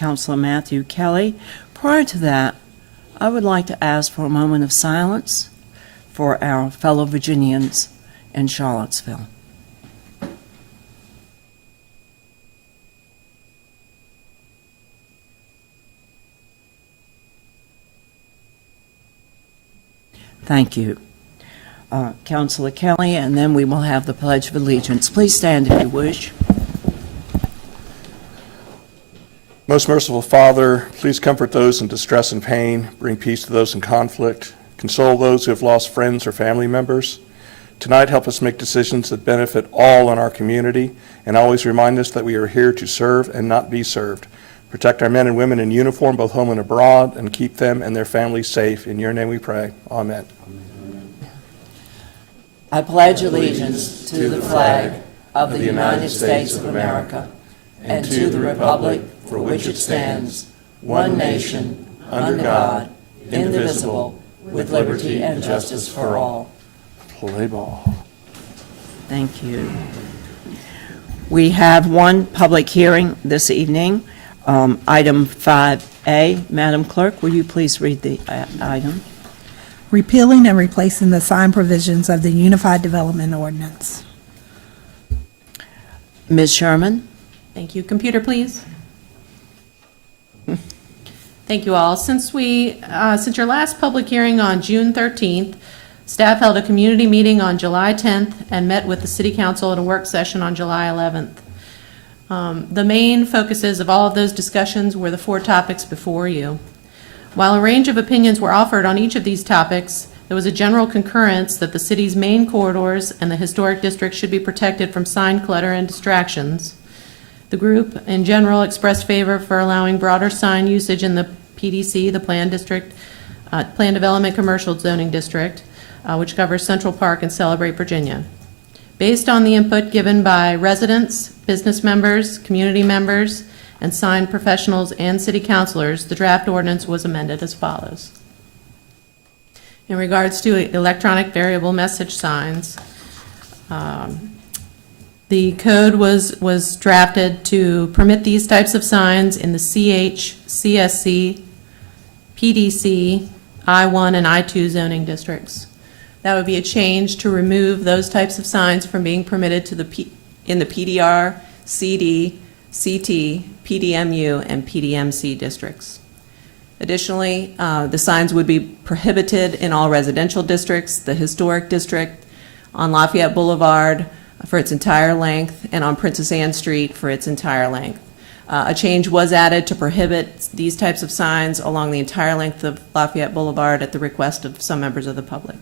Councilor Matthew Kelly. Prior to that, I would like to ask for a moment of silence for our fellow Virginians in Charlottesville. Thank you. Councilor Kelly, and then we will have the Pledge of Allegiance. Please stand if you wish. Most merciful Father, please comfort those in distress and pain, bring peace to those in conflict, console those who have lost friends or family members. Tonight, help us make decisions that benefit all in our community, and always remind us that we are here to serve and not be served. Protect our men and women in uniform, both home and abroad, and keep them and their families safe. In your name we pray. Amen. I pledge allegiance to the flag of the United States of America and to the republic for which it stands, one nation, under God, indivisible, with liberty and justice for all. Play ball. Thank you. We have one public hearing this evening. Item 5A. Madam Clerk, will you please read the item? Repealing and replacing the sign provisions of the Unified Development Ordinance. Ms. Sherman? Thank you. Computer, please. Thank you all. Since your last public hearing on June 13th, staff held a community meeting on July 10th and met with the City Council at a work session on July 11th. The main focuses of all of those discussions were the 4 topics before you. While a range of opinions were offered on each of these topics, there was a general concurrence that the city's main corridors and the historic district should be protected from sign clutter and distractions. The group, in general, expressed favor for allowing broader sign usage in the PDC, the Planned Development Commercial Zoning District, which covers Central Park and Celebrate Virginia. Based on the input given by residents, business members, community members, and sign professionals and city councilors, the draft ordinance was amended as follows. In regards to electronic variable message signs, the code was drafted to permit these types of signs in the CH, CSC, PDC, I-1, and I-2 zoning districts. That would be a change to remove those types of signs from being permitted in the PDR, CD, CT, PDMU, and PDMC districts. Additionally, the signs would be prohibited in all residential districts, the historic district, on Lafayette Boulevard for its entire length, and on Princess Anne Street for its entire length. A change was added to prohibit these types of signs along the entire length of Lafayette Boulevard at the request of some members of the public.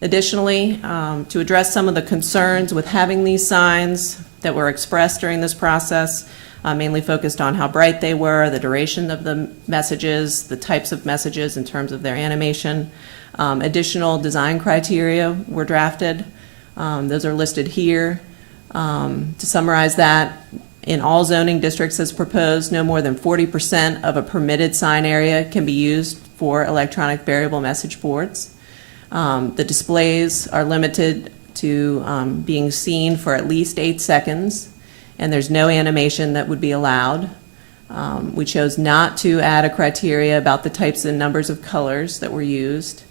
Additionally, to address some of the concerns with having these signs that were expressed during this process, mainly focused on how bright they were, the duration of the messages, the types of messages in terms of their animation. Additional design criteria were drafted. Those are listed here. To summarize that, in all zoning districts as proposed, no more than 40% of a permitted sign area can be used for electronic variable message boards. The displays are limited to being seen for at least 8 seconds, and there's no animation that would be allowed. We chose not to add a criteria about the types and numbers of colors that were used,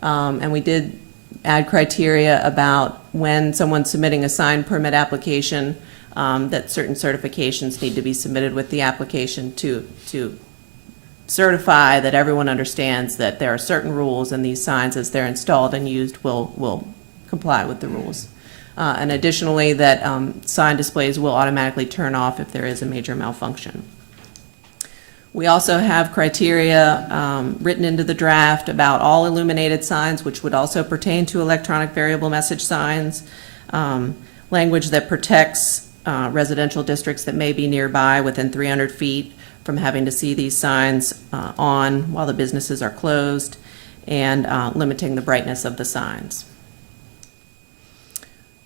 and we did add criteria about when someone's submitting a sign permit application, that certain certifications need to be submitted with the application to certify that everyone understands that there are certain rules and these signs as they're installed and used will comply with the rules. And additionally that sign displays will automatically turn off if there is a major malfunction. We also have criteria written into the draft about all illuminated signs, which would also pertain to electronic variable message signs, language that protects residential districts that may be nearby within 300 feet from having to see these signs on while the businesses are closed, and limiting the brightness of the signs.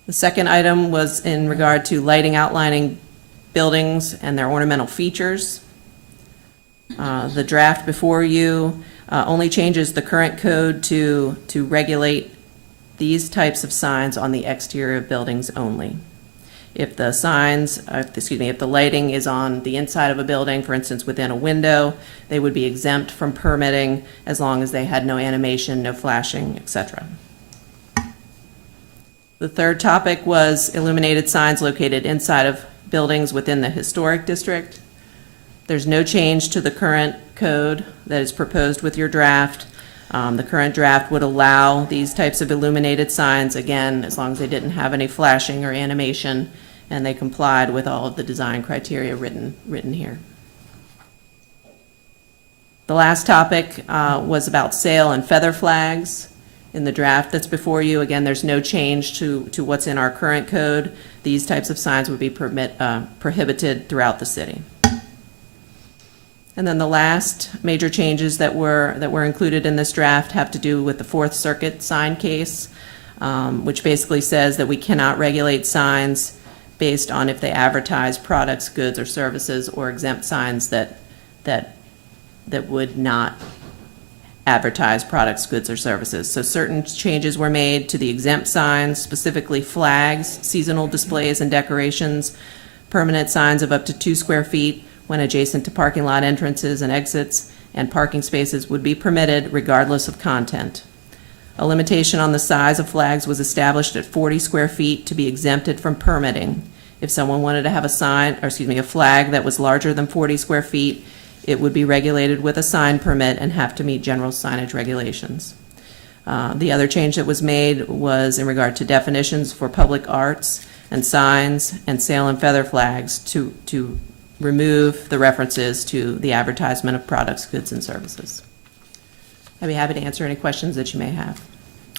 The second item was in regard to lighting outlining buildings and their ornamental features. The draft before you only changes the current code to regulate these types of signs on the exterior of buildings only. If the signs, if the lighting is on the inside of a building, for instance, within a window, they would be exempt from permitting as long as they had no animation, no flashing, etc. The third topic was illuminated signs located inside of buildings within the historic district. There's no change to the current code that is proposed with your draft. The current draft would allow these types of illuminated signs, again, as long as they didn't have any flashing or animation, and they complied with all of the design criteria written here. The last topic was about sail and feather flags. In the draft that's before you, again, there's no change to what's in our current code. These types of signs would be prohibited throughout the city. And then the last major changes that were included in this draft have to do with the Fourth Circuit sign case, which basically says that we cannot regulate signs based on if they advertise products, goods, or services, or exempt signs that would not advertise products, goods, or services. So certain changes were made to the exempt signs, specifically flags, seasonal displays and decorations, permanent signs of up to 2 square feet when adjacent to parking lot entrances and exits, and parking spaces would be permitted regardless of content. A limitation on the size of flags was established at 40 square feet to be exempted from permitting. If someone wanted to have a flag that was larger than 40 square feet, it would be regulated with a sign permit and have to meet general signage regulations. The other change that was made was in regard to definitions for public arts and signs and sail and feather flags to remove the references to the advertisement of products, goods, and services. I'd be happy to answer any questions that you may have.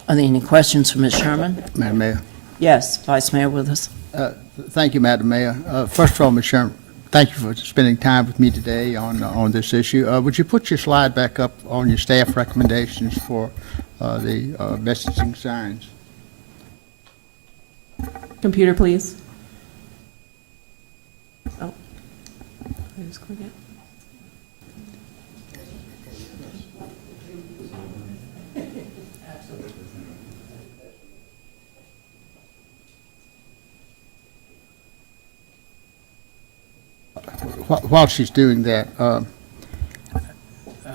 Are there any questions for Ms. Sherman? Madam Mayor. Yes, Vice Mayor Withers. Thank you, Madam Mayor. First of all, Ms. Sherman, thank you for spending time with me today on this issue. Would you put your slide back up on your staff recommendations for the messaging signs? Computer, please. Oh, I just click it. While she's doing that,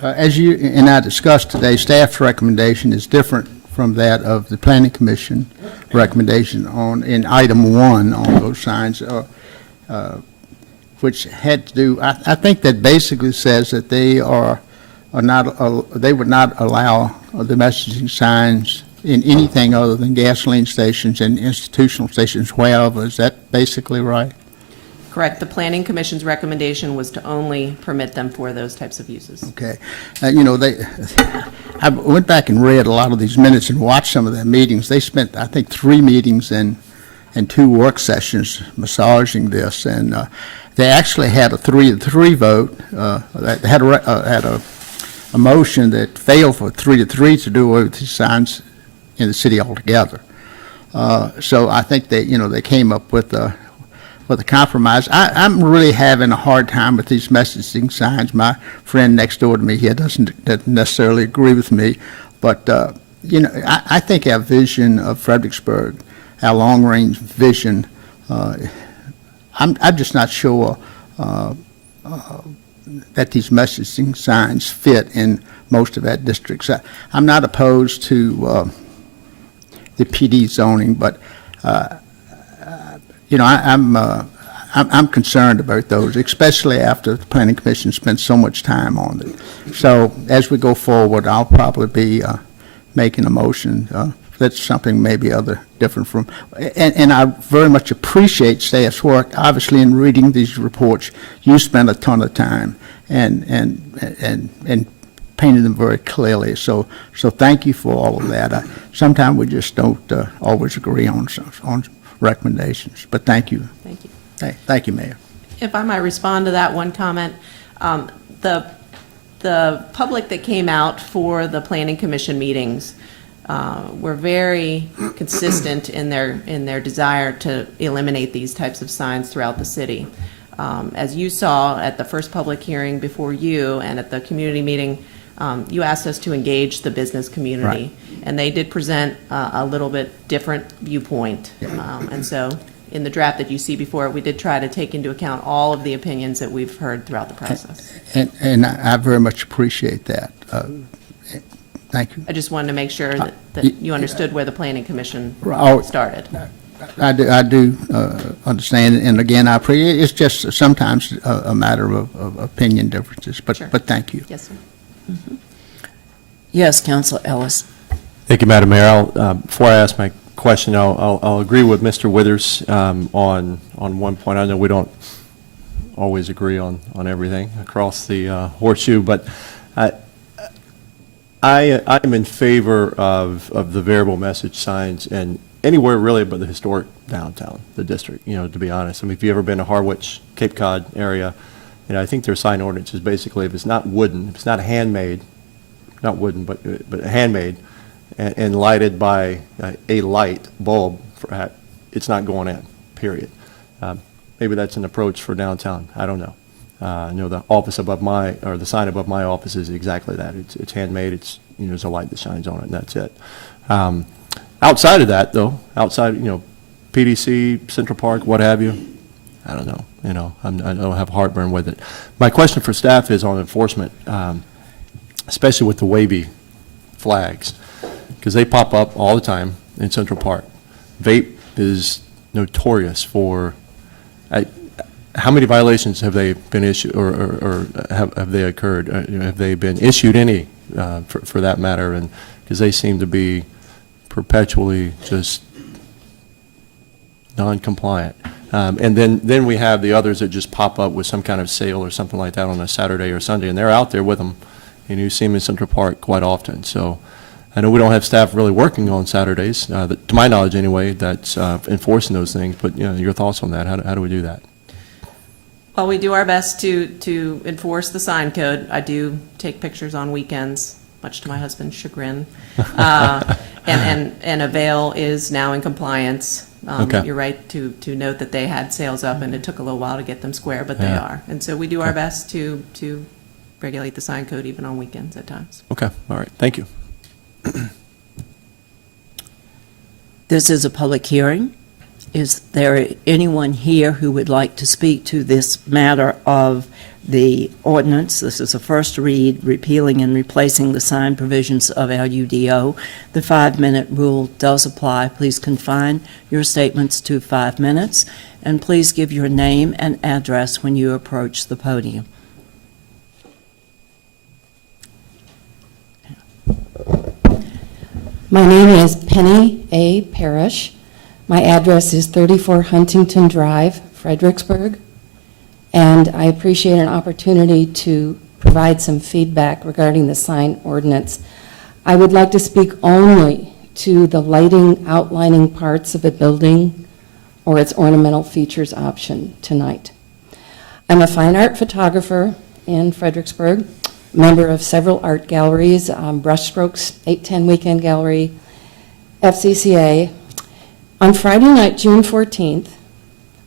as you and I discussed today, staff's recommendation is different from that of the Planning Commission recommendation in item 1 on those signs, which had to do, I think that basically says that they would not allow the messaging signs in anything other than gasoline stations and institutional stations wherever. Is that basically right? Correct. The Planning Commission's recommendation was to only permit them for those types of uses. Okay. I went back and read a lot of these minutes and watched some of their meetings. They spent, I think, 3 meetings and 2 work sessions massaging this, and they actually had a 3-3 vote. They had a motion that failed for 3-3 to do away with these signs in the city altogether. So I think they came up with a compromise. I'm really having a hard time with these messaging signs. My friend next door to me here doesn't necessarily agree with me, but I think our vision of Fredericksburg, our long-range vision, I'm just not sure that these messaging signs fit in most of our districts. I'm not opposed to the PD zoning, but I'm concerned about those, especially after the Planning Commission spent so much time on it. So as we go forward, I'll probably be making a motion that's something maybe different from, and I very much appreciate staff's work. Obviously, in reading these reports, you spent a ton of time and painted them very clearly. So thank you for all of that. Sometimes we just don't always agree on recommendations, but thank you. Thank you. Thank you, Mayor. If I might respond to that one comment, the public that came out for the Planning Commission meetings were very consistent in their desire to eliminate these types of signs throughout the city. As you saw at the first public hearing before you and at the community meeting, you asked us to engage the business community, Right. and they did present a little bit different viewpoint. And so in the draft that you see before, we did try to take into account all of the opinions that we've heard throughout the process. And I very much appreciate that. Thank you. I just wanted to make sure that you understood where the Planning Commission Oh, started. I do understand, and again, I appreciate, it's just sometimes a matter of opinion differences, but Sure. thank you. Yes, sir. Yes, Councilor Ellis. Thank you, Madam Mayor. Before I ask my question, I'll agree with Mr. Withers on one point. I know we don't always agree on everything across the horseshoe, but I'm in favor of the variable message signs and anywhere really but the historic downtown, the district, to be honest. I mean, if you've ever been to Harwich, Cape Cod area, I think their sign ordinance is basically if it's not wooden, if it's not handmade, not wooden, but handmade, and lighted by a light bulb, it's not going in, period. Maybe that's an approach for downtown. I don't know. I know the office above the sign above my office is exactly that. It's handmade. It's, there's a light that shines on it, and that's it. Outside of that, though, PDC, Central Park, what have you, I don't know. I don't have heartburn with it. My question for staff is on enforcement, especially with the wavy flags, because they pop up all the time in Central Park. Vape is notorious for. How many violations have they been issued, or have they occurred? Have they been issued any, for that matter? And because they seem to be perpetually just non-compliant. And then we have the others that just pop up with some kind of sale or something like that on a Saturday or Sunday, and they're out there with them, and you see them in Central Park quite often. So I know we don't have staff really working on Saturdays, to my knowledge anyway, that's enforcing those things, but your thoughts on that? How do we do that? Well, we do our best to enforce the sign code. I do take pictures on weekends, much to my husband's chagrin. And Avail is now in compliance. Okay. You're right to note that they had sales up, and it took a little while to get them square, but they are. And so we do our best to regulate the sign code even on weekends at times. Okay, all right, thank you. This is a public hearing. Is there anyone here who would like to speak to this matter of the ordinance? This is a first read, repealing and replacing the sign provisions of our UDO. The 5-minute rule does apply. Please confine your statements to 5 minutes, and please give your name and address when you approach the podium. My name is Penny A. Parrish. My address is 34 Huntington Drive, Fredericksburg, and I appreciate an opportunity to provide some feedback regarding the sign ordinance. I would like to speak only to the lighting outlining parts of a building or its ornamental features option tonight. I'm a fine art photographer in Fredericksburg, member of several art galleries, Brushstrokes, 810 Weekend Gallery, FCCA. On Friday night, June 14th,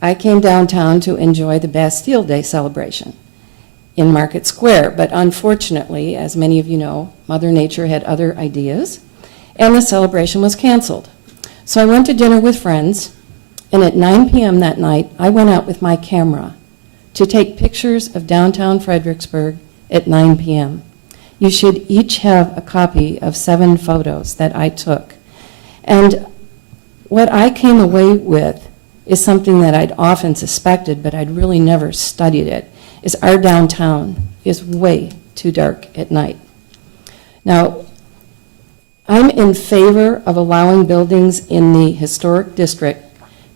I came downtown to enjoy the Bastille Day celebration in Market Square, but unfortunately, as many of you know, Mother Nature had other ideas, and the celebration was canceled. So I went to dinner with friends, and at 9 p.m. that night, I went out with my camera to take pictures of downtown Fredericksburg at 9 p.m. You should each have a copy of 7 photos that I took. And what I came away with is something that I'd often suspected, but I'd really never studied it, is our downtown is way too dark at night. Now, I'm in favor of allowing buildings in the historic district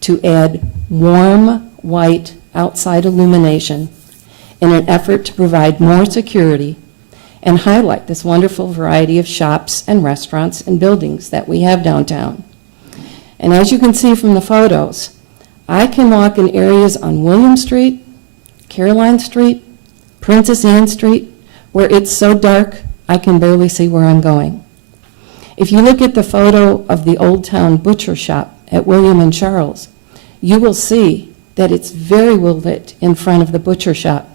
to add warm, white, outside illumination in an effort to provide more security and highlight this wonderful variety of shops and restaurants and buildings that we have downtown. And as you can see from the photos, I can walk in areas on William Street, Caroline Street, Princess Anne Street, where it's so dark I can barely see where I'm going. If you look at the photo of the Old Town Butcher Shop at William and Charles, you will see that it's very well lit in front of the butcher shop.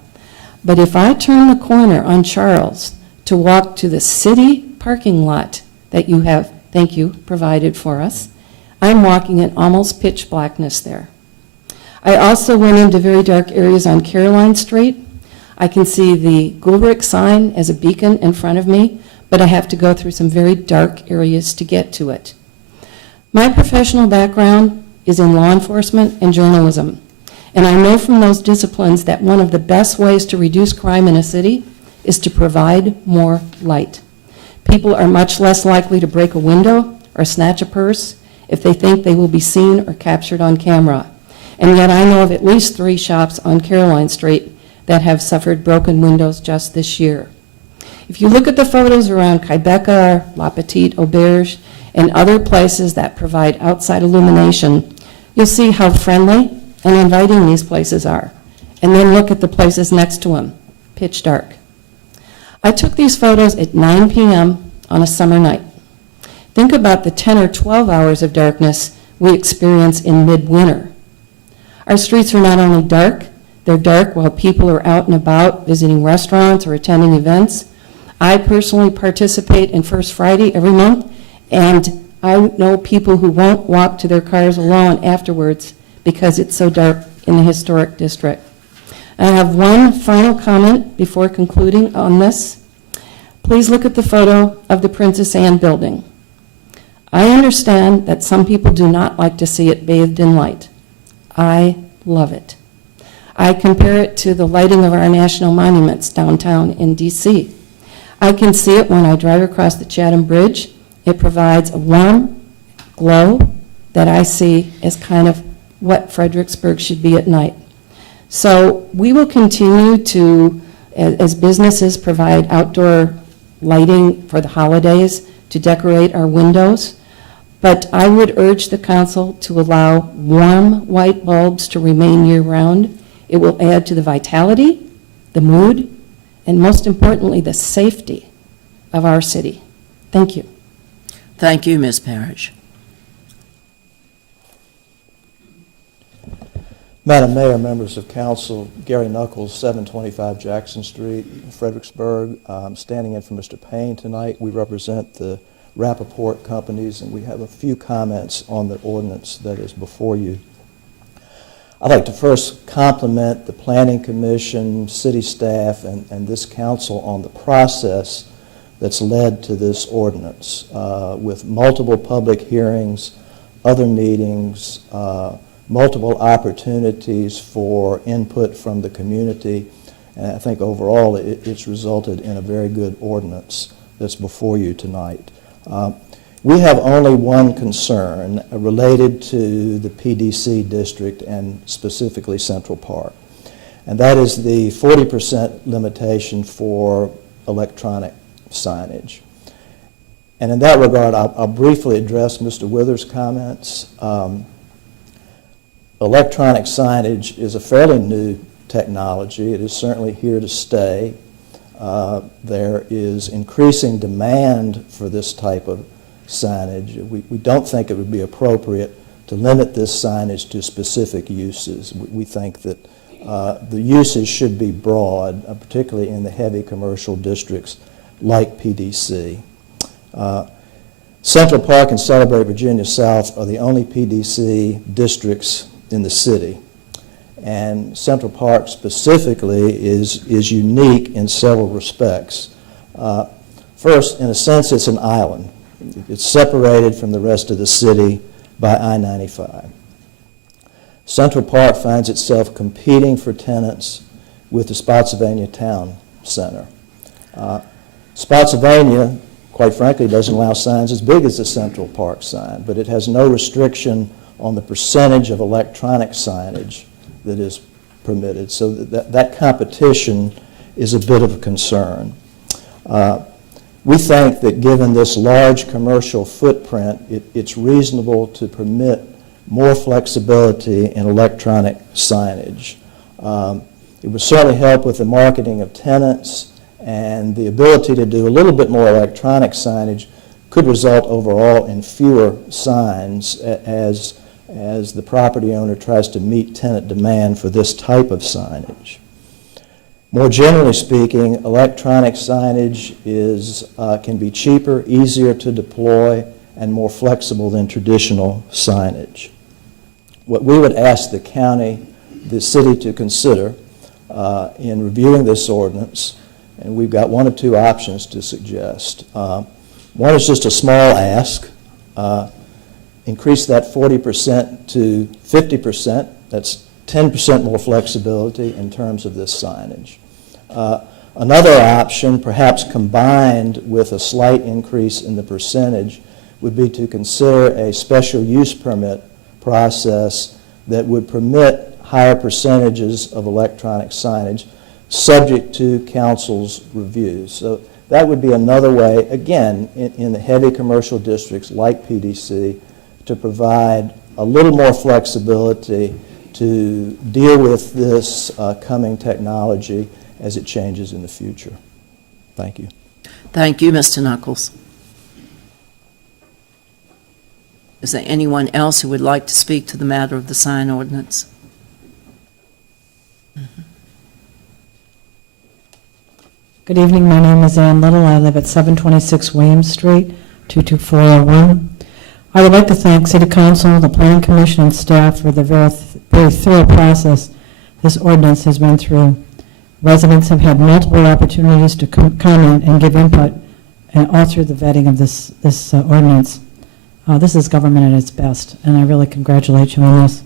But if I turn the corner on Charles to walk to the city parking lot that you have, thank you, provided for us, I'm walking in almost pitch blackness there. I also went into very dark areas on Caroline Street. I can see the Gulrich sign as a beacon in front of me, but I have to go through some very dark areas to get to it. My professional background is in law enforcement and journalism, and I know from those disciplines that one of the best ways to reduce crime in a city is to provide more light. People are much less likely to break a window or snatch a purse if they think they will be seen or captured on camera. And yet I know of at least 3 shops on Caroline Street that have suffered broken windows just this year. If you look at the photos around Quebeca, La Petite Auberge, and other places that provide outside illumination, you'll see how friendly and inviting these places are. And then look at the places next to them, pitch dark. I took these photos at 9 p.m. on a summer night. Think about the 10 or 12 hours of darkness we experience in midwinter. Our streets are not only dark, they're dark while people are out and about visiting restaurants or attending events. I personally participate in First Friday every month, and I know people who won't walk to their cars alone afterwards because it's so dark in the historic district. I have one final comment before concluding on this. Please look at the photo of the Princess Anne building. I understand that some people do not like to see it bathed in light. I love it. I compare it to the lighting of our national monuments downtown in D.C. I can see it when I drive across the Chatham Bridge. It provides a warm glow that I see as kind of what Fredericksburg should be at night. So we will continue to, as businesses, provide outdoor lighting for the holidays to decorate our windows. But I would urge the council to allow warm white bulbs to remain year-round. It will add to the vitality, the mood, and most importantly, the safety of our city. Thank you. Thank you, Ms. Parrish. Madam Mayor, members of council, Gary Knuckles, 725 Jackson Street, Fredericksburg. I'm standing in for Mr. Payne tonight. We represent the Rappaport companies, and we have a few comments on the ordinance that is before you. I'd like to first compliment the Planning Commission, city staff, and this council on the process that's led to this ordinance, with multiple public hearings, other meetings, multiple opportunities for input from the community, and I think overall it's resulted in a very good ordinance that's before you tonight. We have only one concern related to the PDC district and specifically Central Park, and that is the 40% limitation for electronic signage. And in that regard, I'll briefly address Mr. Withers' comments. Electronic signage is a fairly new technology. It is certainly here to stay. There is increasing demand for this type of signage. We don't think it would be appropriate to limit this signage to specific uses. We think that the uses should be broad, particularly in the heavy commercial districts like PDC. Central Park and Celebrate Virginia South are the only PDC districts in the city. And Central Park specifically is unique in several respects. First, in a sense, it's an island. It's separated from the rest of the city by I-95. Central Park finds itself competing for tenants with the Spotsylvania Town Center. Spotsylvania, quite frankly, doesn't allow signs as big as the Central Park sign, but it has no restriction on the percentage of electronic signage that is permitted. So that competition is a bit of a concern. We think that given this large commercial footprint, it's reasonable to permit more flexibility in electronic signage. It would certainly help with the marketing of tenants, and the ability to do a little bit more electronic signage could result overall in fewer signs as the property owner tries to meet tenant demand for this type of signage. More generally speaking, electronic signage can be cheaper, easier to deploy, and more flexible than traditional signage. What we would ask the county the city to consider in reviewing this ordinance, and we've got one of two options to suggest. One is just a small ask, increase that 40% to 50%. That's 10% more flexibility in terms of this signage. Another option, perhaps combined with a slight increase in the percentage, would be to consider a special use permit process that would permit higher percentages of electronic signage subject to council's review. So that would be another way, again, in the heavy commercial districts like PDC, to provide a little more flexibility to deal with this coming technology as it changes in the future. Thank you. Thank you, Mr. Knuckles. Is there anyone else who would like to speak to the matter of the sign ordinance? Good evening. My name is Ann Little. I live at 726 Williams Street, 22401. I would like to thank City Council, the Planning Commission, and staff for the very thorough process this ordinance has been through. Residents have had multiple opportunities to comment and give input all through the vetting of this ordinance. This is government at its best, and I really congratulate you on this.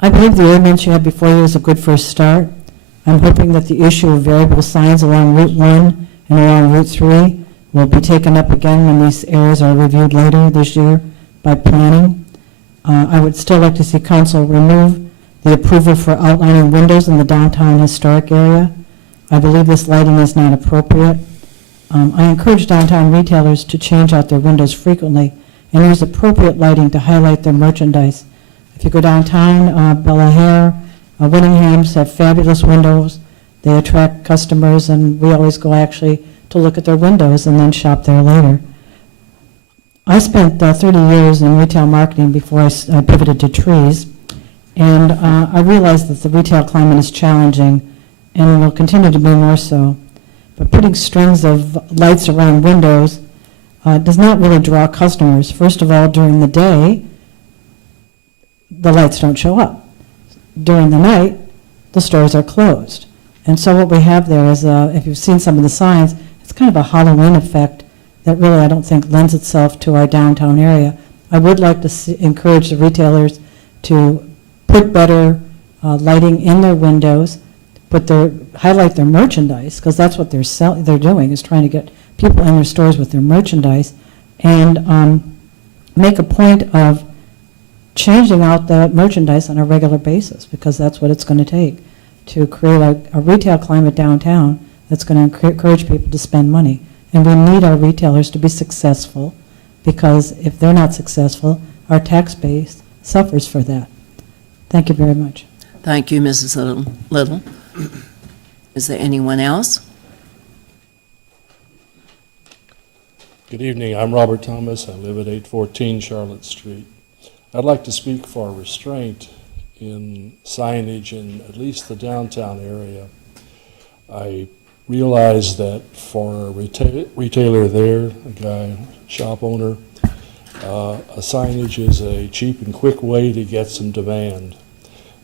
I believe the ordinance you have before you is a good first start. I'm hoping that the issue of variable signs along Route 1 and along Route 3 will be taken up again when these areas are reviewed later this year by planning. I would still like to see council remove the approval for outlining windows in the downtown historic area. I believe this lighting is not appropriate. I encourage downtown retailers to change out their windows frequently and use appropriate lighting to highlight their merchandise. If you go downtown, Bella Hare, Whittingham's have fabulous windows. They attract customers, and we always go actually to look at their windows and then shop there later. I spent 30 years in retail marketing before I pivoted to trees, and I realized that the retail climate is challenging and will continue to be more so. But putting strings of lights around windows does not really draw customers. First of all, during the day, the lights don't show up. During the night, the stores are closed. And so what we have there is, if you've seen some of the signs, it's kind of a Halloween effect that really I don't think lends itself to our downtown area. I would like to encourage the retailers to put better lighting in their windows, highlight their merchandise, because that's what they're doing, is trying to get people in their stores with their merchandise, and make a point of changing out that merchandise on a regular basis, because that's what it's going to take to create a retail climate downtown that's going to encourage people to spend money. And we need our retailers to be successful, because if they're not successful, our tax base suffers for that. Thank you very much. Thank you, Mrs. Little. Is there anyone else? Good evening. I'm Robert Thomas. I live at 814 Charlotte Street. I'd like to speak for restraint in signage in at least the downtown area. I realize that for a retailer there, a guy, shop owner, a signage is a cheap and quick way to get some demand,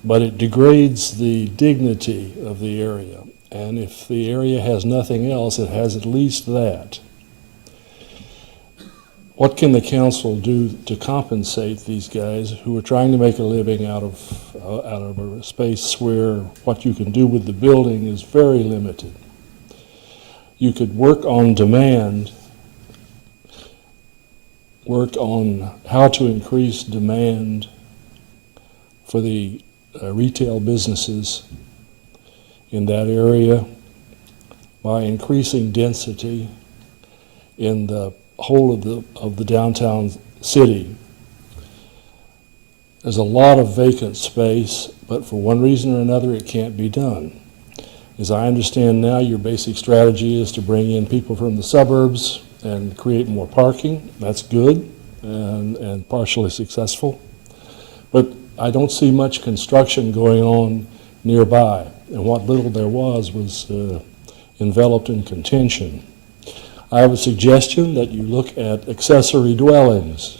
but it degrades the dignity of the area. And if the area has nothing else, it has at least that. What can the council do to compensate these guys who are trying to make a living out of a space where what you can do with the building is very limited? You could work on demand, work on how to increase demand for the retail businesses in that area by increasing density in the whole of the downtown city. There's a lot of vacant space, but for one reason or another it can't be done. As I understand now, your basic strategy is to bring in people from the suburbs and create more parking. That's good and partially successful. But I don't see much construction going on nearby, and what little there was enveloped in contention. I have a suggestion that you look at accessory dwellings.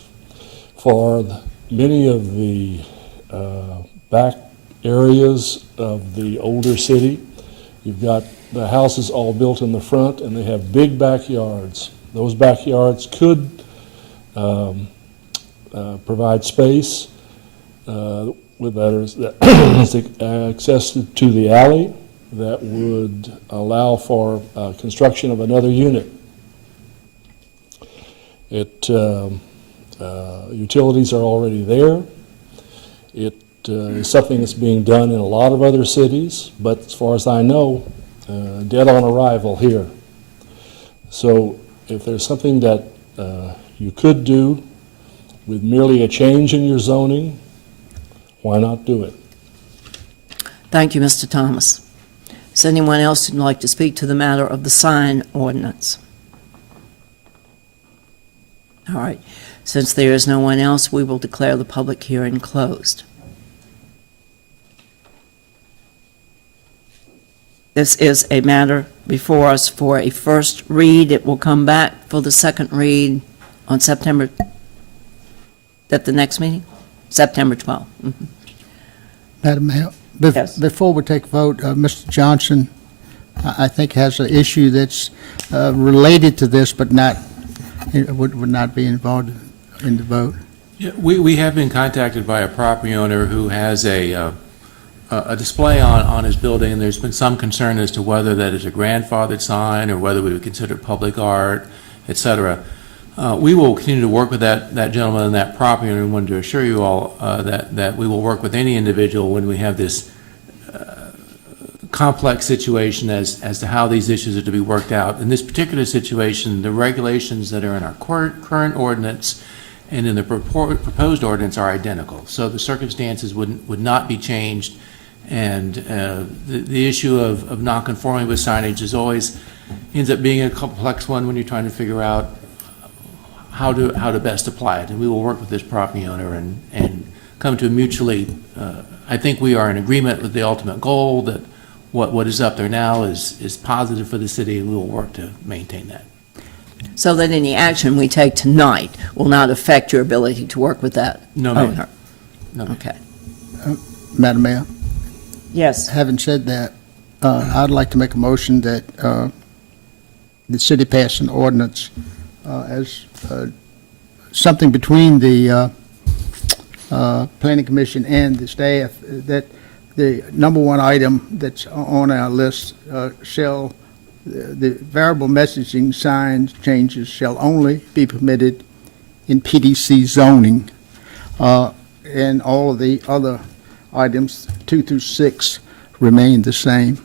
For many of the back areas of the older city. You've got the houses all built in the front, and they have big backyards. Those backyards could provide space with that is access to the alley that would allow for construction of another unit. Utilities are already there. It is something that's being done in a lot of other cities, but as far as I know, dead on arrival here. So if there's something that you could do with merely a change in your zoning, why not do it? Thank you, Mr. Thomas. Is anyone else who'd like to speak to the matter of the sign ordinance? All right. Since there is no one else, we will declare the public hearing closed. This is a matter before us for a first read. It will come back for the second read on September, at the next meeting? September 12th. Mhm. Madam Mayor, Yes. before we take a vote, Mr. Johnson, I think has an issue that's related to this, but not, would not be involved in the vote. Yeah, we have been contacted by a property owner who has a display on his building, and there's been some concern as to whether that is a grandfathered sign or whether we would consider it public art, et cetera. We will continue to work with that gentleman and that property owner, and wanted to assure you all that we will work with any individual when we have this complex situation as to how these issues are to be worked out. In this particular situation, the regulations that are in our current ordinance and in the proposed ordinance are identical. So the circumstances would not be changed, and the issue of non-conforming with signage is always ends up being a complex one when you're trying to figure out how to best apply it. And we will work with this property owner and come to a mutually, I think we are in agreement with the ultimate goal that what is up there now is positive for the city, and we will work to maintain that. So that any action we take tonight will not affect your ability to work with that No, ma'am. owner? No, ma'am. Okay. Madam Mayor, Yes. having said that, I'd like to make a motion that the city pass an ordinance as something between the Planning Commission and the staff, that the number one item that's on our list shall, the variable messaging signs changes shall only be permitted in PDC zoning. And all of the other items, 2 through 6, remain the same.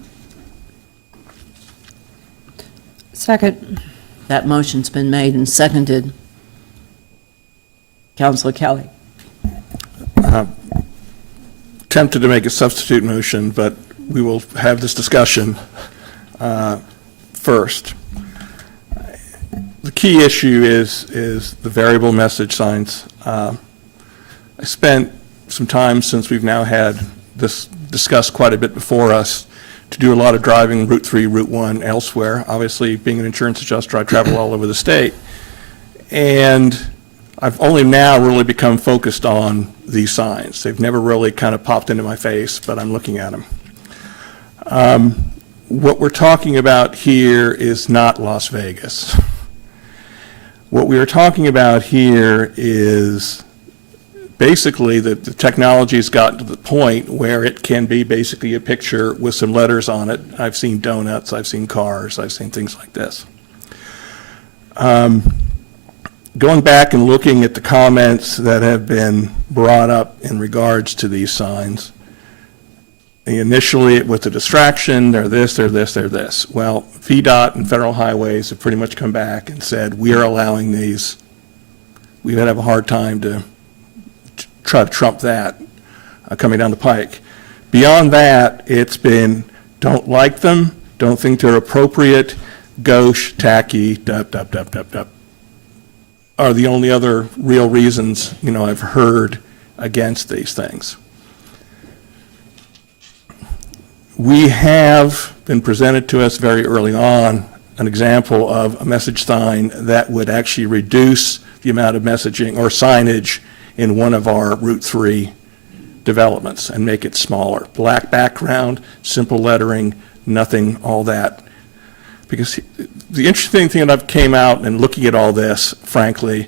Second. That motion's been made and seconded. Councilor Kelly. Tempted to make a substitute motion, but we will have this discussion first. The key issue is the variable message signs. I spent some time, since we've now had this discussed quite a bit before us, to do a lot of driving Route 3, Route 1, elsewhere. Obviously, being an insurance adjuster, I travel all over the state. And I've only now really become focused on these signs. They've never really kind of popped into my face, but I'm looking at them. What we're talking about here is not Las Vegas. What we are talking about here is basically that the technology has gotten to the point where it can be basically a picture with some letters on it. I've seen donuts, I've seen cars, I've seen things like this. Going back and looking at the comments that have been brought up in regards to these signs, initially with the distraction, they're this, they're this, they're this. Well, VDOT and Federal Highways have pretty much come back and said, we are allowing these. We would have a hard time to try to trump that coming down the pike. Beyond that, it's been, don't like them, don't think they're appropriate, gauche, tacky, are the only other real reasons, I've heard against these things. We have been presented to us very early on an example of a message sign that would actually reduce the amount of messaging or signage in one of our Route 3 developments and make it smaller. Black background, simple lettering, nothing, all that. Because the interesting thing that I've came out and looking at all this, frankly,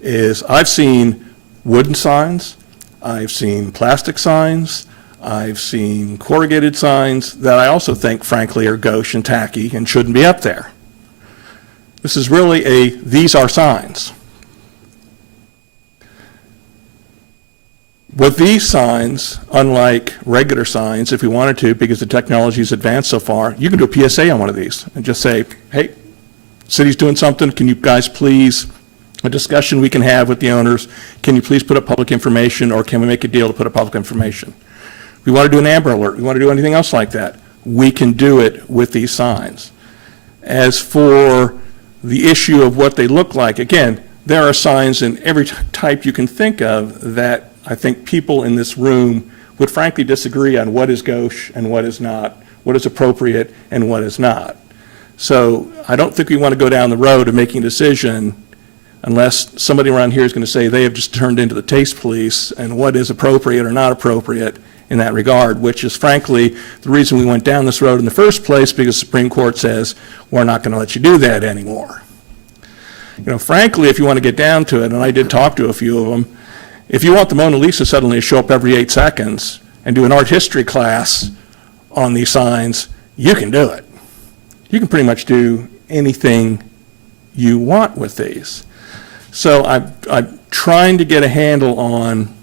is I've seen wooden signs, I've seen plastic signs, I've seen corrugated signs that I also think, frankly, are gauche and tacky and shouldn't be up there. This is really these are signs. With these signs, unlike regular signs, if we wanted to, because the technology has advanced so far, you can do a PSA on one of these and just say, hey, city's doing something, can you guys please, a discussion we can have with the owners, can you please put up public information, or can we make a deal to put up public information? We want to do an Amber Alert, we want to do anything else like that, we can do it with these signs. As for the issue of what they look like, again, there are signs in every type you can think of that I think people in this room would frankly disagree on what is gauche and what is not, what is appropriate and what is not. So I don't think we want to go down the road of making a decision unless somebody around here is going to say they have just turned into the taste police and what is appropriate or not appropriate in that regard, which is frankly the reason we went down this road in the first place, because the Supreme Court says we're not going to let you do that anymore. You know, frankly, if you want to get down to it, and I did talk to a few of them, if you want the Mona Lisa suddenly to show up every 8 seconds and do an art history class on these signs, you can do it. You can pretty much do anything you want with these. So I'm trying to get a handle on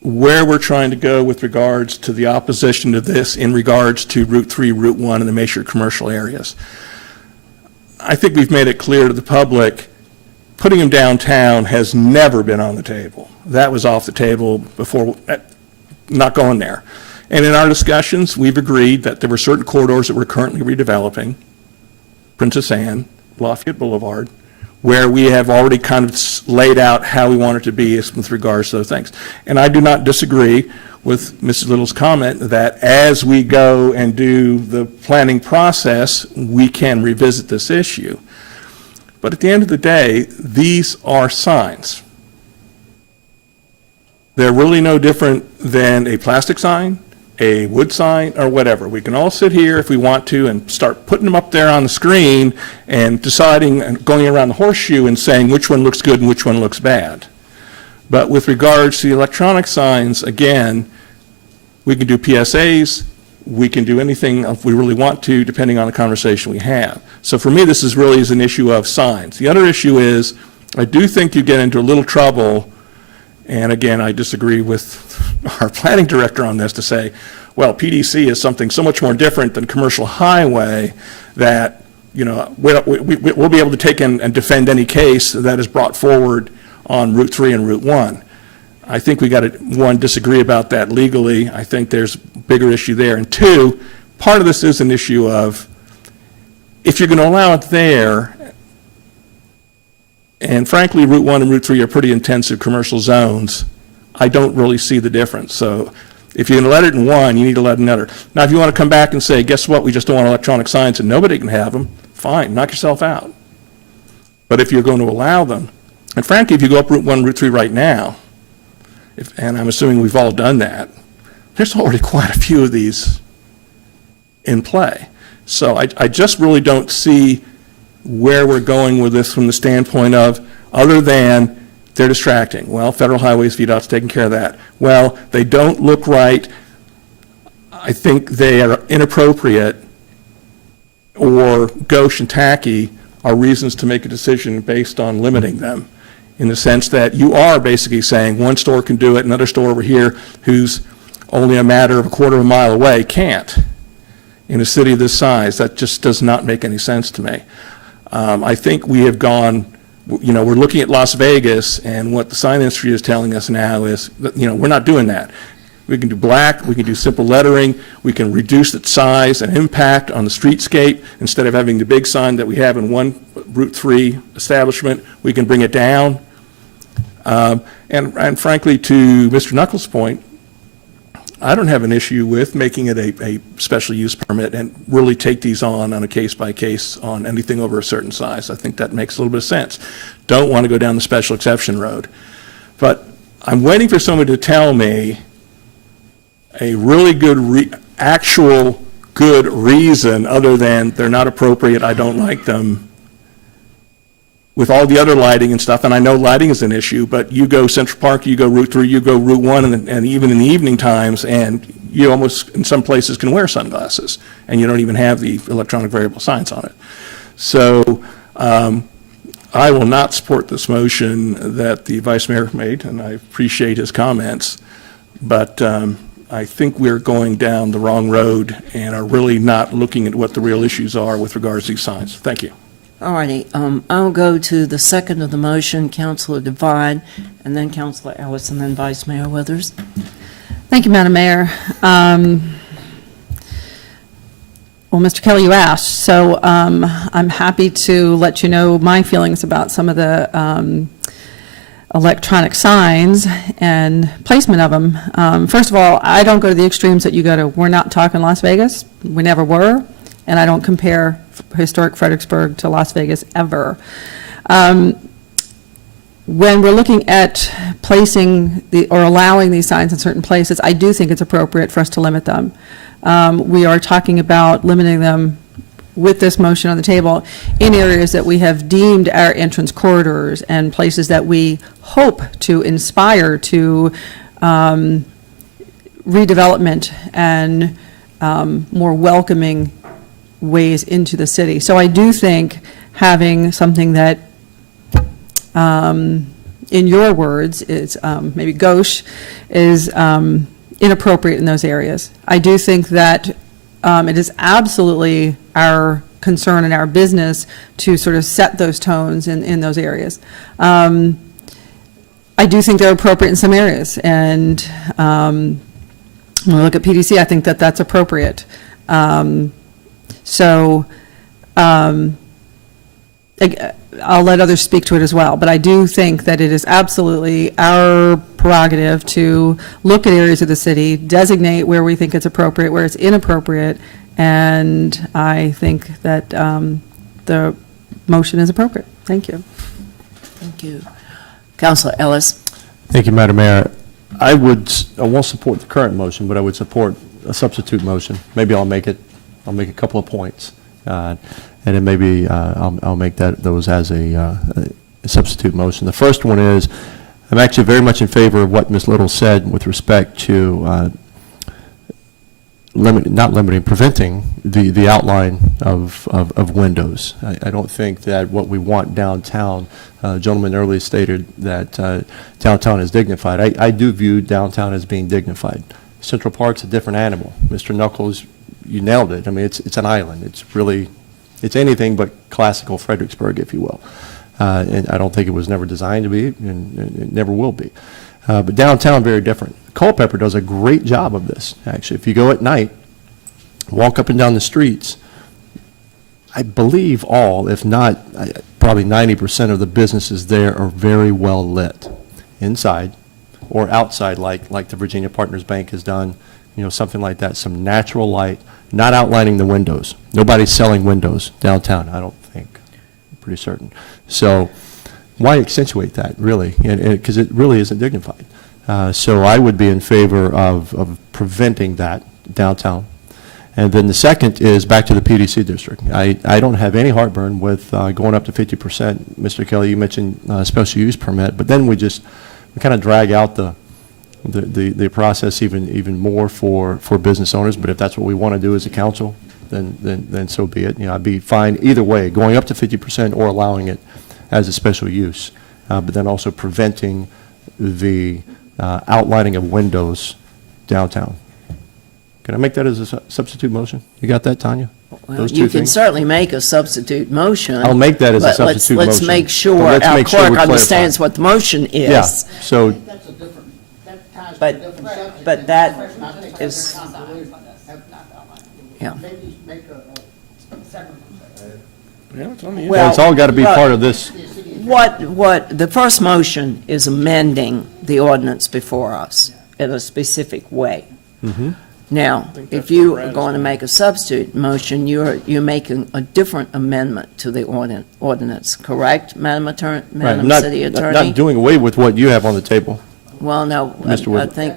where we're trying to go with regards to the opposition to this in regards to Route 3, Route 1, and the major commercial areas. I think we've made it clear to the public putting them downtown has never been on the table. That was off the table before, not going there. And in our discussions, we've agreed that there were certain corridors that we're currently redeveloping, Princess Anne, Lafayette Boulevard, where we have already kind of laid out how we want it to be with regards to those things. And I do not disagree with Mrs. Little's comment that as we go and do the planning process, we can revisit this issue. But at the end of the day, these are signs. They're really no different than a plastic sign, a wood sign, or whatever. We can all sit here if we want to and start putting them up there on the screen and deciding and going around the horseshoe and saying which one looks good and which one looks bad. But with regards to the electronic signs, again, we can do PSAs, we can do anything if we really want to, depending on the conversation we have. So for me, this is really an issue of signs. The other issue is, I do think you get into a little trouble, and again, I disagree with our planning director on this to say, well, PDC is something so much more different than commercial highway that, you know, we'll be able to take and defend any case that is brought forward on Route 3 and Route 1. I think we got to, one, disagree about that legally. I think there's a bigger issue there. And two, part of this is an issue of, if you're going to allow it there, and frankly, Route 1 and Route 3 are pretty intensive commercial zones, I don't really see the difference. So if you're going to let it in one, you need to let it in another. Now, if you want to come back and say, guess what, we just don't want electronic signs and nobody can have them, fine, knock yourself out. But if you're going to allow them, and frankly, if you go up Route 1, Route 3 right now, and I'm assuming we've all done that, there's already quite a few of these in play. So I just really don't see where we're going with this from the standpoint of, other than they're distracting. Well, Federal Highways, VDOT's taking care of that. Well, they don't look right. I think they are inappropriate, or gauche and tacky are reasons to make a decision based on limiting them, in the sense that you are basically saying one store can do it, another store over here who's only a matter of a quarter of a mile away can't. In a city of this size, that just does not make any sense to me. I think we have gone, you know, we're looking at Las Vegas, and what the sign industry is telling us now is that, you know, we're not doing that. We can do black, we can do simple lettering, we can reduce its size and impact on the streetscape. Instead of having the big sign that we have in one Route 3 establishment, we can bring it down. And frankly, to Mr. Knuckles' point, I don't have an issue with making it a special use permit and really take these on a case by case on anything over a certain size. I think that makes a little bit of sense. Don't want to go down the special exception road. But I'm waiting for somebody to tell me a really good, actual good reason other than they're not appropriate, I don't like them, with all the other lighting and stuff, and I know lighting is an issue, but you go Central Park, you go Route 3, you go Route 1, and even in the evening times, and you almost, in some places, can wear sunglasses, and you don't even have the electronic variable signs on it. So I will not support this motion that the Vice Mayor made, and I appreciate his comments, but I think we're going down the wrong road and are really not looking at what the real issues are with regards to these signs. Thank you. All righty, I'll go to the second of the motion, Councilor Devine, and then Councilor Ellis, and then Vice Mayor Withers. Thank you, Madam Mayor. Well, Mr. Kelly, you asked, so I'm happy to let you know my feelings about some of the electronic signs and placement of them. First of all, I don't go to the extremes that you go to. We're not talking Las Vegas. We never were. And I don't compare historic Fredericksburg to Las Vegas ever. When we're looking at placing or allowing these signs in certain places, I do think it's appropriate for us to limit them. We are talking about limiting them with this motion on the table in areas that we have deemed our entrance corridors and places that we hope to inspire to redevelopment and more welcoming ways into the city. So I do think having something that, in your words, is maybe gauche, is inappropriate in those areas. I do think that it is absolutely our concern and our business to sort of set those tones in those areas. I do think they're appropriate in some areas, and when we look at PDC, I think that that's appropriate. So I'll let others speak to it as well, but I do think that it is absolutely our prerogative to look at areas of the city, designate where we think it's appropriate, where it's inappropriate, and I think that the motion is appropriate. Thank you. Thank you. Councilor Ellis. Thank you, Madam Mayor. I won't support the current motion, but I would support a substitute motion. Maybe I'll make a couple of points, and then maybe I'll make those as a substitute motion. The first one is, I'm actually very much in favor of what Ms. Little said with respect to preventing the outline of windows. I don't think that what we want downtown, gentleman earlier stated that downtown is dignified. I do view downtown as being dignified. Central Park's a different animal. Mr. Knuckles, you nailed it. I mean, it's an island. It's anything but classical Fredericksburg, if you will. And I don't think it was never designed to be, and it never will be. But downtown, very different. Culpeper does a great job of this, actually. If you go at night, walk up and down the streets, I believe all, if not probably 90% of the businesses there are very well lit, inside or outside, like the Virginia Partners Bank has done, something like that, some natural light, not outlining the windows. Nobody's selling windows downtown, I don't think. I'm pretty certain. So why accentuate that, really? Because it really isn't dignified. So I would be in favor of preventing that downtown. And then the second is back to the PDC district. I don't have any heartburn with going up to 50%. Mr. Kelly, you mentioned special use permit, but then we kind of drag out the process even more for business owners. But if that's what we want to do as a council, then so be it. I'd be fine either way, going up to 50% or allowing it as a special use, but then also preventing the outlining of windows downtown. Can I make that as a substitute motion? You got that, Tanya? Well, Those you two can things? certainly make a substitute motion. I'll make that as a but substitute let's motion. make sure But let's our make sure clerk we clarify. understands what the motion is. Yeah, so, But that is, yeah. well, it's all got to be part of this. What, the first motion is amending the ordinance before us in a specific way. Mm-hmm. Now, if you are going to make a substitute motion, you're making a different amendment to the ordinance, correct, Madam Right, I'm City Attorney? not doing away with what you have on the table. Well, no, Mr. I Wood. think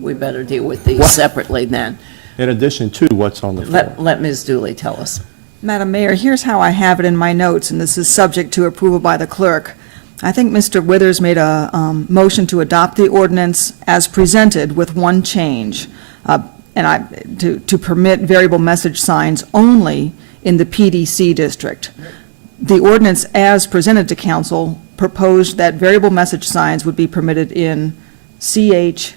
we better deal with these separately then. In addition to what's on the floor. Let Ms. Dooley tell us. Madam Mayor, here's how I have it in my notes, and this is subject to approval by the clerk. I think Mr. Withers made a motion to adopt the ordinance as presented with one change, to permit variable message signs only in the PDC district. The ordinance as presented to council proposed that variable message signs would be permitted in CH,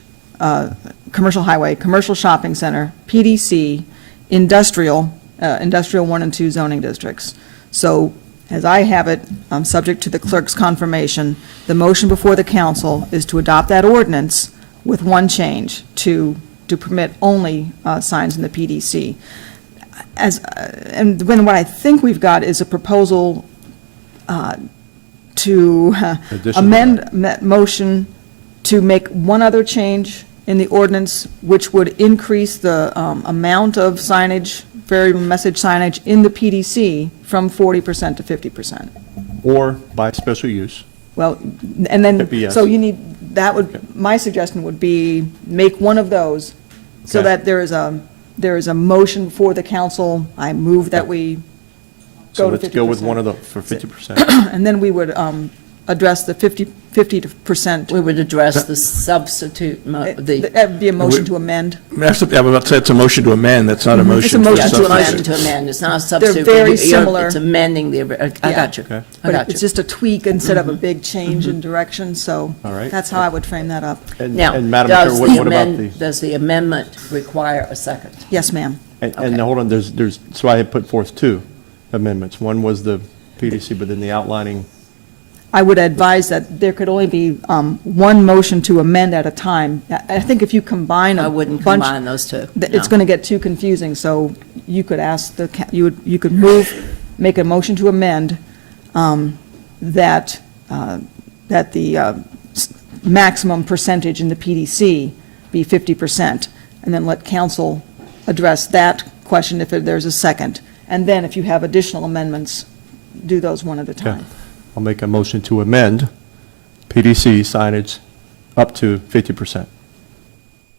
commercial highway, commercial shopping center, PDC, industrial 1 and 2 zoning districts. So, as I have it, subject to the clerk's confirmation, the motion before the council is to adopt that ordinance with one change, to permit only signs in the PDC. And then what I think we've got is a proposal to amend that motion to make one other change in the ordinance, which would increase the amount of signage, variable message signage in the PDC from 40% to 50%. Or by special use. Well, and then, Could be yes. so you need, that would, my suggestion would be, make one of those, so Okay. that there is a motion for the council. I move that we So go to 50%. let's go with one of the, for 50%. And then we would address the 50%. We would address the substitute, That would be a motion to amend. That's what I was about to say, it's a motion to amend, that's not a motion. It's a for motion It's a to substitute. motion to amend, it's not a substitute. very You're- similar. It's amending the, I Yeah. got you. Okay. I But got it's you. just a tweak instead of a big change in direction, so All right. that's how I would frame that up. And Now, Madam Chair, does what the about the? does the amendment require a second? Yes, ma'am. And Okay. hold on, there's, so I had put forth two amendments. One was the PDC, but then the outlining, I would advise that there could only be one motion to amend at a time. I think if you combine a I wouldn't bunch, combine those two. it's no. going to get too confusing, so you could ask you could make a motion to amend that the maximum percentage in the PDC be 50%, and then let council address that question if there's a second. And then if you have additional amendments, do those one at a time. I'll make a motion to amend PDC signage up to 50%.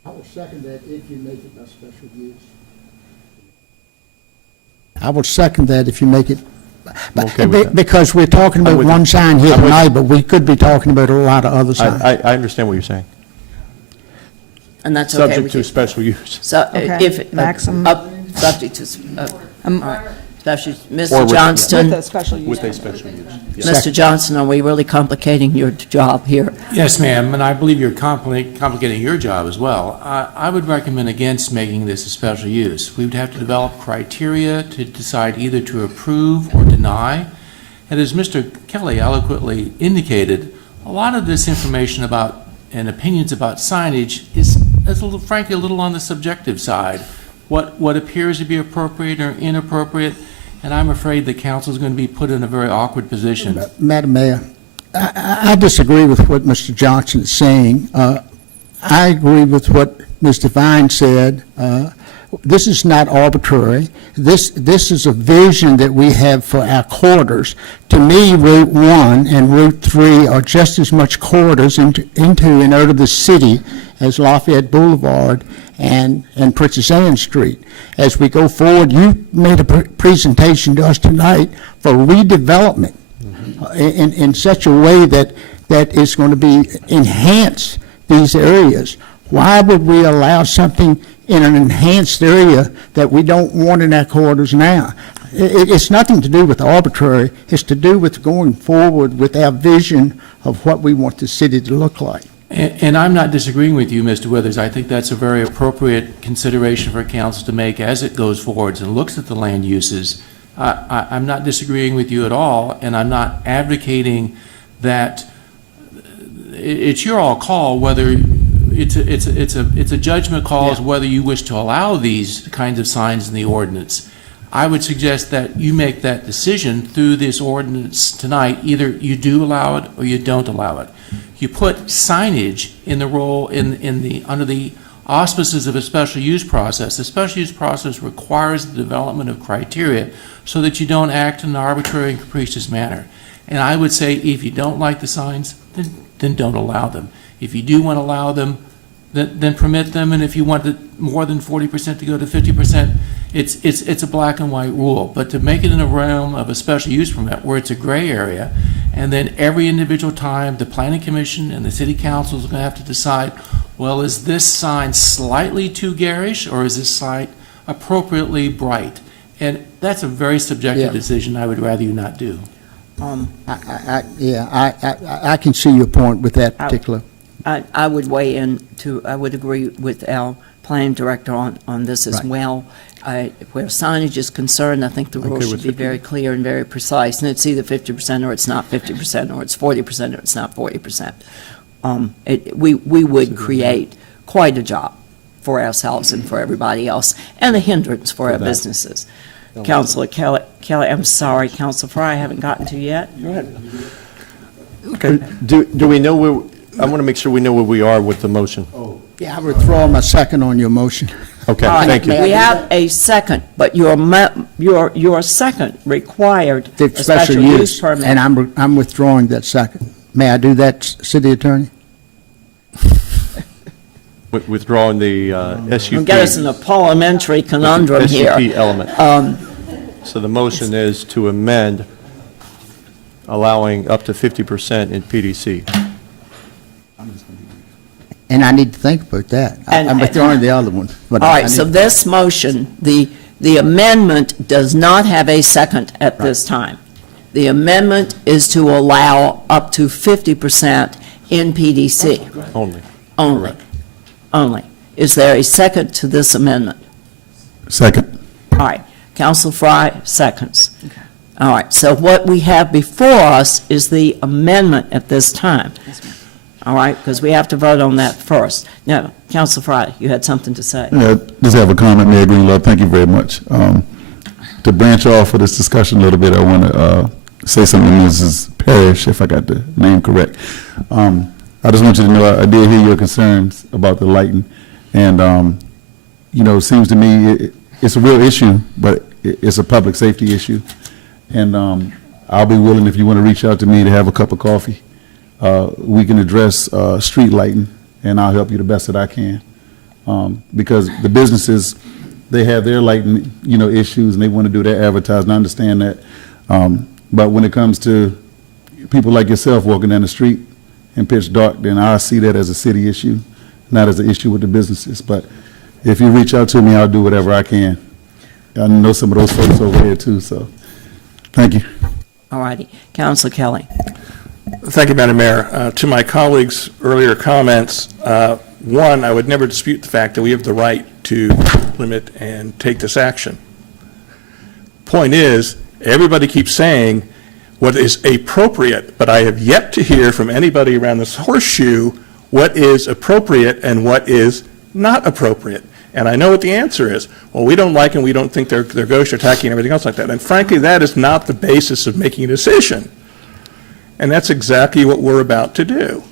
I will second that if you make it a special use. I will second that if you make it, I'm okay with that. because we're talking I'm about with one you. sign here I'm with tonight, but we could be talking about a lot of other signs. I understand what you're saying. And that's okay Subject with to you? special use. So Okay. if, Maximum. subject to, all right, special, Or Mr. with- Johnston, With a special use. With a special use. Yes. Mr. Johnston, are we really complicating your job here? Yes, ma'am, and I believe you're complicating your job as well. I would recommend against making this a special use. We would have to develop criteria to decide either to approve or deny. And as Mr. Kelly eloquently indicated, a lot of this information about and opinions about signage is frankly a little on the subjective side. What appears to be appropriate or inappropriate, and I'm afraid the council is going to be put in a very awkward position. Madam Mayor, I disagree with what Mr. Johnson is saying. I agree with what Ms. Devine said. This is not arbitrary. This is a vision that we have for our corridors. To me, Route 1 and Route 3 are just as much corridors into and out of the city as Lafayette Boulevard and Princess Anne Street. As we go forward, you made a presentation to us tonight for redevelopment in such a way that is going to be enhance these areas. Why would we allow something in an enhanced area that we don't want in our corridors now? It's nothing to do with arbitrary. It's to do with going forward with our vision of what we want the city to look like. And I'm not disagreeing with you, Mr. Withers. I think that's a very appropriate consideration for council to make as it goes forwards and looks at the land uses. I'm not disagreeing with you at all, and I'm not advocating that it's your all call whether it's a judgment call as whether you wish to allow these kinds of signs in the ordinance. I would suggest that you make that decision through this ordinance tonight. Either you do allow it or you don't allow it. You put signage in the role under the auspices of a special use process. The special use process requires the development of criteria so that you don't act in an arbitrary and capricious manner. And I would say if you don't like the signs, then don't allow them. If you do want to allow them, then permit them, and if you want more than 40% to go to 50%, it's a black and white rule. But to make it in a realm of a special use permit where it's a gray area, and then every individual time the planning commission and the city council is going to have to decide, well, is this sign slightly too garish, or is this sign appropriately bright? And that's a very subjective decision I would rather you not do. I can see your point with that particular. I would weigh in I would agree with our planning director on this as Right. well. Where signage is concerned, I think the Okay rules should with be very clear and very precise, and it's either 50% or it's not 50%, or it's 40% or it's not 40%. We would create quite a job for ourselves and for everybody else, and a hindrance for our businesses. Councilor Kelly, I'm sorry, Councilor Fry, I haven't gotten to yet. Go ahead. Okay. Do we know where, I want to make sure we know where we are with the motion. Yeah, I withdraw my second on your motion. Okay, All right, thank you. We have a second, but your second required The a special use permit. And I'm withdrawing that second. May I do that, City Attorney? Withdrawing the SUP. You'll get us in a parliamentary conundrum here. SUP element. So the motion is to amend, allowing up to 50% in PDC. And I need to think about that. I'm withdrawing the other one. But All I right, need- so this motion, the amendment does not have a second at this time. The amendment is to allow up to 50% in PDC. Only. Only. Only. Is there a second to this amendment? Second. All right, Council Fry, seconds. All right, so what we have before us is the amendment at this time. All right, because we have to vote on that first. Now, Council Fry, you had something to say. Just have a comment, Mayor Greenlove. Thank you very much. To branch off of this discussion a little bit, I want to say something to Mrs. Parrish, if I got the name correct. I just want you to know I did hear your concerns about the lighting. And, it seems to me it's a real issue, but it's a public safety issue. And I'll be willing, if you want to reach out to me, to have a cup of coffee. We can address street lighting, and I'll help you the best that I can. Because the businesses, they have their lighting, issues, and they want to do their advertising. I understand that. But when it comes to people like yourself walking down the street in pitch dark, then I see that as a city issue, not as an issue with the businesses. But if you reach out to me, I'll do whatever I can. I know some of those folks over here too, so thank you. All righty. Councilor Kelly. Thank you, Madam Mayor. To my colleagues' earlier comments, one, I would never dispute the fact that we have the right to limit and take this action. Point is, everybody keeps saying what is appropriate, but I have yet to hear from anybody around this horseshoe what is appropriate and what is not appropriate. And I know what the answer is. Well, we don't like and we don't think they're ghost attacking and everything else like that. And frankly, that is not the basis of making a decision. And that's exactly what we're about to do.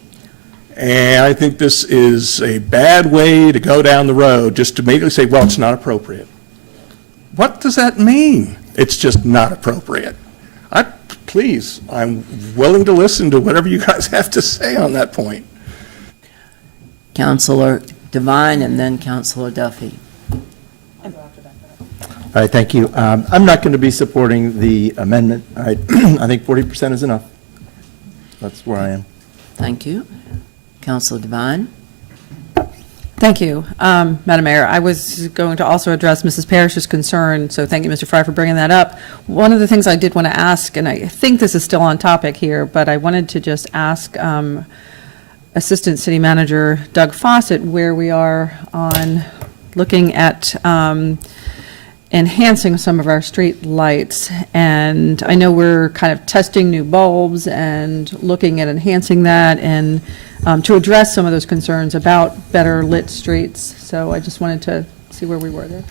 And I think this is a bad way to go down the road, just to immediately say, well, it's not appropriate. What does that mean? It's just not appropriate. Please, I'm willing to listen to whatever you guys have to say on that point. Councilor Devine and then Councilor Duffy. All right, thank you. I'm not going to be supporting the amendment. I think 40% is enough. That's where I am. Thank you. Councilor Devine. Thank you, Madam Mayor. I was going to also address Mrs. Parrish's concern, so thank you, Mr. Fry, for bringing that up. One of the things I did want to ask, and I think this is still on topic here, but I wanted to just ask Assistant City Manager Doug Fawcett where we are on looking at enhancing some of our street lights. And I know we're kind of testing new bulbs and looking at enhancing that and to address some of those concerns about better lit streets. So I just wanted to see where we were there.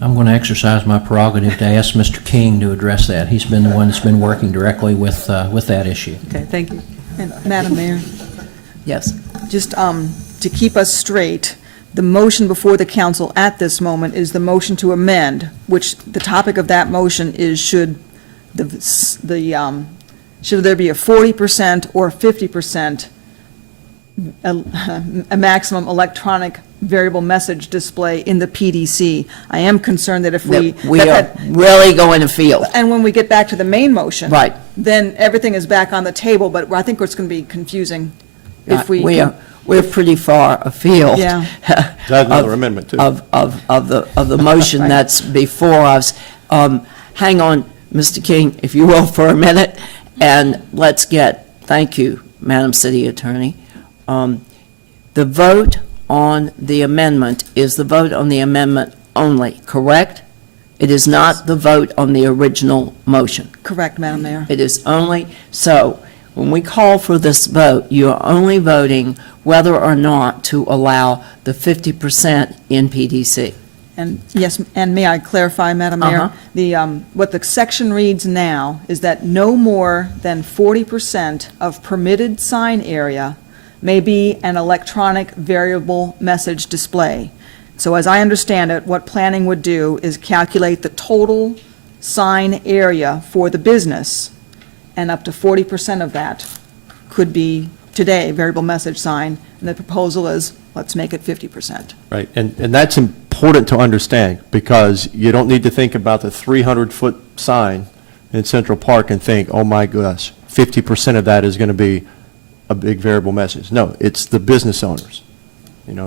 I'm going to exercise my prerogative to ask Mr. King to address that. He's been the one that's been working directly with that issue. Okay, thank you. And Madam Mayor, Yes. just to keep us straight, the motion before the council at this moment is the motion to amend, which the topic of that motion is should should there be a 40% or 50% a maximum electronic variable message display in the PDC? I am concerned that if we... We are really going afield. And when we get back to the main motion... Right. Then everything is back on the table, but I think it's going to be confusing if we... We're pretty far afield. Yeah. That's another amendment, too. Of the motion Right. that's before us. Hang on, Mr. King, if you will, for a minute, and let's thank you, Madam City Attorney. The vote on the amendment is the vote on the amendment only, correct? It is not the vote on the original motion. Correct, Madam Mayor. It is only, so when we call for this vote, you are only voting whether or not to allow the 50% in PDC. And yes, and may I clarify, Madam Mayor? Uh-huh. What the section reads now is that no more than 40% of permitted sign area may be an electronic variable message display. So as I understand it, what planning would do is calculate the total sign area for the business, and up to 40% of that could be, today, variable message sign, and the proposal is, let's make it 50%. Right, and that's important to understand, because you don't need to think about the 300-foot sign in Central Park and think, oh my gosh, 50% of that is going to be a big variable message. No, it's the business owners.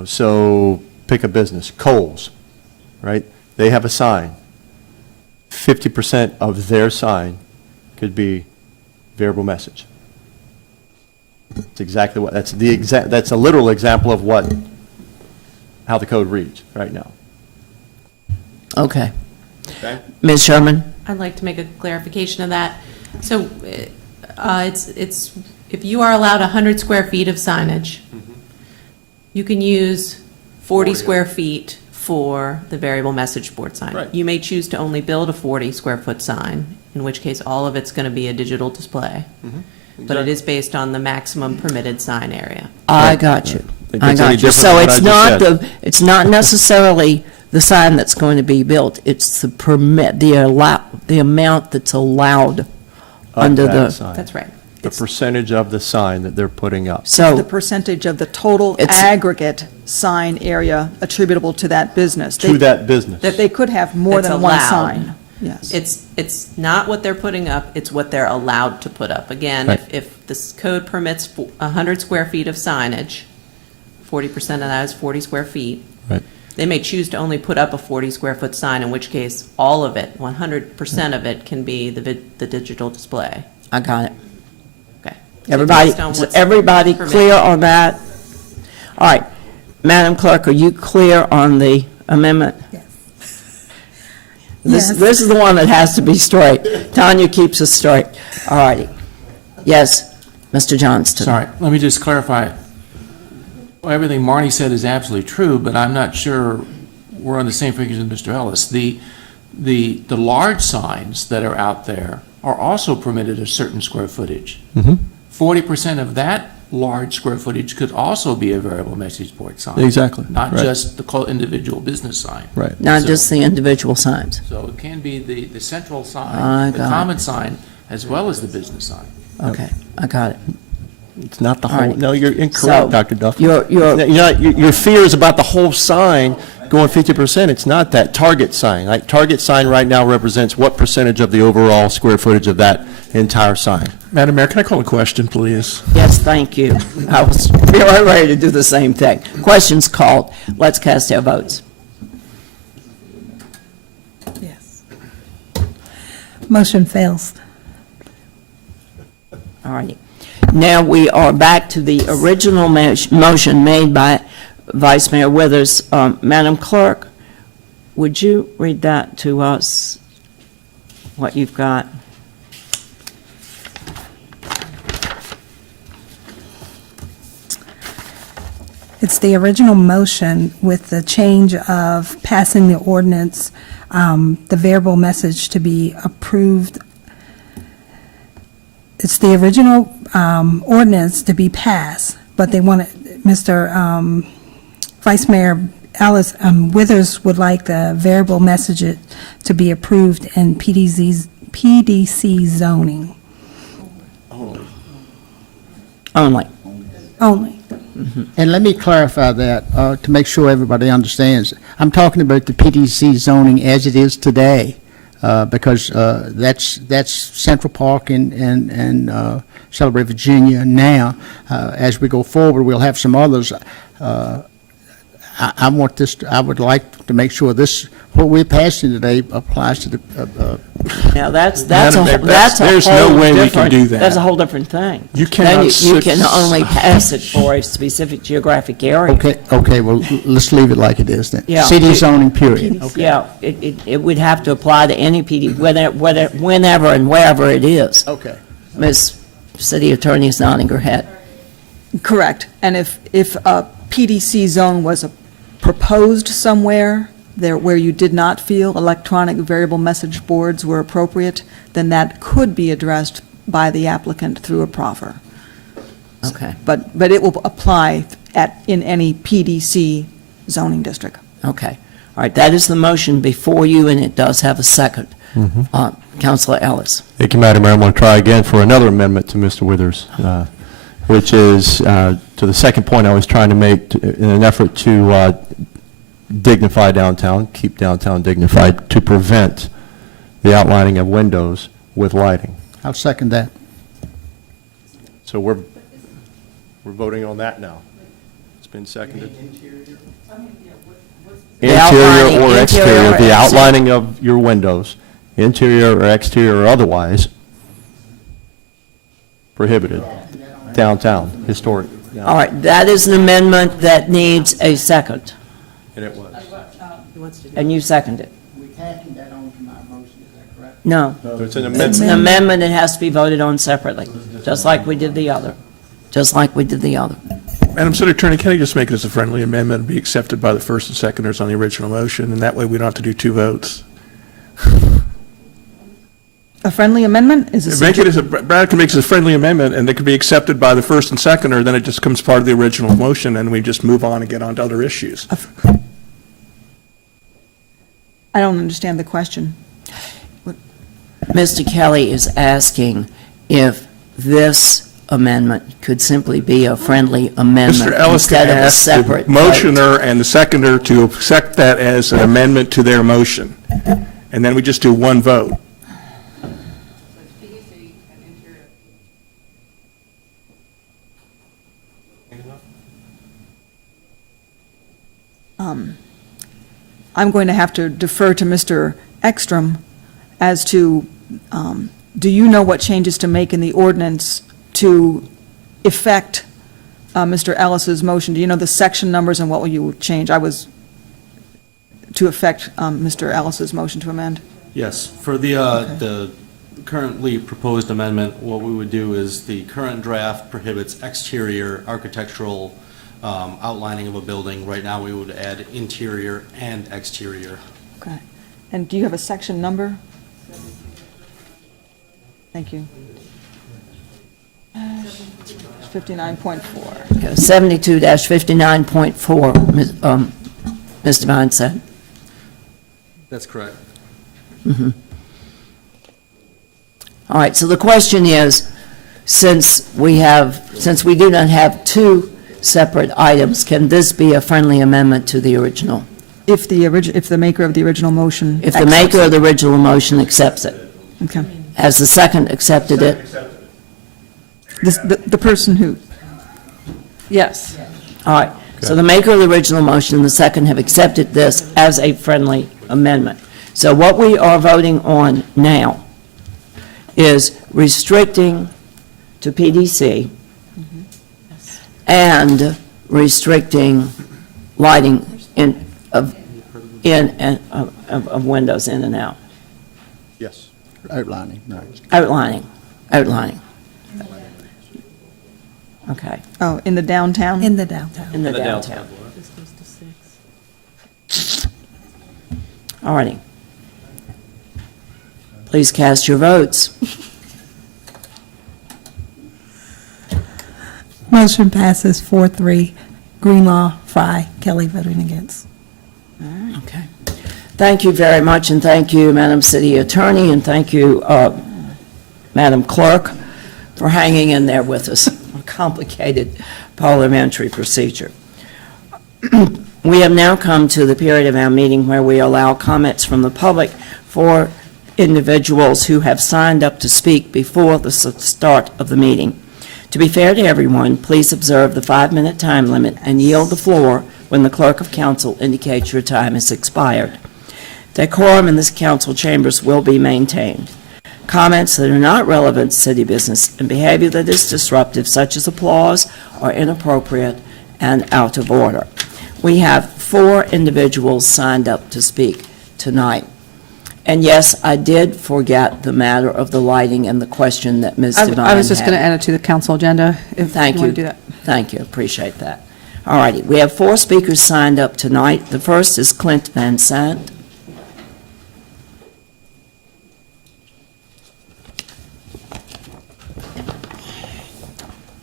So pick a business, Kohl's, right? They have a sign. 50% of their sign could be variable message. It's exactly what, that's a literal example of how the code reads right now. Okay. Okay. Ms. Sherman? I'd like to make a clarification of that. So it's if you are allowed 100 square feet of signage, you can use 40 square feet for the variable message board sign. Right. You may choose to only build a 40 square foot sign, in which case all of it's going to be a digital display. But it is based on the maximum permitted sign area. I got you. think I that's any got you. different So than what it's I not just said. it's not necessarily the sign that's going to be built. It's the permit, the amount that's allowed under that the. sign. That's right. The percentage of the sign that they're putting up. The So percentage of the total It's- aggregate sign area attributable to that business. To that business. That they could have more That's than one allowed. sign. Yes. It's not what they're putting up, it's what they're allowed to put up. Again, Right. if this code permits 100 square feet of signage, 40% of that is 40 square feet. Right. They may choose to only put up a 40 square foot sign, in which case all of it, 100% of it can be the digital display. I got it. Okay. Everybody, Based on what's everybody permitted. clear on that? All right. Madam Clerk, are you clear on the amendment? Yes. This, Yes. this is the one that has to be straight. Tanya keeps us straight. All righty. Yes, Mr. Johnston. Sorry, let me just clarify. Well, everything Marnie said is absolutely true, but I'm not sure we're on the same figures as Mr. Ellis. The large signs that are out there are also permitted a certain square footage. 40% of that large square footage could also be a variable message board sign. Exactly, Not right. just the individual business sign. Right. Not So- just the individual signs. So it can be the central I sign, the got it. common sign, as well as the business sign. Okay, I got it. It's not the All whole, right. no, you're So, incorrect, Dr. Duffy. you're- Your fear is about the whole sign going 50%. It's not that Target sign. Like, Target sign right now represents what percentage of the overall square footage of that entire sign? Madam Mayor, can I call a question, please? Yes, thank you. I was really ready to do the same thing. Questions called. Let's cast our votes. Yes. Motion fails. All righty. Now we are back to the original motion made by Vice Mayor Withers. Madam Clerk, would you read that to us, what you've got? It's the original motion with the change of passing the ordinance, the variable message to be approved. It's the original ordinance to be passed, but they want it, Mr. Vice Mayor Alice Withers would like the variable message to be approved in PDC zoning. Only. Only. And let me clarify that to make sure everybody understands. I'm talking about the PDC zoning as it is today, because that's Central Park and Celebrate Virginia now. As we go forward, we'll have some others. I want this. I would like to make sure this what we're passing today applies to the. Now, that's a There's whole no way we can different- do that. That's a whole different thing. You Then cannot you can only pass it for a specific geographic area. Okay. Well, let's leave it like it is then. Yeah. CD zoning, period. Okay. Yeah, it would have to apply to any PD, whenever and wherever it is. Okay. Ms. City Attorney is nodding her head. Correct. And if a PDC zone was proposed somewhere there where you did not feel electronic variable message boards were appropriate, then that could be addressed by the applicant through a proffer. Okay, But it will apply in any PDC zoning district. okay. All right, that is the motion before you, and it does have a second. Councilor Ellis. Thank you, Madam Mayor. I'm going to try again for another amendment to Mr. Withers, which is to the second point I was trying to make in an effort to dignify downtown, keep downtown dignified, to prevent the outlining of windows with lighting. I'll second that. So we're voting on that now. It's been seconded. Interior or exterior, the outlining of your windows, interior or exterior or otherwise, prohibited downtown, historic. All right, that is an amendment that needs a second, And it was. and you second it. We tacking that on to my motion, is that correct? No, So it's an it's an amendment. amendment that has to be voted on separately, just like we did the other. Just like we did the other. Madam City Attorney, can I just make it as a friendly amendment and be accepted by the first and seconders on the original motion, and that way we don't have to do two votes? A friendly amendment is a Make it as Brad can make it as a friendly amendment, and it can be accepted by the first and seconder, then it just becomes part of the original motion, and we just move on and get on to other issues. I don't understand the question. Mr. Kelly is asking if this amendment could simply be a friendly amendment Mr. Ellis instead can of a ask the separate vote. motioner and the seconder to accept that as an amendment to their motion, and then we just do one vote. I'm going to have to defer to Mr. Ekstrom as to, do you know what changes to make in the ordinance to effect Mr. Ellis's motion? Do you know the section numbers and what will you change? To effect Mr. Ellis's motion to amend? Yes, for the currently proposed amendment, what we would do is the current draft prohibits exterior architectural outlining of a building. Right now, we would add interior and exterior. Okay. And do you have a section number? Thank you. 59.4. 72-59.4, Ms. Devine said. That's correct. All right, so the question is, since we do not have two separate items, can this be a friendly amendment to the original? If the maker of the original motion If the maker of the original motion accepts it. Okay. Has the second accepted it? The person who, Yes. All right, so the maker of the original motion and the second have accepted this as a friendly amendment. So what we are voting on now is restricting to PDC and restricting lighting of windows in and out. Yes. Outlining, right. Outlining. Okay, oh, in the downtown? In the downtown. in the downtown. All righty. Please cast your votes. Motion passes 4-3. Greenlaw, Fry, Kelly voting against. Okay. Thank you very much, and thank you, Madam City Attorney, and thank you, Madam Clerk, for hanging in there with us. A complicated parliamentary procedure. We have now come to the period of our meeting where we allow comments from the public for individuals who have signed up to speak before the start of the meeting. To be fair to everyone, please observe the 5-minute time limit and yield the floor when the Clerk of Council indicates your time has expired. Decorum in this council chambers will be maintained. Comments that are not relevant to city business and behavior that is disruptive, such as applause, are inappropriate and out of order. We have 4 individuals signed up to speak tonight. And yes, I did forget the matter of the lighting and the question that Ms. Devine had. I was just going to add it to the council agenda, if Thank you want to do that. Thank you, appreciate that. All righty, we have 4 speakers signed up tonight. The first is Clint Van Sant.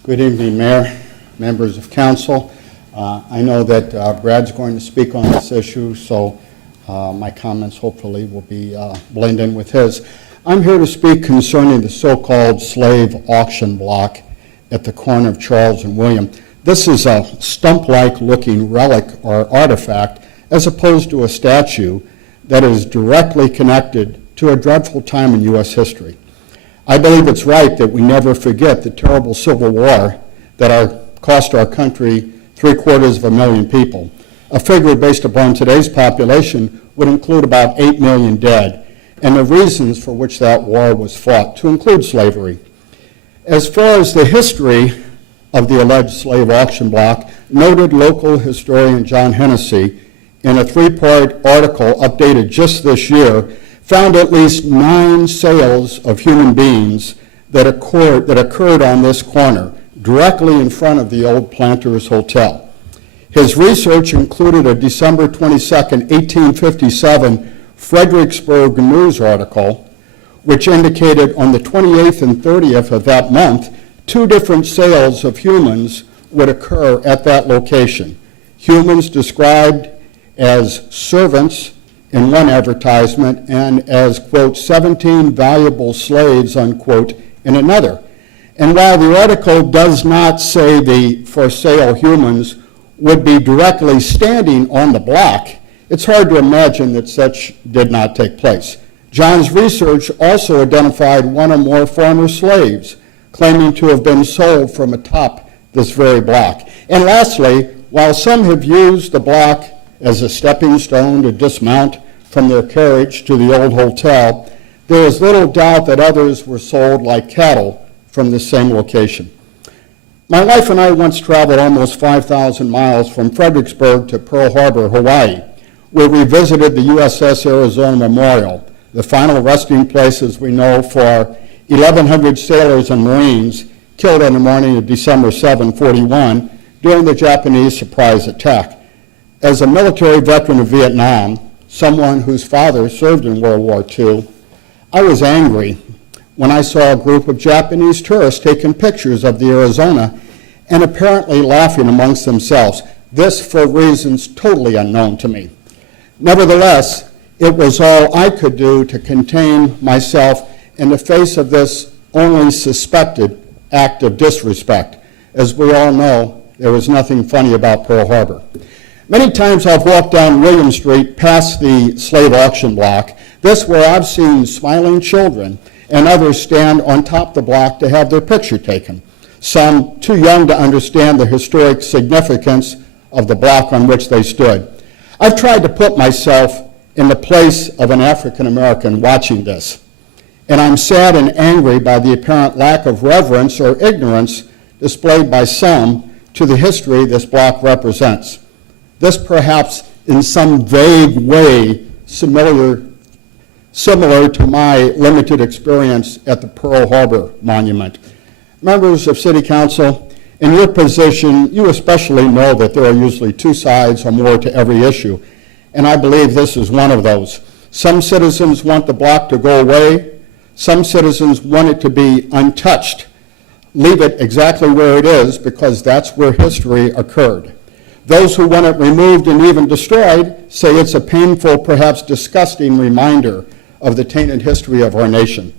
Good evening, Mayor, members of council. I know that Brad's going to speak on this issue, so my comments hopefully will be blend in with his. I'm here to speak concerning the so-called slave auction block at the corner of Charles and William. This is a stump-like looking relic or artifact as opposed to a statue that is directly connected to a dreadful time in U.S. history. I believe it's right that we never forget the terrible Civil War that cost our country 750,000 people. A figure based upon today's population would include about 8 million dead, and the reasons for which that war was fought, to include slavery. As far as the history of the alleged slave auction block, noted local historian John Hennessy, in a 3-part article updated just this year, found at least 9 sales of human beings that occurred on this corner, directly in front of the old Planters Hotel. His research included a December 22, 1857 Fredericksburg News article, which indicated on the 28th and 30th of that month, 2 different sales of humans would occur at that location. Humans described as servants in one advertisement and as, quote, 17 valuable slaves, unquote, in another. And while the article does not say the for sale humans would be directly standing on the block, it's hard to imagine that such did not take place. John's research also identified 1 or more former slaves claiming to have been sold from atop this very block. And lastly, while some have used the block as a stepping stone to dismount from their carriage to the old hotel, there is little doubt that others were sold like cattle from the same location. My wife and I once traveled almost 5,000 miles from Fredericksburg to Pearl Harbor, Hawaii, where we visited the USS Arizona Memorial, the final resting place, as we know, for 1,100 sailors and Marines killed on the morning of December 7, 1941, during the Japanese surprise attack. As a military veteran of Vietnam, someone whose father served in World War II, I was angry when I saw a group of Japanese tourists taking pictures of the Arizona and apparently laughing amongst themselves. This for reasons totally unknown to me. Nevertheless, it was all I could do to contain myself in the face of this only suspected act of disrespect. As we all know, there was nothing funny about Pearl Harbor. Many times I've walked down William Street past the slave auction block, this where I've seen smiling children and others stand on top of the block to have their picture taken, some too young to understand the historic significance of the block on which they stood. I've tried to put myself in the place of an African American watching this, and I'm sad and angry by the apparent lack of reverence or ignorance displayed by some to the history this block represents. This perhaps in some vague way similar to my limited experience at the Pearl Harbor Monument. Members of City Council, in your position, you especially know that there are usually 2 sides or more to every issue, and I believe this is one of those. Some citizens want the block to go away. Some citizens want it to be untouched. Leave it exactly where it is because that's where history occurred. Those who want it removed and even destroyed say it's a painful, perhaps disgusting reminder of the tainted history of our nation.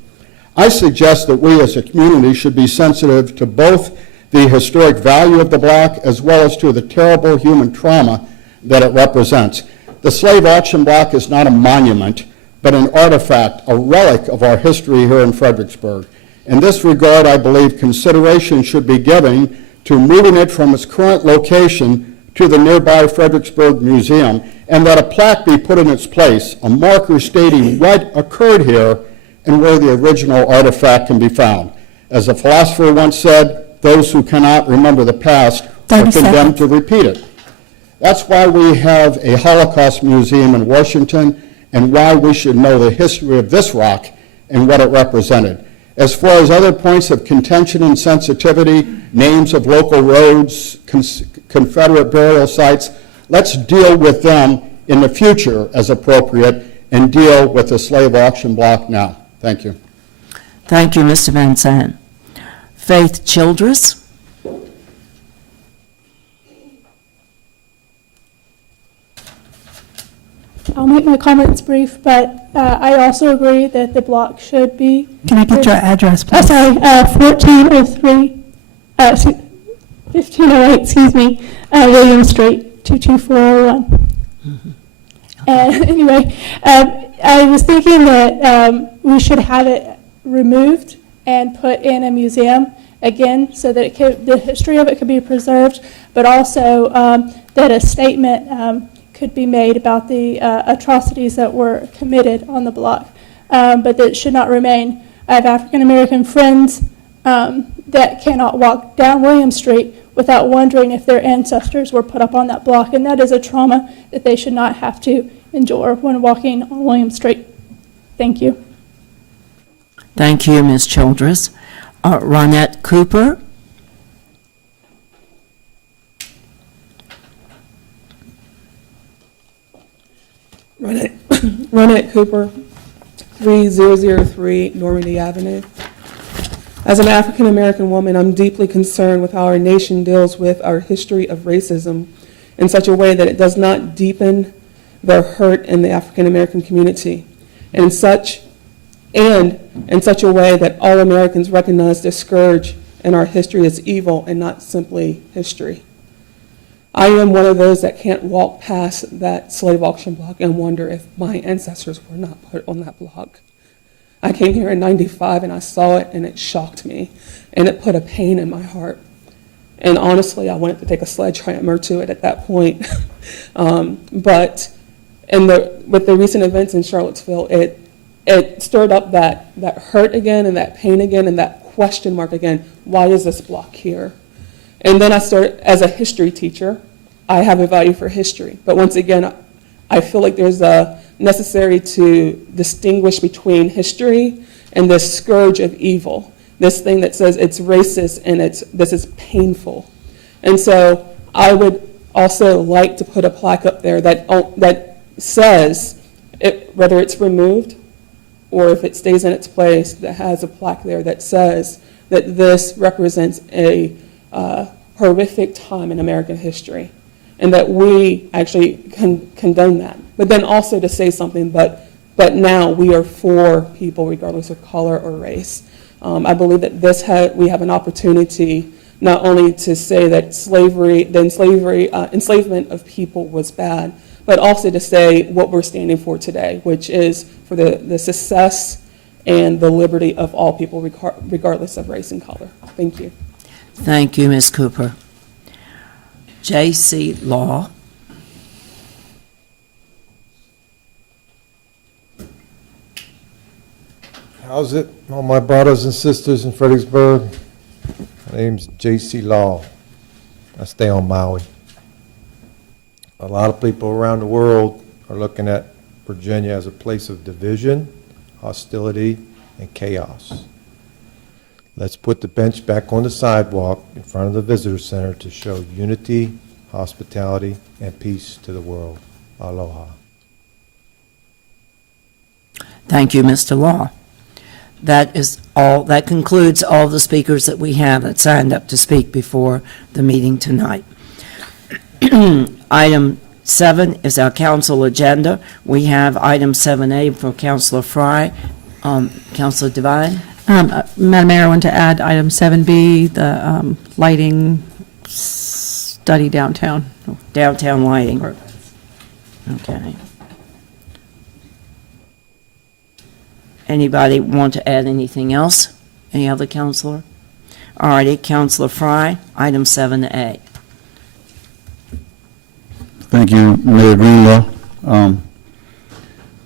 I suggest that we as a community should be sensitive to both the historic value of the block as well as to the terrible human trauma that it represents. The slave auction block is not a monument, but an artifact, a relic of our history here in Fredericksburg. In this regard, I believe consideration should be given to moving it from its current location to the nearby Fredericksburg Museum, and that a plaque be put in its place, a marker stating what occurred here and where the original artifact can be found. As a philosopher once said, those who cannot remember the past are condemned to repeat it. That's why we have a Holocaust museum in Washington and why we should know the history of this rock and what it represented. As far as other points of contention and sensitivity, names of local roads, Confederate burial sites, let's deal with them in the future as appropriate and deal with the slave auction block now. Thank you. Thank you, Mr. Van Zandt. Faith Childress. I'll make my comments brief, but I also agree that the block should be. Can I get your address, please? 1403, 1508, excuse me, William Street, 22401. And anyway, I was thinking that we should have it removed and put in a museum again, so that the history of it could be preserved, but also that a statement could be made about the atrocities that were committed on the block, but that should not remain. I have African American friends that cannot walk down William Street without wondering if their ancestors were put up on that block, and that is a trauma that they should not have to endure when walking on William Street. Thank you. Thank you, Ms. Childress. Ronette Cooper. Ronette Cooper, 3003 Normandy Avenue. As an African American woman, I'm deeply concerned with how our nation deals with our history of racism in such a way that it does not deepen the hurt in the African American community, and in such a way that all Americans recognize this scourge in our history as evil and not simply history. I am one of those that can't walk past that slave auction block and wonder if my ancestors were not put on that block. I came here in '95 and I saw it and it shocked me and it put a pain in my heart. And honestly, I wanted to take a sledgehammer to it at that point. But with the recent events in Charlottesville, it stirred up that hurt again and that pain again and that question mark again. Why is this block here? And then I started, as a history teacher, I have a value for history. But once again, I feel like there's a necessary to distinguish between history and this scourge of evil, this thing that says it's racist and this is painful. And so I would also like to put a plaque up there that says, whether it's removed or if it stays in its place, that has a plaque there that says that this represents a horrific time in American history, and that we actually condone that. But then also to say something, but now we are for people regardless of color or race. I believe that we have an opportunity not only to say that enslavement of people was bad, but also to say what we're standing for today, which is for the success and the liberty of all people regardless of race and color. Thank you. Thank you, Ms. Cooper. J.C. Law. How's it, all my brothers and sisters in Fredericksburg? My name's J.C. Law. I stay on Maui. A lot of people around the world are looking at Virginia as a place of division, hostility, and chaos. Let's put the bench back on the sidewalk in front of the visitor center to show unity, hospitality, and peace to the world. Aloha. Thank you, Mr. Law. That concludes all the speakers that we have that signed up to speak before the meeting tonight. Item 7 is our council agenda. We have item 7A from Councilor Fry. Councilor Devine? Madam Mayor, I want to add item 7B, the lighting study downtown. Downtown lighting. Okay. Anybody want to add anything else? Any other counselor? All righty, Councilor Fry, item 7A. Thank you, Mayor Greenlaw.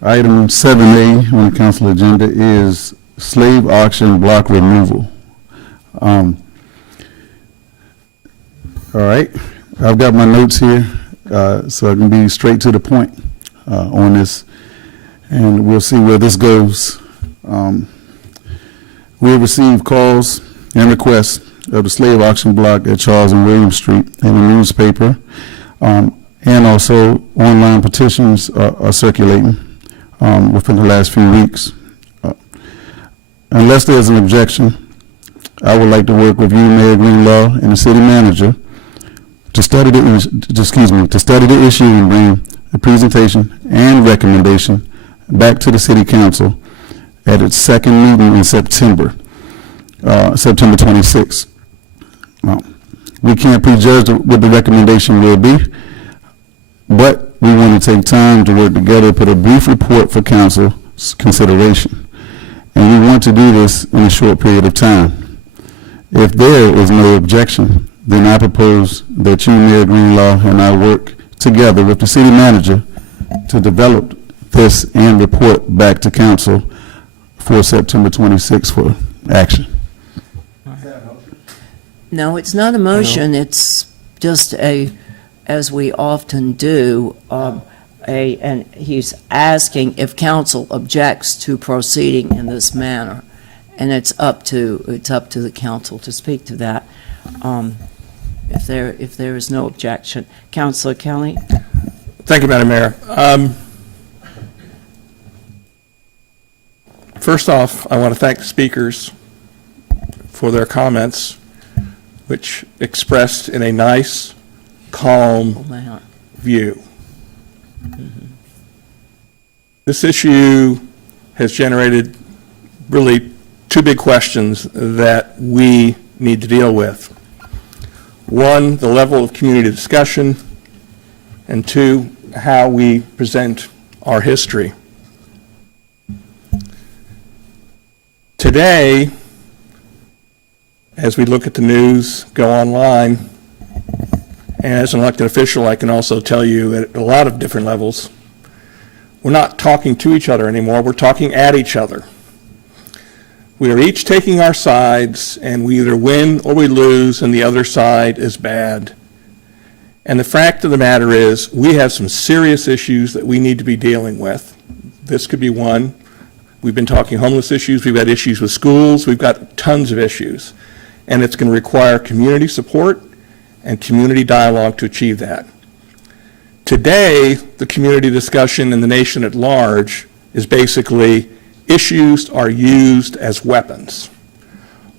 Item 7A on the council agenda is slave auction block removal. All right, I've got my notes here, so I can be straight to the point on this, and we'll see where this goes. We have received calls and requests of the slave auction block at Charles and William Street in the newspaper, and also online petitions are circulating within the last few weeks. Unless there's an objection, I would like to work with you, Mayor Greenlaw, and the city manager to study the issue and bring a presentation and recommendation back to the city council at its second meeting in September 26th. We can't prejudge what the recommendation will be, but we want to take time to work together, put a brief report for council's consideration. And we want to do this in a short period of time. If there is no objection, then I propose that you, Mayor Greenlaw, and I work together with the city manager to develop this and report back to council for September 26th for action. No, it's not a motion, it's just as we often do, and he's asking if council objects to proceeding in this manner, and it's up to the council to speak to that. If there is no objection, Councilor Kelly. Thank you, Madam Mayor. First off, I want to thank the speakers for their comments, which expressed in a nice, calm view. This issue has generated really two big questions that we need to deal with. One, the level of community discussion, and two, how we present our history. Today, as we look at the news, go online, and as an elected official, I can also tell you at a lot of different levels, we're not talking to each other anymore, we're talking at each other. We are each taking our sides, and we either win or we lose, and the other side is bad. And the fact of the matter is, we have some serious issues that we need to be dealing with. This could be one. We've been talking homeless issues, we've got issues with schools, we've got tons of issues. And it's going to require community support and community dialogue to achieve that. Today, the community discussion in the nation at large is basically issues are used as weapons.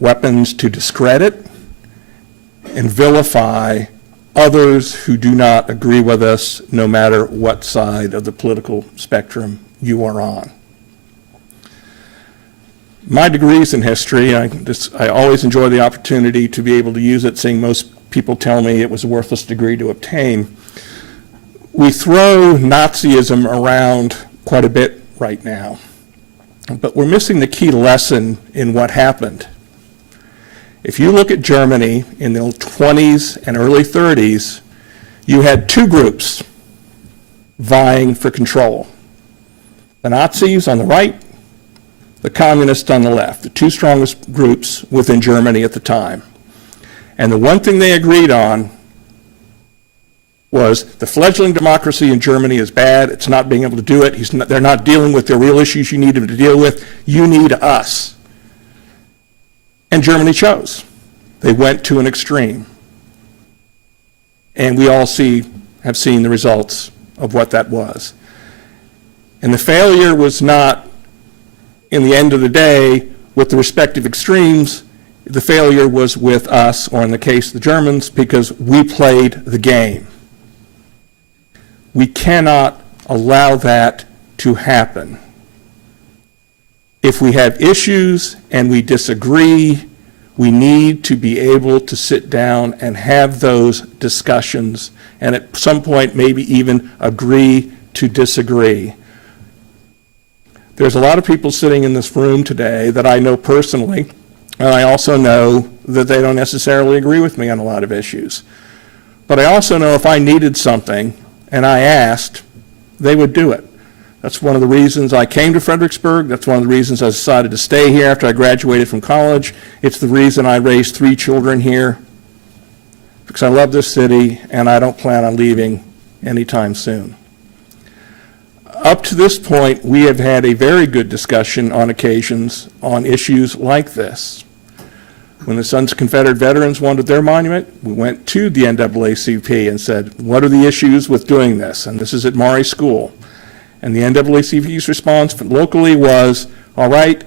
Weapons to discredit and vilify others who do not agree with us, no matter what side of the political spectrum you are on. My degree's in history. I always enjoy the opportunity to be able to use it, seeing most people tell me it was a worthless degree to obtain. We throw Nazism around quite a bit right now, but we're missing the key lesson in what happened. If you look at Germany in the 20s and early 30s, you had two groups vying for control. The Nazis on the right, the communists on the left, the two strongest groups within Germany at the time. And the one thing they agreed on was the fledgling democracy in Germany is bad, it's not being able to do it, they're not dealing with the real issues you need them to deal with, you need us. And Germany chose. They went to an extreme. And we all have seen the results of what that was. And the failure was not, in the end of the day, with the respective extremes. The failure was with us, or in the case of the Germans, because we played the game. We cannot allow that to happen. If we have issues and we disagree, we need to be able to sit down and have those discussions, and at some point maybe even agree to disagree. There's a lot of people sitting in this room today that I know personally, and I also know that they don't necessarily agree with me on a lot of issues. But I also know if I needed something and I asked, they would do it. That's one of the reasons I came to Fredericksburg. That's one of the reasons I decided to stay here after I graduated from college. It's the reason I raised 3 children here, because I love this city and I don't plan on leaving anytime soon. Up to this point, we have had a very good discussion on occasions on issues like this. When the Sons of Confederate Veterans wanted their monument, we went to the NAACP and said, what are the issues with doing this? And this is at Maury School. And the NAACP's response locally was, all right,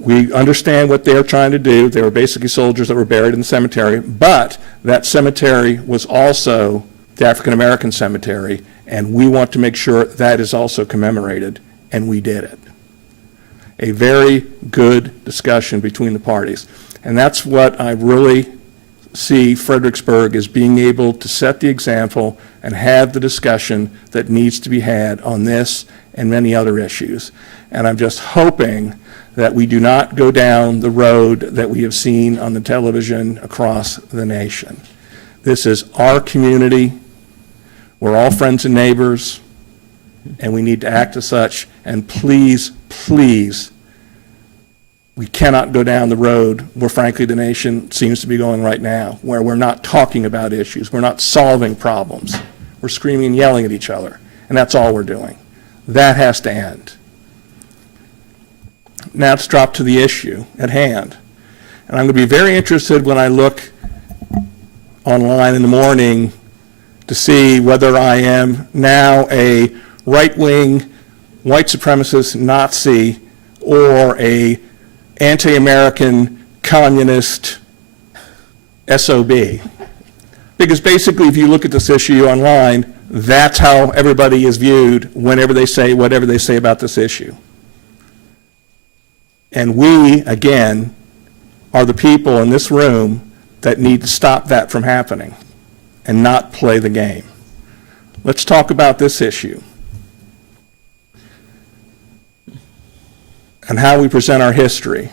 we understand what they're trying to do. They were basically soldiers that were buried in the cemetery, but that cemetery was also the African American cemetery, and we want to make sure that is also commemorated, and we did it. A very good discussion between the parties. And that's what I really see Fredericksburg as being able to set the example and have the discussion that needs to be had on this and many other issues. And I'm just hoping that we do not go down the road that we have seen on the television across the nation. This is our community. We're all friends and neighbors, and we need to act as such. And please, please, we cannot go down the road where, frankly, the nation seems to be going right now, where we're not talking about issues, we're not solving problems, we're screaming and yelling at each other, and that's all we're doing. That has to end. Now let's drop to the issue at hand. And I'm going to be very interested when I look online in the morning to see whether I am now a right-wing, white supremacist Nazi or a anti-American communist SOB. Because basically, if you look at this issue online, that's how everybody is viewed whenever they say whatever they say about this issue. And we, again, are the people in this room that need to stop that from happening and not play the game. Let's talk about this issue and how we present our history.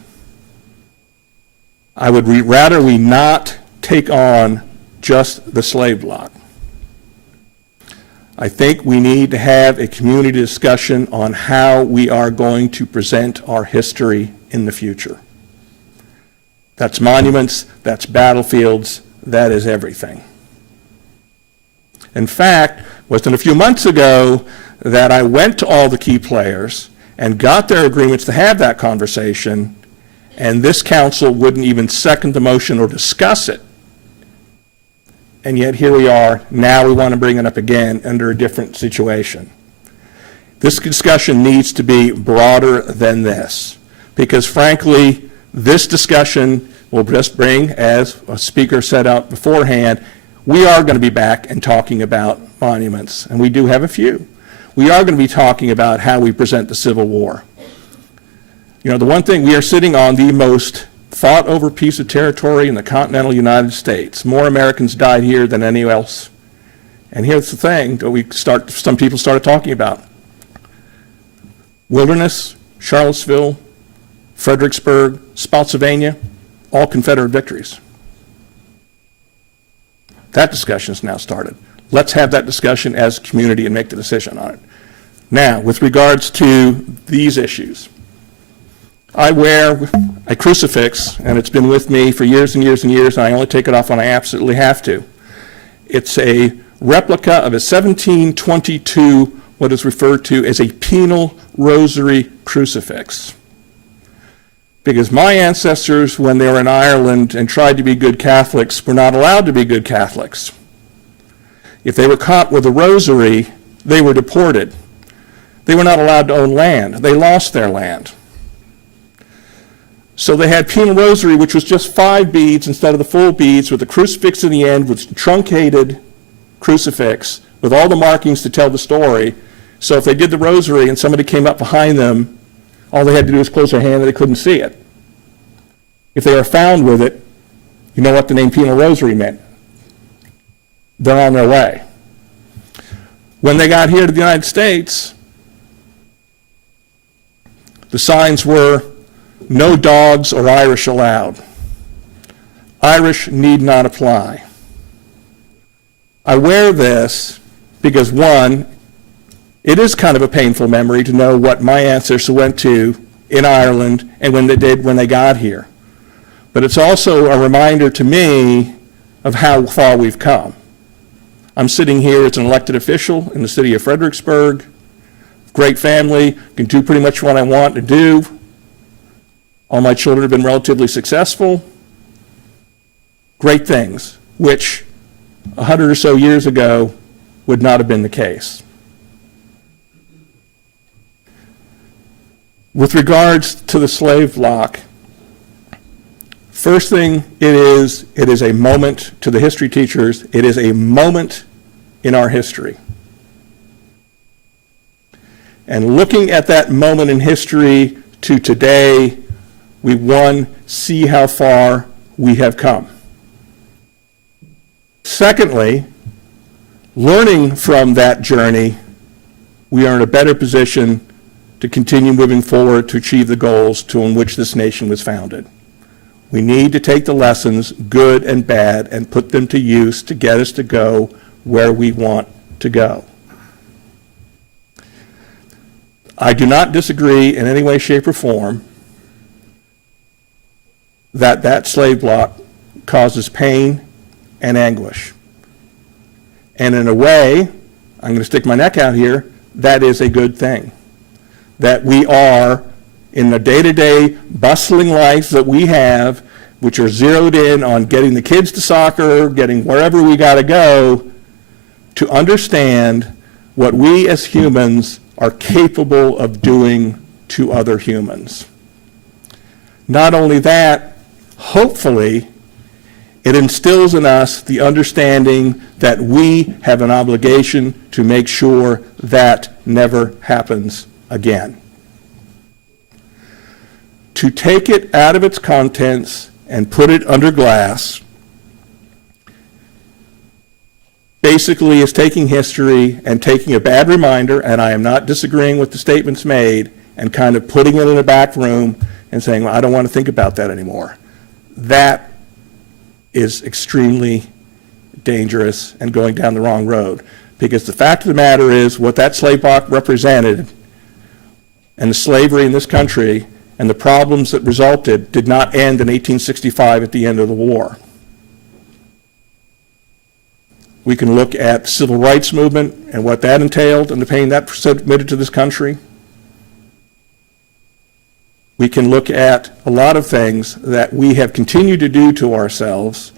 I would rather we not take on just the slave block. I think we need to have a community discussion on how we are going to present our history in the future. That's monuments, that's battlefields, that is everything. In fact, it wasn't a few months ago that I went to all the key players and got their agreements to have that conversation, and this council wouldn't even second the motion or discuss it. And yet here we are, now we want to bring it up again under a different situation. This discussion needs to be broader than this, because frankly, this discussion will just bring, as a speaker set out beforehand, we are going to be back and talking about monuments, and we do have a few. We are going to be talking about how we present the Civil War. You know, the one thing, we are sitting on the most fought over piece of territory in the continental United States. More Americans died here than anywhere else. And here's the thing that some people started talking about. Wilderness, Charlottesville, Fredericksburg, Spotsylvania, all Confederate victories. That discussion has now started. Let's have that discussion as a community and make the decision on it. Now, with regards to these issues, I wear a crucifix, and it's been with me for years and years and years, and I only take it off when I absolutely have to. It's a replica of a 1722, what is referred to as a penal rosary crucifix. Because my ancestors, when they were in Ireland and tried to be good Catholics, were not allowed to be good Catholics. If they were caught with a rosary, they were deported. They were not allowed to own land. They lost their land. So they had penal rosary, which was just 5 beads instead of the full beads, with a crucifix in the end, with truncated crucifix with all the markings to tell the story. So if they did the rosary and somebody came up behind them, all they had to do was close their hand and they couldn't see it. If they were found with it, you know what the name penal rosary meant. They're on their way. When they got here to the United States, the signs were no dogs or Irish allowed. Irish need not apply. I wear this because, one, it is kind of a painful memory to know what my ancestors went to in Ireland and when they got here. But it's also a reminder to me of how far we've come. I'm sitting here as an elected official in the city of Fredericksburg, great family, can do pretty much what I want to do. All my children have been relatively successful. Great things, which 100 or so years ago would not have been the case. With regards to the slave block, first thing it is a moment to the history teachers, it is a moment in our history. And looking at that moment in history to today, we, one, see how far we have come. Secondly, learning from that journey, we are in a better position to continue moving forward to achieve the goals in which this nation was founded. We need to take the lessons, good and bad, and put them to use to get us to go where we want to go. I do not disagree in any way, shape, or form that slave block causes pain and anguish. And in a way, I'm going to stick my neck out here, that is a good thing. That we are, in the day-to-day bustling life that we have, which are zeroed in on getting the kids to soccer, getting wherever we got to go, to understand what we as humans are capable of doing to other humans. Not only that, hopefully, it instills in us the understanding that we have an obligation to make sure that never happens again. To take it out of its contents and put it under glass basically is taking history and taking a bad reminder, and I am not disagreeing with the statements made, and kind of putting it in a back room and saying, well, I don't want to think about that anymore. That is extremely dangerous and going down the wrong road. Because the fact of the matter is what that slave block represented and the slavery in this country and the problems that resulted did not end in 1865 at the end of the war. We can look at the civil rights movement and what that entailed and the pain that submitted to this country. We can look at a lot of things that we have continued to do to ourselves.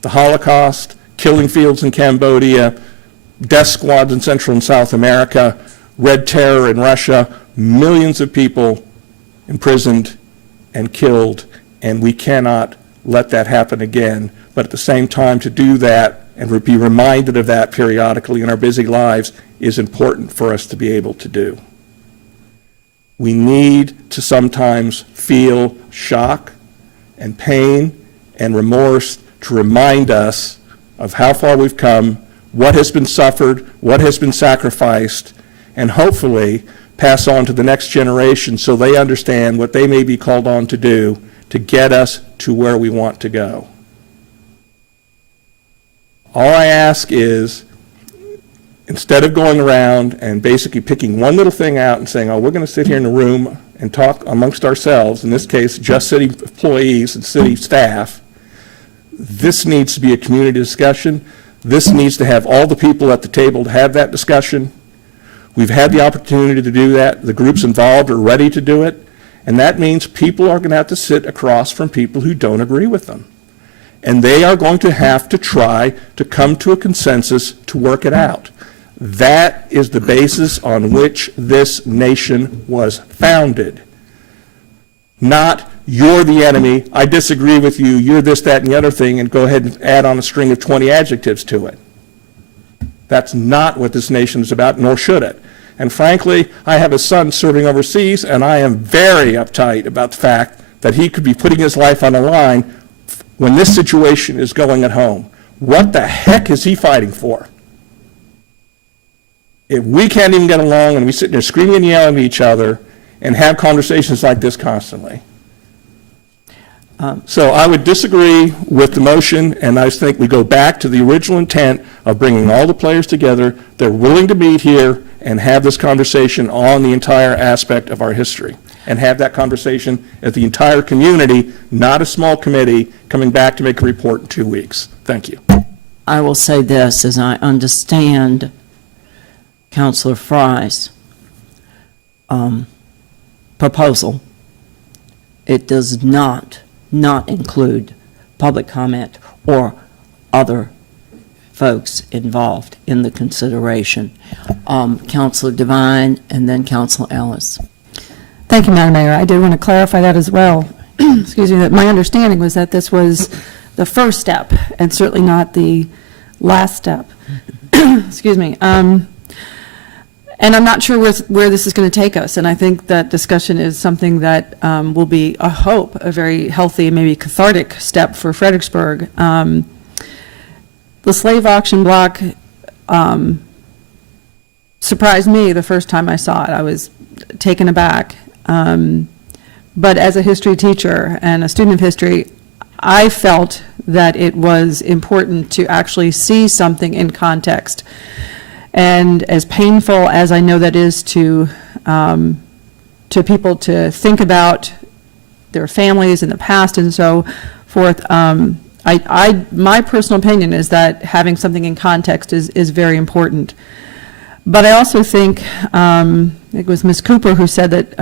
The Holocaust, killing fields in Cambodia, death squads in Central and South America, Red Terror in Russia, millions of people imprisoned and killed, and we cannot let that happen again. But at the same time, to do that and be reminded of that periodically in our busy lives is important for us to be able to do. We need to sometimes feel shock and pain and remorse to remind us of how far we've come, what has been suffered, what has been sacrificed, and hopefully pass on to the next generation so they understand what they may be called on to do to get us to where we want to go. All I ask is, instead of going around and basically picking one little thing out and saying, oh, we're going to sit here in the room and talk amongst ourselves, in this case, just city employees and city staff, this needs to be a community discussion. This needs to have all the people at the table to have that discussion. We've had the opportunity to do that. The groups involved are ready to do it. And that means people are going to have to sit across from people who don't agree with them. And they are going to have to try to come to a consensus to work it out. That is the basis on which this nation was founded. Not, you're the enemy, I disagree with you, you're this, that, and the other thing, and go ahead and add on a string of 20 adjectives to it. That's not what this nation is about, nor should it. And frankly, I have a son serving overseas, and I am very uptight about the fact that he could be putting his life on the line when this situation is going at home. What the heck is he fighting for? If we can't even get along and we sit there screaming and yelling at each other and have conversations like this constantly. So I would disagree with the motion, and I think we go back to the original intent of bringing all the players together. They're willing to meet here and have this conversation on the entire aspect of our history, and have that conversation at the entire community, not a small committee coming back to make a report in 2 weeks. Thank you. I will say this, as I understand Councilor Fry's proposal, it does not include public comment or other folks involved in the consideration. Councilor Devine and then Councilor Ellis. Thank you, Madam Mayor. I did want to clarify that as well. Excuse me, that my understanding was that this was the first step and certainly not the last step. Excuse me. And I'm not sure where this is going to take us, and I think that discussion is something that will be, I hope, a very healthy and maybe cathartic step for Fredericksburg. The slave auction block surprised me the first time I saw it. I was taken aback. But as a history teacher and a student of history, I felt that it was important to actually see something in context. And as painful as I know that is to people to think about their families in the past and so forth, my personal opinion is that having something in context is very important. But I also think, it was Ms. Cooper who said that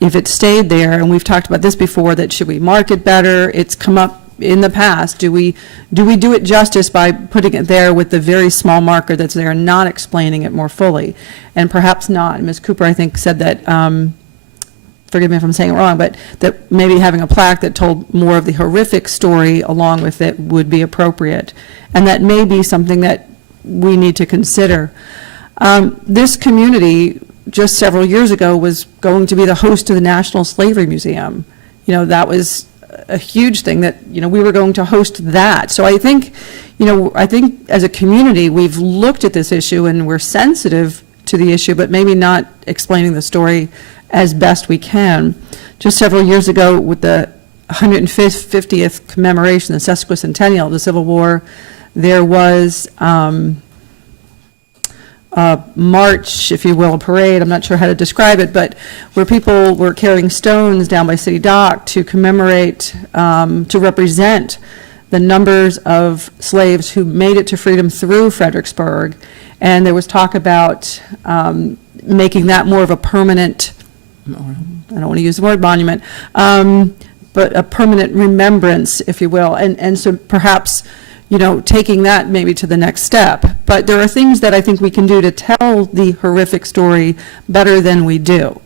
if it stayed there, and we've talked about this before, that should we mark it better? It's come up in the past. Do we do it justice by putting it there with the very small marker that's there and not explaining it more fully? And perhaps not. Ms. Cooper, I think, said that, forgive me if I'm saying it wrong, but that maybe having a plaque that told more of the horrific story along with it would be appropriate. And that may be something that we need to consider. This community, just several years ago, was going to be the host of the National Slavery Museum. You know, that was a huge thing that, you know, we were going to host that. So I think, you know, as a community, we've looked at this issue and we're sensitive to the issue, but maybe not explaining the story as best we can. Just several years ago, with the 150th commemoration, the sesquicentennial of the Civil War, there was march, if you will, a parade, I'm not sure how to describe it, but where people were carrying stones down by City Dock to commemorate, to represent the numbers of slaves who made it to freedom through Fredericksburg. And there was talk about making that more of a permanent, I don't want to use the word monument, but a permanent remembrance, if you will. And so perhaps, you know, taking that maybe to the next step. But there are things that I think we can do to tell the horrific story better than we do.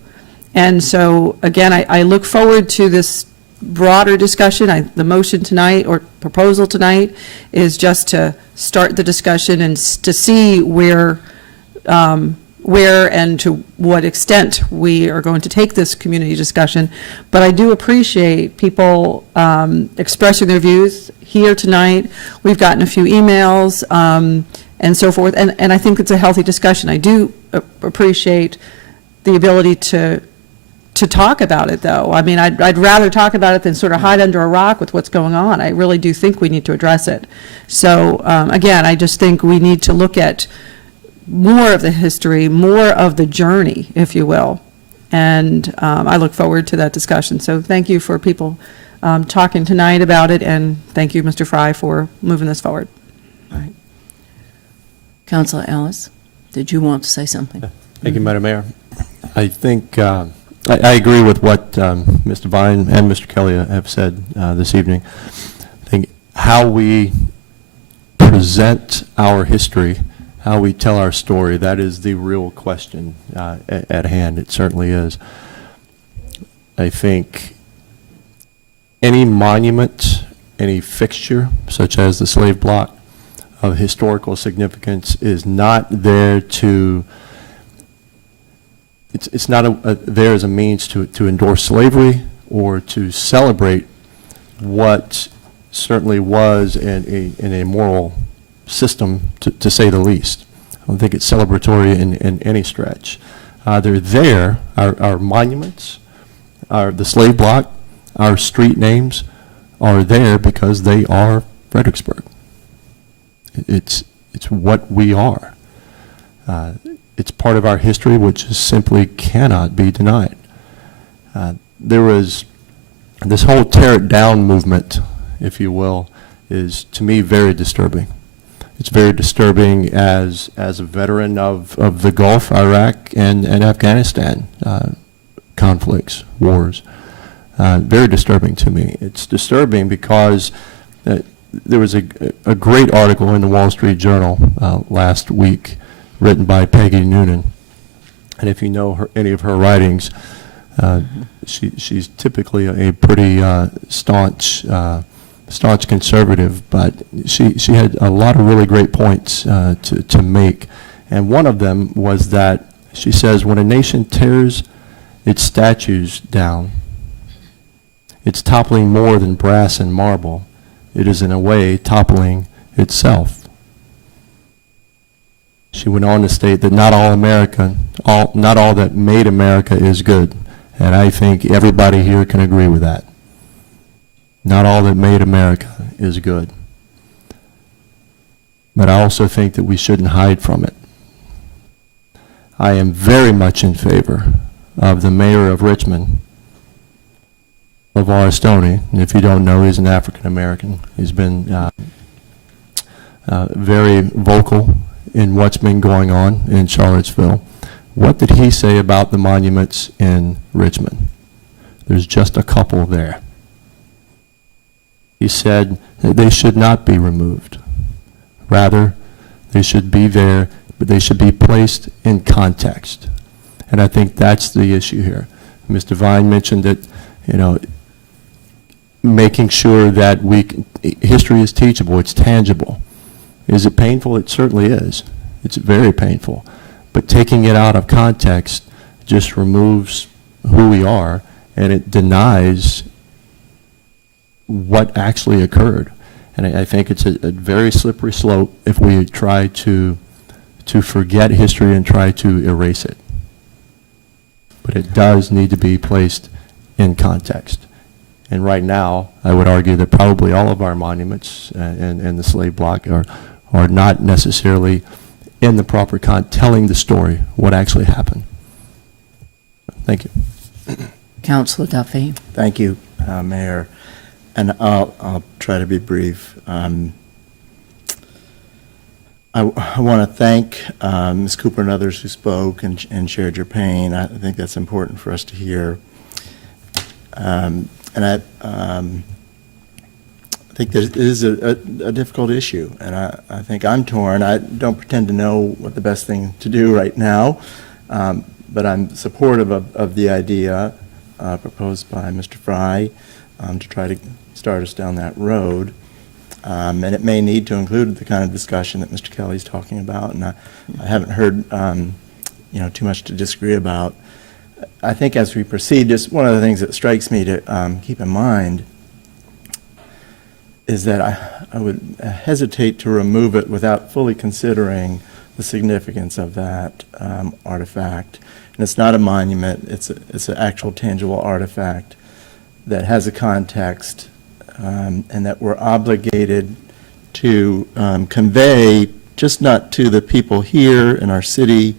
And so, again, I look forward to this broader discussion. The motion tonight, or proposal tonight, is just to start the discussion and to see where and to what extent we are going to take this community discussion. But I do appreciate people expressing their views here tonight. We've gotten a few emails and so forth, and I think it's a healthy discussion. I do appreciate the ability to talk about it, though. I mean, I'd rather talk about it than sort of hide under a rock with what's going on. I really do think we need to address it. So, again, I just think we need to look at more of the history, more of the journey, if you will. And I look forward to that discussion. So thank you for people talking tonight about it, and thank you, Mr. Fry, for moving this forward. All right. Councilor Ellis, did you want to say something? Thank you, Madam Mayor. I think I agree with what Mr. Vine and Mr. Kelly have said this evening. I think how we present our history, how we tell our story, that is the real question at hand. It certainly is. I think any monument, any fixture, such as the slave block, of historical significance is not there to, it's not there as a means to endorse slavery or to celebrate what certainly was an immoral system, to say the least. I don't think it's celebratory in any stretch. They're there, our monuments, the slave block, our street names are there because they are Fredericksburg. It's what we are. It's part of our history which simply cannot be denied. There was this whole tear it down movement, if you will, is to me very disturbing. It's very disturbing as a veteran of the Gulf, Iraq, and Afghanistan conflicts, wars. Very disturbing to me. It's disturbing because there was a great article in the Wall Street Journal last week written by Peggy Noonan. And if you know any of her writings, she's typically a pretty staunch conservative, but she had a lot of really great points to make. And one of them was that she says, when a nation tears its statues down, it's toppling more than brass and marble. It is in a way toppling itself. She went on to state that not all that made America is good. And I think everybody here can agree with that. Not all that made America is good. But I also think that we shouldn't hide from it. I am very much in favor of the mayor of Richmond, LeVar Stoney. And if you don't know, he's an African American. He's been very vocal in what's been going on in Charlottesville. What did he say about the monuments in Richmond? There's just a couple there. He said that they should not be removed. Rather, they should be there, but they should be placed in context. And I think that's the issue here. Ms. Devine mentioned that, making sure that history is teachable, it's tangible. Is it painful? It certainly is. It's very painful. But taking it out of context just removes who we are, and it denies what actually occurred. And I think it's a very slippery slope if we try to forget history and try to erase it. But it does need to be placed in context. And right now, I would argue that probably all of our monuments and the slave block are not necessarily in the proper telling the story, what actually happened. Thank you. Councilor Duffy. Thank you, Mayor. And I'll try to be brief. I want to thank Ms. Cooper and others who spoke and shared your pain. I think that's important for us to hear. And I think it is a difficult issue, and I think I'm torn. I don't pretend to know what the best thing to do right now, but I'm supportive of the idea proposed by Mr. Fry to try to start us down that road. And it may need to include the kind of discussion that Mr. Kelly's talking about, and I haven't heard too much to disagree about. I think as we proceed, just one of the things that strikes me to keep in mind is that I would hesitate to remove it without fully considering the significance of that artifact. And it's not a monument, it's an actual tangible artifact that has a context and that we're obligated to convey, just not to the people here in our city,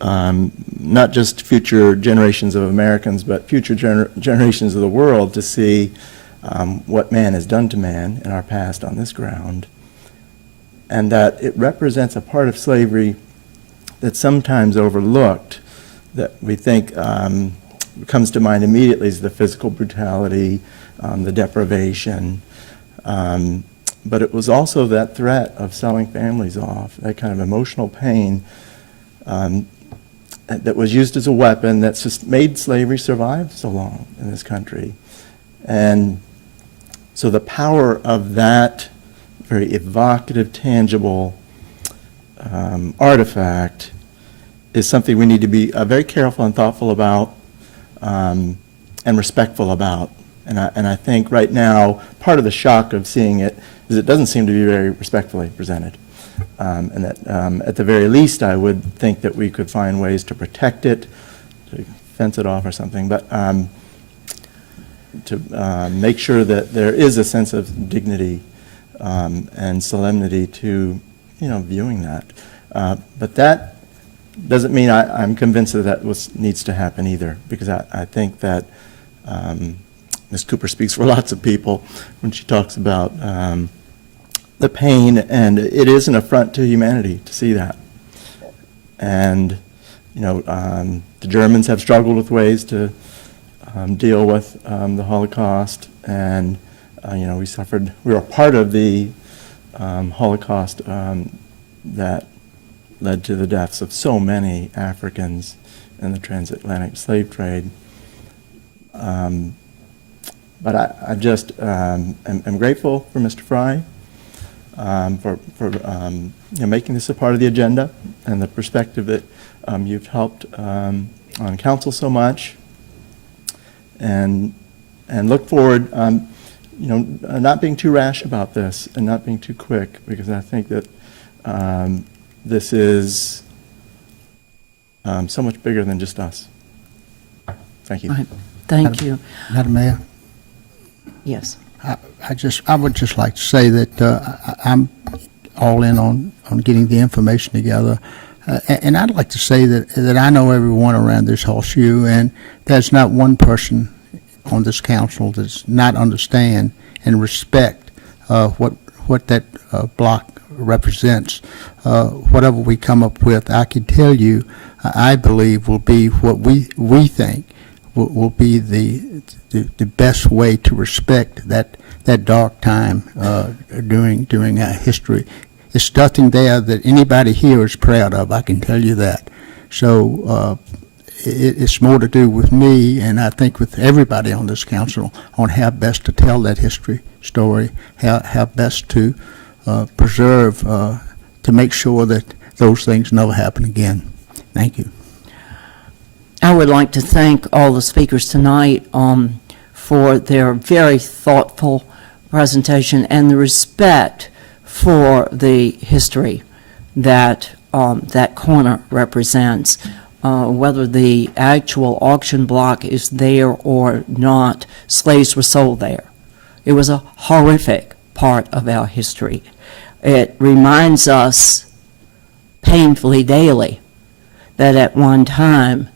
not just future generations of Americans, but future generations of the world, to see what man has done to man in our past on this ground, and that it represents a part of slavery that's sometimes overlooked, that we think comes to mind immediately is the physical brutality, the deprivation, but it was also that threat of selling families off, that kind of emotional pain that was used as a weapon that's just made slavery survive so long in this country. And so the power of that very evocative, tangible artifact is something we need to be very careful and thoughtful about and respectful about. And I think right now, part of the shock of seeing it is it doesn't seem to be very respectfully presented. And that at the very least, I would think that we could find ways to protect it, to fence it off or something, but to make sure that there is a sense of dignity and solemnity to, viewing that. But that doesn't mean I'm convinced that needs to happen either, because I think that Ms. Cooper speaks for lots of people when she talks about the pain, and it is an affront to humanity to see that. And, the Germans have struggled with ways to deal with the Holocaust, and, we were part of the Holocaust that led to the deaths of so many Africans in the transatlantic slave trade. But I just am grateful for Mr. Fry for making this a part of the agenda and the perspective that you've helped on council so much, and look forward, not being too rash about this and not being too quick, because I think that this is so much bigger than just us. Thank you. Right. Thank you. Madam Mayor? Yes. I would just like to say that I'm all in on getting the information together. And I'd like to say that I know everyone around this horseshoe, and there's not one person on this council that does not understand and respect what that block represents. Whatever we come up with, I can tell you, I believe will be what we think will be the best way to respect that dark time during our history. It's nothing there that anybody here is proud of, I can tell you that. So it's more to do with me, and I think with everybody on this council, on how best to tell that history story, how best to preserve, to make sure that those things never happen again. Thank you. I would like to thank all the speakers tonight for their very thoughtful presentation and the respect for the history that that corner represents. Whether the actual auction block is there or not, slaves were sold there. It was a horrific part of our history. It reminds us painfully daily that at one time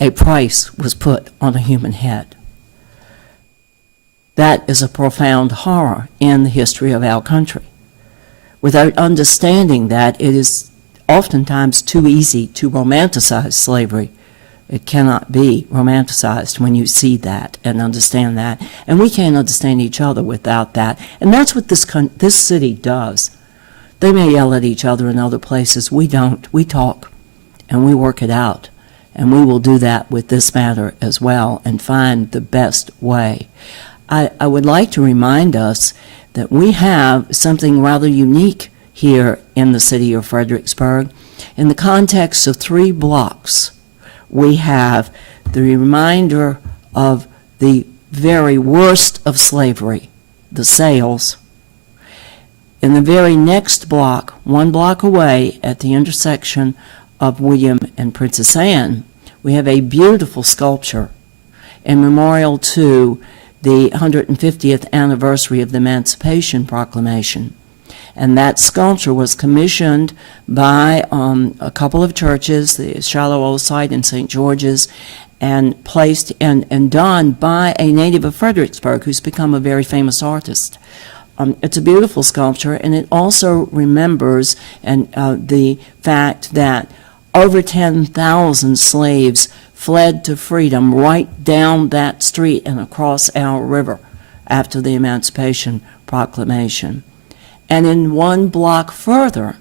a price was put on a human head. That is a profound horror in the history of our country. Without understanding that, it is oftentimes too easy to romanticize slavery. It cannot be romanticized when you see that and understand that. And we can't understand each other without that. And that's what this city does. They may yell at each other in other places. We don't. We talk and we work it out. And we will do that with this matter as well and find the best way. I would like to remind us that we have something rather unique here in the city of Fredericksburg. In the context of 3 blocks, we have the reminder of the very worst of slavery, the sales. In the very next block, 1 block away at the intersection of William and Princess Anne, we have a beautiful sculpture in memorial to the 150th anniversary of the Emancipation Proclamation. And that sculpture was commissioned by a couple of churches, the Shiloh Old Site and St. George's, and placed and done by a native of Fredericksburg who's become a very famous artist. It's a beautiful sculpture, and it also remembers the fact that over 10,000 slaves fled to freedom right down that street and across our river after the Emancipation Proclamation. And in 1 block further,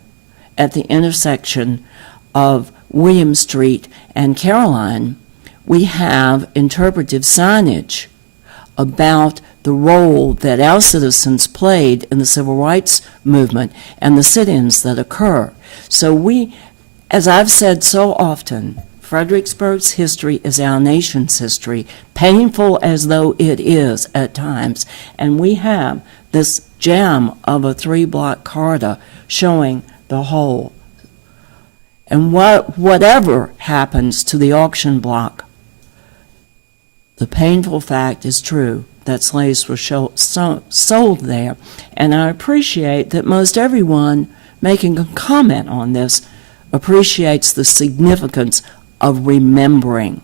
at the intersection of William Street and Caroline, we have interpretive signage about the role that our citizens played in the civil rights movement and the sit-ins that occur. So we, as I've said so often, Fredericksburg's history is our nation's history, painful as though it is at times. And we have this gem of a 3-block corridor showing the whole. And whatever happens to the auction block, the painful fact is true that slaves were sold there. And I appreciate that most everyone making a comment on this appreciates the significance of remembering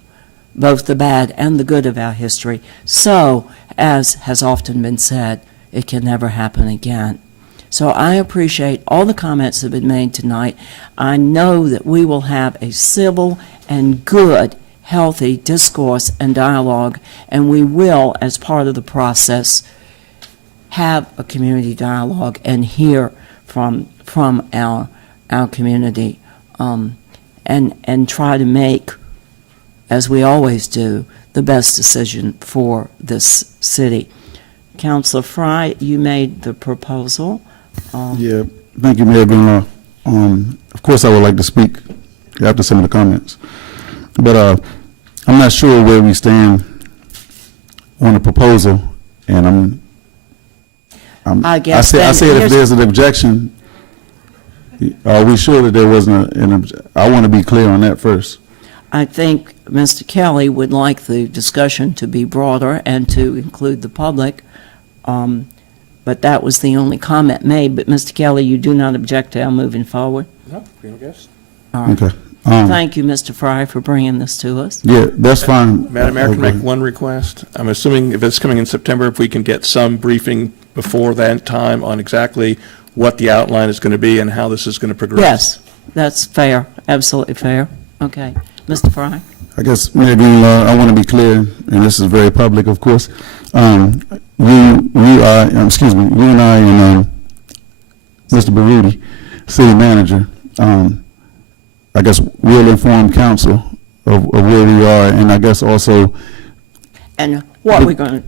both the bad and the good of our history. So, as has often been said, it can never happen again. So I appreciate all the comments that have been made tonight. I know that we will have a civil and good, healthy discourse and dialogue, and we will, as part of the process, have a community dialogue and hear from our community, and try to make, as we always do, the best decision for this city. Councilor Fry, you made the proposal. Yeah, thank you, Mayor Greenlaw. Of course, I would like to speak after some of the comments, but I'm not sure where we stand on the proposal, and I guess I said if there's an objection, are we sure that there wasn't an objection? I want to be clear on that first. I think Mr. Kelly would like the discussion to be broader and to include the public, but that was the only comment made. But Mr. Kelly, you do not object to our moving forward? No, I guess. All right. Okay. Thank you, Mr. Fry, for bringing this to us. Yeah, that's fine. Madam Mayor, can I make one request? I'm assuming if it's coming in September, if we can get some briefing before that time on exactly what the outline is going to be and how this is going to progress. Yes, that's fair, absolutely fair. Okay. Mr. Fry? I guess maybe I want to be clear, and this is very public, of course. You and I, and Mr. Baruti, city manager, I guess we'll inform council of where we are, and I guess also. And what we're going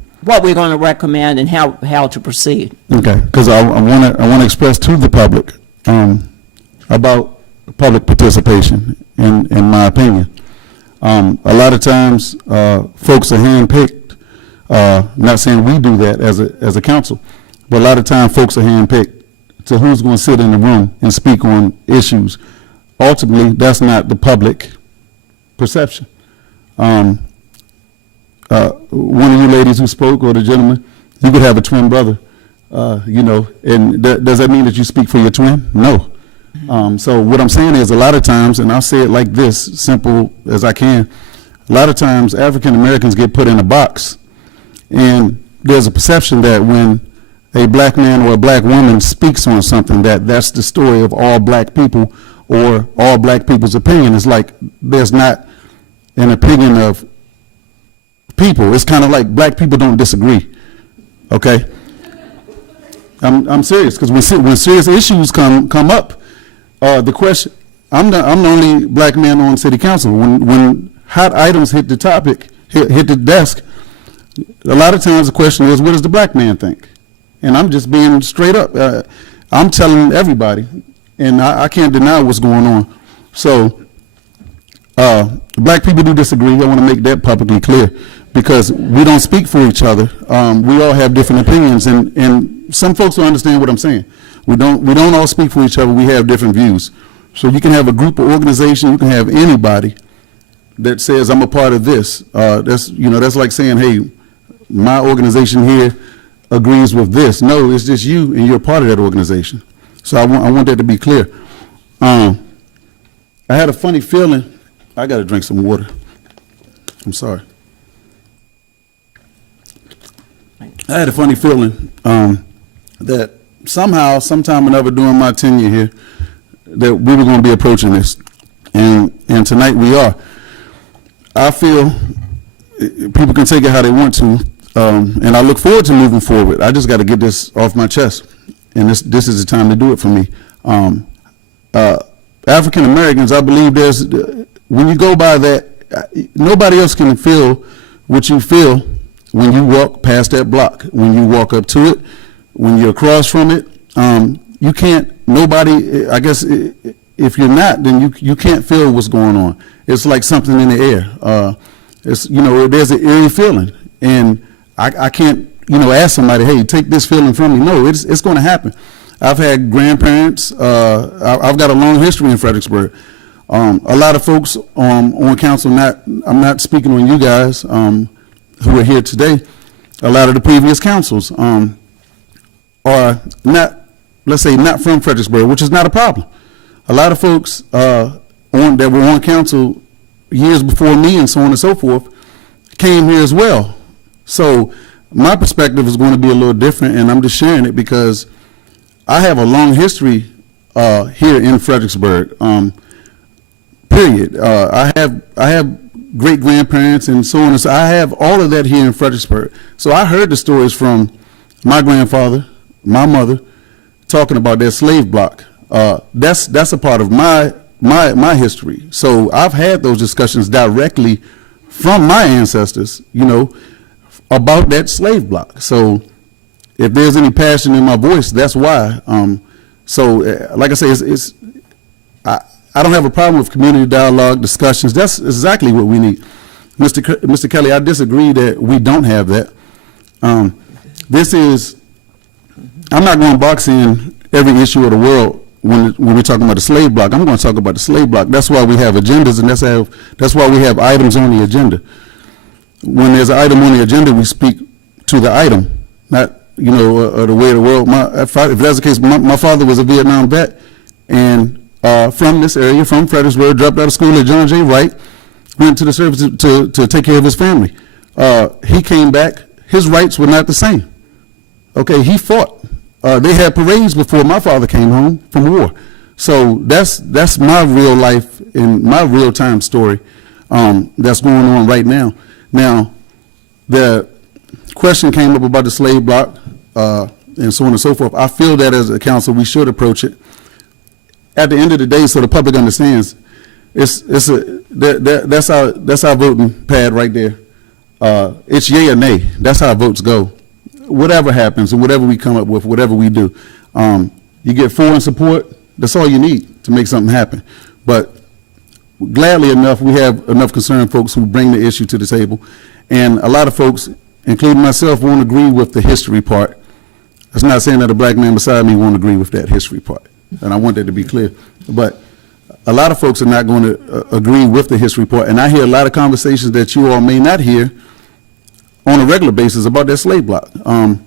to recommend and how to proceed. Okay, because I want to express to the public about public participation, in my opinion. A lot of times, folks are handpicked. Not saying we do that as a council, but a lot of times folks are handpicked to who's going to sit in the room and speak on issues. Ultimately, that's not the public perception. One of you ladies who spoke, or the gentleman, you could have a twin brother, and does that mean that you speak for your twin? No. So what I'm saying is, a lot of times, and I'll say it like this, simple as I can, a lot of times African Americans get put in a box, and there's a perception that when a black man or a black woman speaks on something, that's the story of all black people or all black people's opinion. It's like there's not an opinion of people. It's kind of like black people don't disagree. Okay? I'm serious, because when serious issues come up, the question, I'm the only black man on city council. When hot items hit the topic, hit the desk, a lot of times the question is, what does the black man think? And I'm just being straight up. I'm telling everybody, and I can't deny what's going on. So black people do disagree. I want to make that publicly clear, because we don't speak for each other. We all have different opinions, and some folks don't understand what I'm saying. We don't all speak for each other. We have different views. So you can have a group or organization, you can have anybody that says, I'm a part of this. That's like saying, hey, my organization here agrees with this. No, it's just you, and you're part of that organization. So I want that to be clear. I had a funny feeling. I got to drink some water. I'm sorry. I had a funny feeling that somehow, sometime or another during my tenure here, that we were going to be approaching this. And tonight we are. I feel people can take it how they want to, and I look forward to moving forward. I just got to get this off my chest, and this is the time to do it for me. African Americans, I believe when you go by that, nobody else can feel what you feel when you walk past that block, when you walk up to it, when you're across from it, you can't, nobody, I guess, if you're not, then you can't feel what's going on. It's like something in the air. It's, you know, there's an eerie feeling, and I can't, you know, ask somebody, hey, take this feeling from me. No, it's going to happen. I've had grandparents. I've got a long history in Fredericksburg. A lot of folks on council, I'm not speaking on you guys who are here today. A lot of the previous councils are not, let's say, not from Fredericksburg, which is not a problem. A lot of folks that were on council years before me and so on and so forth came here as well. So my perspective is going to be a little different, and I'm just sharing it because I have a long history here in Fredericksburg. Period. I have great grandparents and so on and so. I have all of that here in Fredericksburg. So I heard the stories from my grandfather, my mother, talking about that slave block. That's a part of my history. So I've had those discussions directly from my ancestors, you know, about that slave block. So if there's any passion in my voice, that's why. Like I say, I don't have a problem with community dialogue, discussions. That's exactly what we need. Mr. Kelly, I disagree that we don't have that. I'm not going to box in every issue of the world when we're talking about the slave block. I'm going to talk about the slave block. That's why we have agendas, and that's why we have items on the agenda. When there's an item on the agenda, we speak to the item, not, you know, the way of the world. If that's the case, my father was a Vietnam vet, and from this area, from Fredericksburg, dropped out of school at John J. Wright, went to the service to take care of his family. He came back. His rights were not the same. Okay, he fought. They had parades before my father came home from war. So that's my real life and my real time story that's going on right now. Now, the question came up about the slave block and so on and so forth. I feel that as a council, we should approach it. At the end of the day, so the public understands, that's our voting pad right there. It's yay or nay. That's how votes go. Whatever happens and whatever we come up with, whatever we do, you get for and support. That's all you need to make something happen. But gladly enough, we have enough concerned folks who bring the issue to the table, and a lot of folks, including myself, won't agree with the history part. That's not saying that a black man beside me won't agree with that history part, and I want that to be clear. But a lot of folks are not going to agree with the history part, and I hear a lot of conversations that you all may not hear on a regular basis about that slave block. You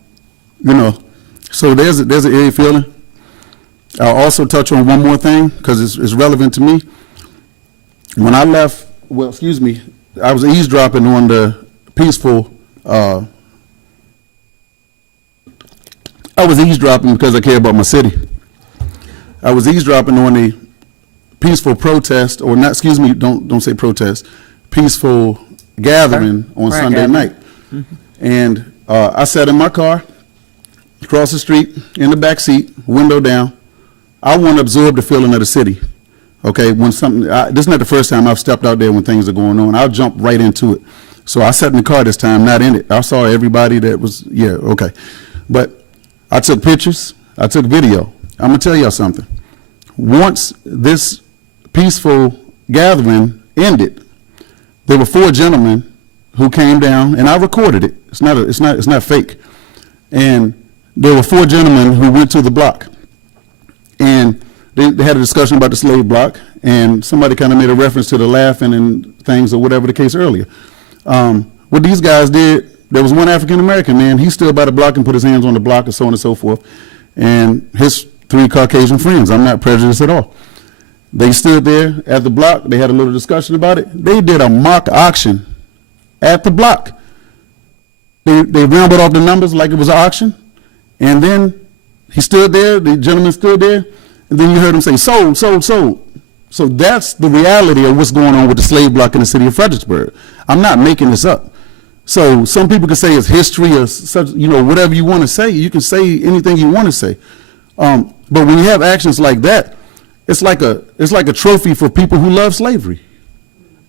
know, so there's an eerie feeling. I'll also touch on one more thing because it's relevant to me. When I left, I was eavesdropping on the peaceful. I was eavesdropping because I care about my city. I was eavesdropping on a peaceful protest, or not, excuse me, don't say protest, peaceful gathering on Sunday night. Mm-hmm. And I sat in my car across the street in the back seat, window down. I want to absorb the feeling of the city. Okay, when something, this is not the first time I've stepped out there when things are going on. I'll jump right into it. So I sat in the car this time, not in it. I saw everybody that was, okay. But I took pictures, I took video. I'm going to tell y'all something. Once this peaceful gathering ended, there were 4 gentlemen who came down, and I recorded it. It's not fake. And there were 4 gentlemen who went to the block, and they had a discussion about the slave block, and somebody kind of made a reference to the laughing and things or whatever the case earlier. What these guys did, there was one African-American man, he stood by the block and put his hands on the block and so on and so forth, and his 3 Caucasian friends. I'm not prejudiced at all. They stood there at the block, they had a little discussion about it. They did a mock auction at the block. They rounded off the numbers like it was an auction, and then he stood there, the gentleman stood there, and then you heard him say, sold, sold, sold. So that's the reality of what's going on with the slave block in the city of Fredericksburg. I'm not making this up. So some people can say it's history or such, whatever you want to say. You can say anything you want to say. But when you have actions like that, it's like a trophy for people who love slavery.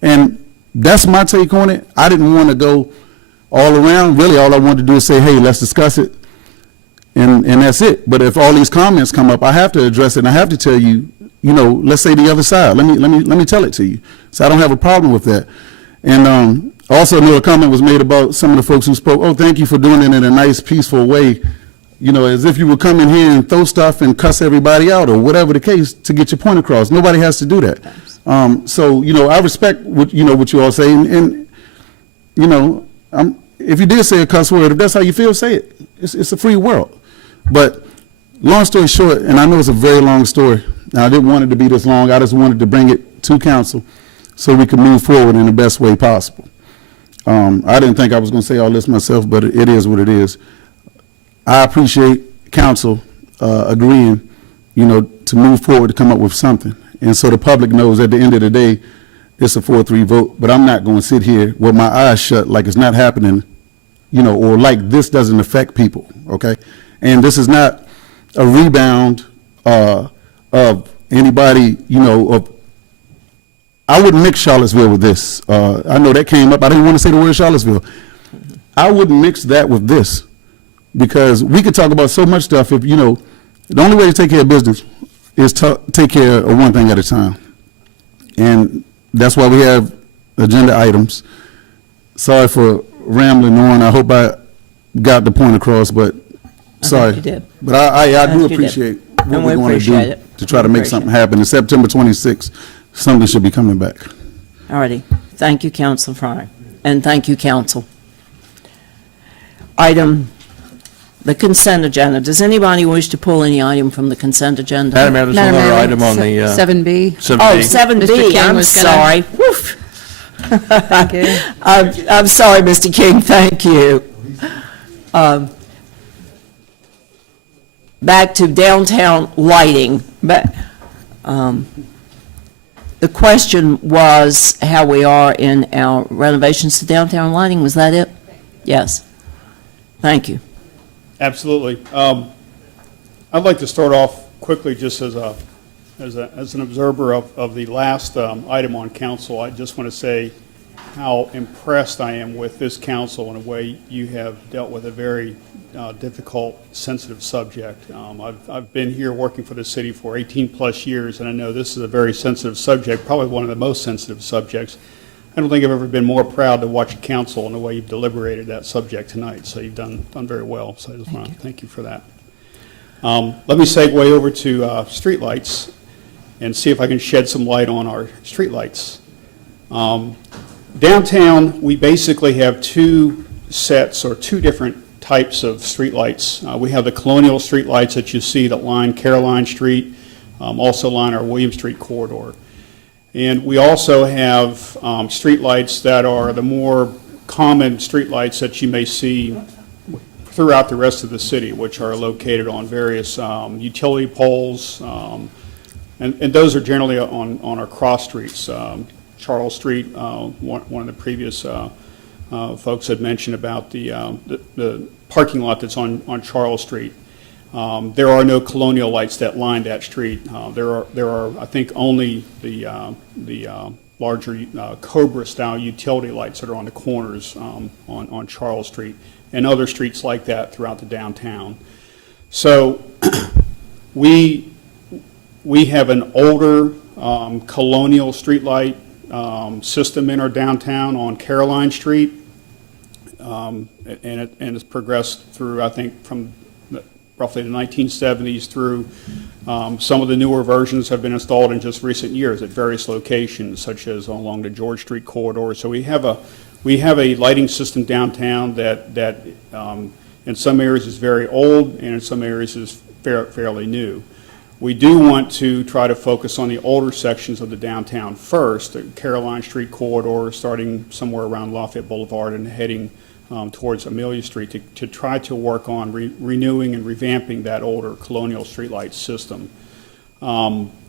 And that's my take on it. I didn't want to go all around, really all I wanted to do is say, hey, let's discuss it, and that's it. But if all these comments come up, I have to address it, and I have to tell you, let's say the other side. Let me tell it to you. So I don't have a problem with that. And also, a comment was made about some of the folks who spoke. Oh, thank you for doing it in a nice, peaceful way. As if you would come in here and throw stuff and cuss everybody out or whatever the case to get your point across. Nobody has to do that. So, I respect what you all say. And if you did say a cuss word, if that's how you feel, say it. It's a free world. But long story short, and I know it's a very long story. Now, I didn't want it to be this long. I just wanted to bring it to council so we could move forward in the best way possible. I didn't think I was going to say all this myself, but it is what it is. I appreciate council agreeing, to move forward to come up with something. And so the public knows at the end of the day, it's a 4-3 vote. But I'm not going to sit here with my eyes shut like it's not happening, or like this doesn't affect people, okay? And this is not a rebound of anybody, I wouldn't mix Charlottesville with this. I know that came up. I didn't want to say the word Charlottesville. I wouldn't mix that with this. Because we could talk about so much stuff if, the only way to take care of business is to take care of one thing at a time. And that's why we have agenda items. Sorry for rambling on. I hope I got the point across, but sorry. You did. But I do appreciate what we're going to do to try to make something happen. And September 26th, something should be coming back. All righty. Thank you, Council Fryer. And thank you, Council. The consent agenda. Does anybody wish to pull any item from the consent agenda? Madam Mayor, there's one other item on the... 7B. 7B. Oh, 7B, Mr. King I'm was gonna- sorry. Woof. Thank you. I'm sorry, Mr. King, thank you. Back to downtown lighting. The question was how we are in our renovations to downtown lighting. Was that it? Yes. Thank you. Absolutely. I'd like to start off quickly just as an observer of the last item on council. I just want to say how impressed I am with this council in a way you have dealt with a very difficult, sensitive subject. I've been here working for the city for 18 plus years, and I know this is a very sensitive subject, probably one of the most sensitive subjects. I don't think I've ever been more proud to watch a council in the way you've deliberated that subject tonight. So you've done very well. So I just want to thank you for that. Let me segue over to streetlights and see if I can shed some light on our streetlights. Downtown, we basically have two sets or two different types of streetlights. We have the colonial streetlights that you see that line Caroline Street, also line our William Street corridor. And we also have streetlights that are the more common streetlights that you may see throughout the rest of the city, which are located on various utility poles, and those are generally on our cross streets. Charles Street, one of the previous folks had mentioned about the parking lot that's on Charles Street. There are no colonial lights that line that street. There are, I think, only the larger Cobra-style utility lights that are on the corners on Charles Street and other streets like that throughout the downtown. So we have an older colonial streetlight system in our downtown on Caroline Street, and it's progressed through, I think, from roughly the 1970s through some of the newer versions have been installed in just recent years at various locations, such as along the George Street corridor. So we have a lighting system downtown that in some areas is very old and in some areas is fairly new. We do want to try to focus on the older sections of the downtown first, the Caroline Street corridor, starting somewhere around Lafayette Boulevard and heading towards Amelia Street to try to work on renewing and revamping that older colonial streetlight system.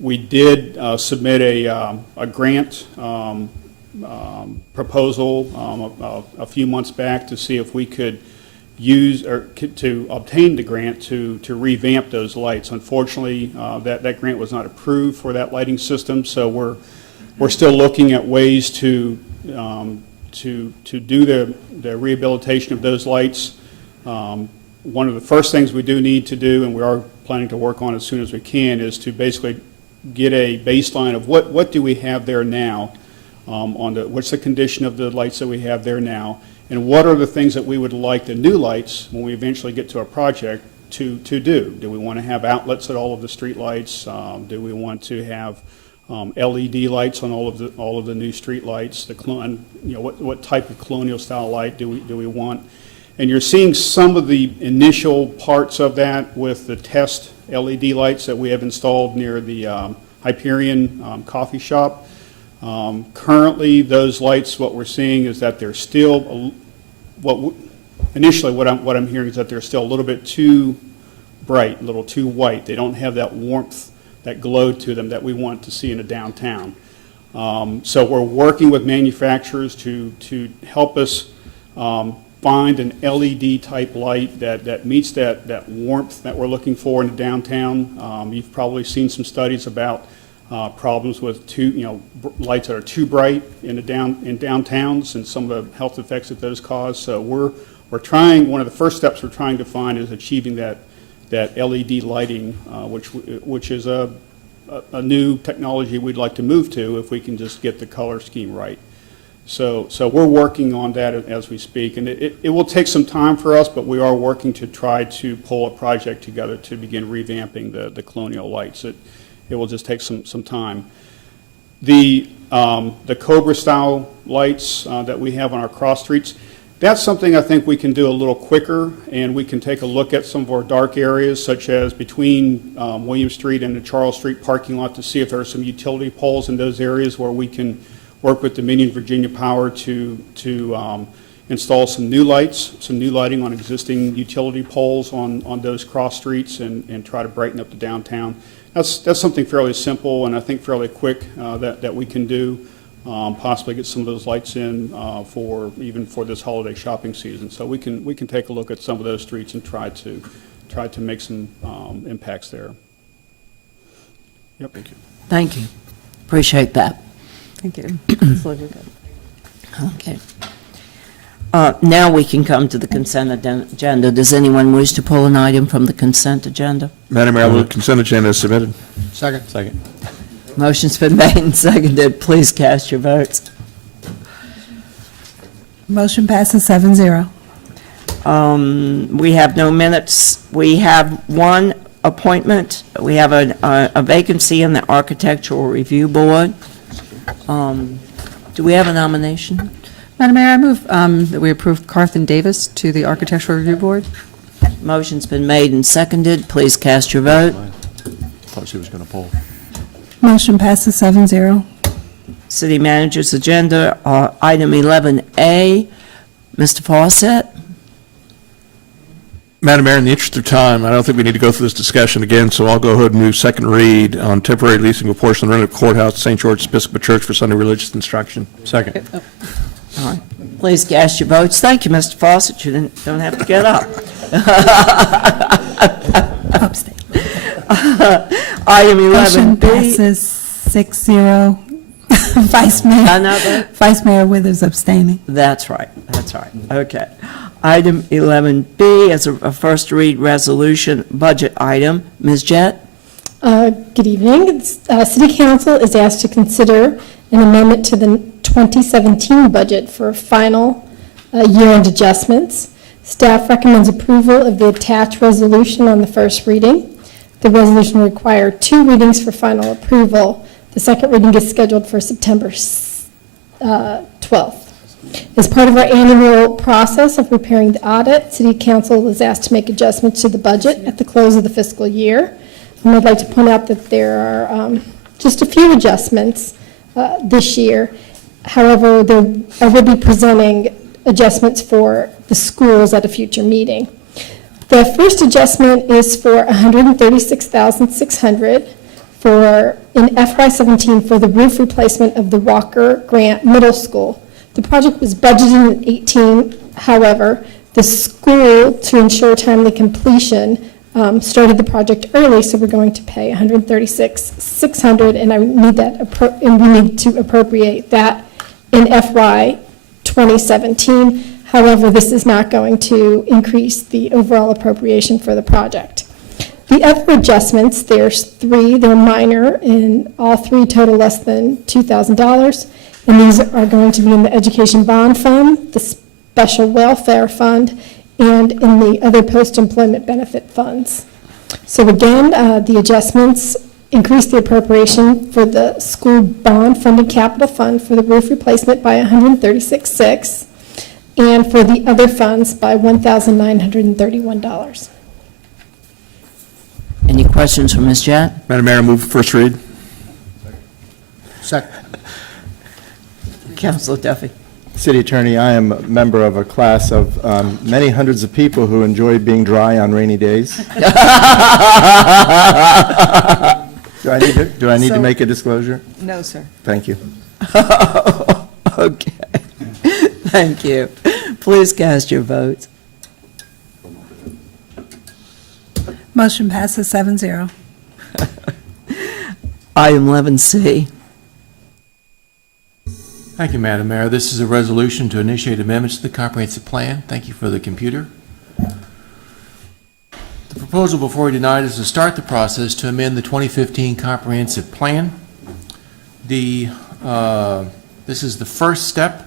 We did submit a grant proposal a few months back to see if we could use or to obtain the grant to revamp those lights. Unfortunately, that grant was not approved for that lighting system, so we're still looking at ways to do the rehabilitation of those lights. One of the first things we do need to do, and we are planning to work on as soon as we can, is to basically get a baseline of what do we have there now, what's the condition of the lights that we have there now, and what are the things that we would like the new lights, when we eventually get to a project, to do. Do we want to have outlets at all of the street lights? Do we want to have LED lights on all of the new street lights? What type of colonial style light do we want? And you're seeing some of the initial parts of that with the test LED lights that we have installed near the Hyperion coffee shop. Currently, those lights, what we're seeing is that they're still, initially what I'm hearing is that they're still a little bit too bright, a little too white. They don't have that warmth, that glow to them that we want to see in a downtown. So we're working with manufacturers to help us find an LED type light that meets that warmth that we're looking for in the downtown. You've probably seen some studies about problems with lights that are too bright in downtowns and some of the health effects that those cause. So we're trying. One of the first steps we're trying to find is achieving that LED lighting, which is a new technology we'd like to move to if we can just get the color scheme right. So we're working on that as we speak, and it will take some time for us, but we are working to try to pull a project together to begin revamping the colonial lights. It will just take some time. The Cobra style lights that we have on our cross streets, that's something I think we can do a little quicker, and we can take a look at some of our dark areas, such as between William Street and the Charles Street parking lot, to see if there are some utility poles in those areas where we can work with Dominion Virginia Power to install some new lights, some new lighting on existing utility poles on those cross streets, and try to brighten up the downtown. That's something fairly simple and I think fairly quick that we can do. Possibly get some of those lights in even for this holiday shopping season. So we can take a look at some of those streets and try to make some impacts there. Yep. Thank you. Thank you. Appreciate that. Thank you. Okay. Now we can come to the consent agenda. Does anyone wish to pull an item from the consent agenda? Madam Mayor, I move the consent agenda is submitted. Second. Motion's been made and seconded. Please cast your votes. Motion passes 7-0. We have no minutes. We have one appointment. We have a vacancy in the Architectural Review Board. Do we have a nomination? Madam Mayor, I move that we approve Carthen Davis to the Architectural Review Board. Motion's been made and seconded. Please cast your vote. Thought she was going to poll. Motion passes 7-0. City Manager's agenda, item 11A. Mr. Fawcett? Madam Mayor, in the interest of time, I don't think we need to go through this discussion again, so I'll go ahead and move second read on temporary leasing of a portion of the rented courthouse, St. George Episcopal Church for Sunday religious instruction. Second. All right. Please cast your votes. Thank you, Mr. Fawcett. You don't have to get up. Upstate. Item 11B. Motion passes 6-0. Vice Mayor Withers abstaining. That's right. Okay. Item 11B is a first read resolution budget item. Ms. Jett? Good evening. City Council is asked to consider an amendment to the 2017 budget for final year-end adjustments. Staff recommends approval of the attached resolution on the first reading. The resolution will require 2 readings for final approval. The second reading is scheduled for September 12th. As part of our annual process of preparing the audit, City Council is asked to make adjustments to the budget at the close of the fiscal year. And I'd like to point out that there are just a few adjustments this year. However, I will be presenting adjustments for the schools at a future meeting. The first adjustment is for $136,600 in FY17 for the roof replacement of the Walker Grant Middle School. The project was budgeted in 18. However, the school, to ensure timely completion, started the project early, so we're going to pay $136,600, and we need to appropriate that in FY 2017. However, this is not going to increase the overall appropriation for the project. The other adjustments, there's three, they're minor, and all three total less than $2,000. And these are going to be in the Education Bond Fund, the Special Welfare Fund, and in the other post-employment benefit funds. So again, the adjustments increase the appropriation for the school bond funded capital fund for the roof replacement by $136,600, and for the other funds by $1,931. Any questions for Ms. Jett? Madam Mayor, move first read. Second. Councilor Duffy. City Attorney, I am a member of a class of many hundreds of people who enjoy being dry on rainy days. Do I need to make a disclosure? No, sir. Thank you. Okay. Thank you. Please cast your votes. Motion passes 7-0. Item 11C. Thank you, Madam Mayor. This is a resolution to initiate amendments to the comprehensive plan. Thank you for the computer. The proposal before you tonight is to start the process to amend the 2015 comprehensive plan. This is the first step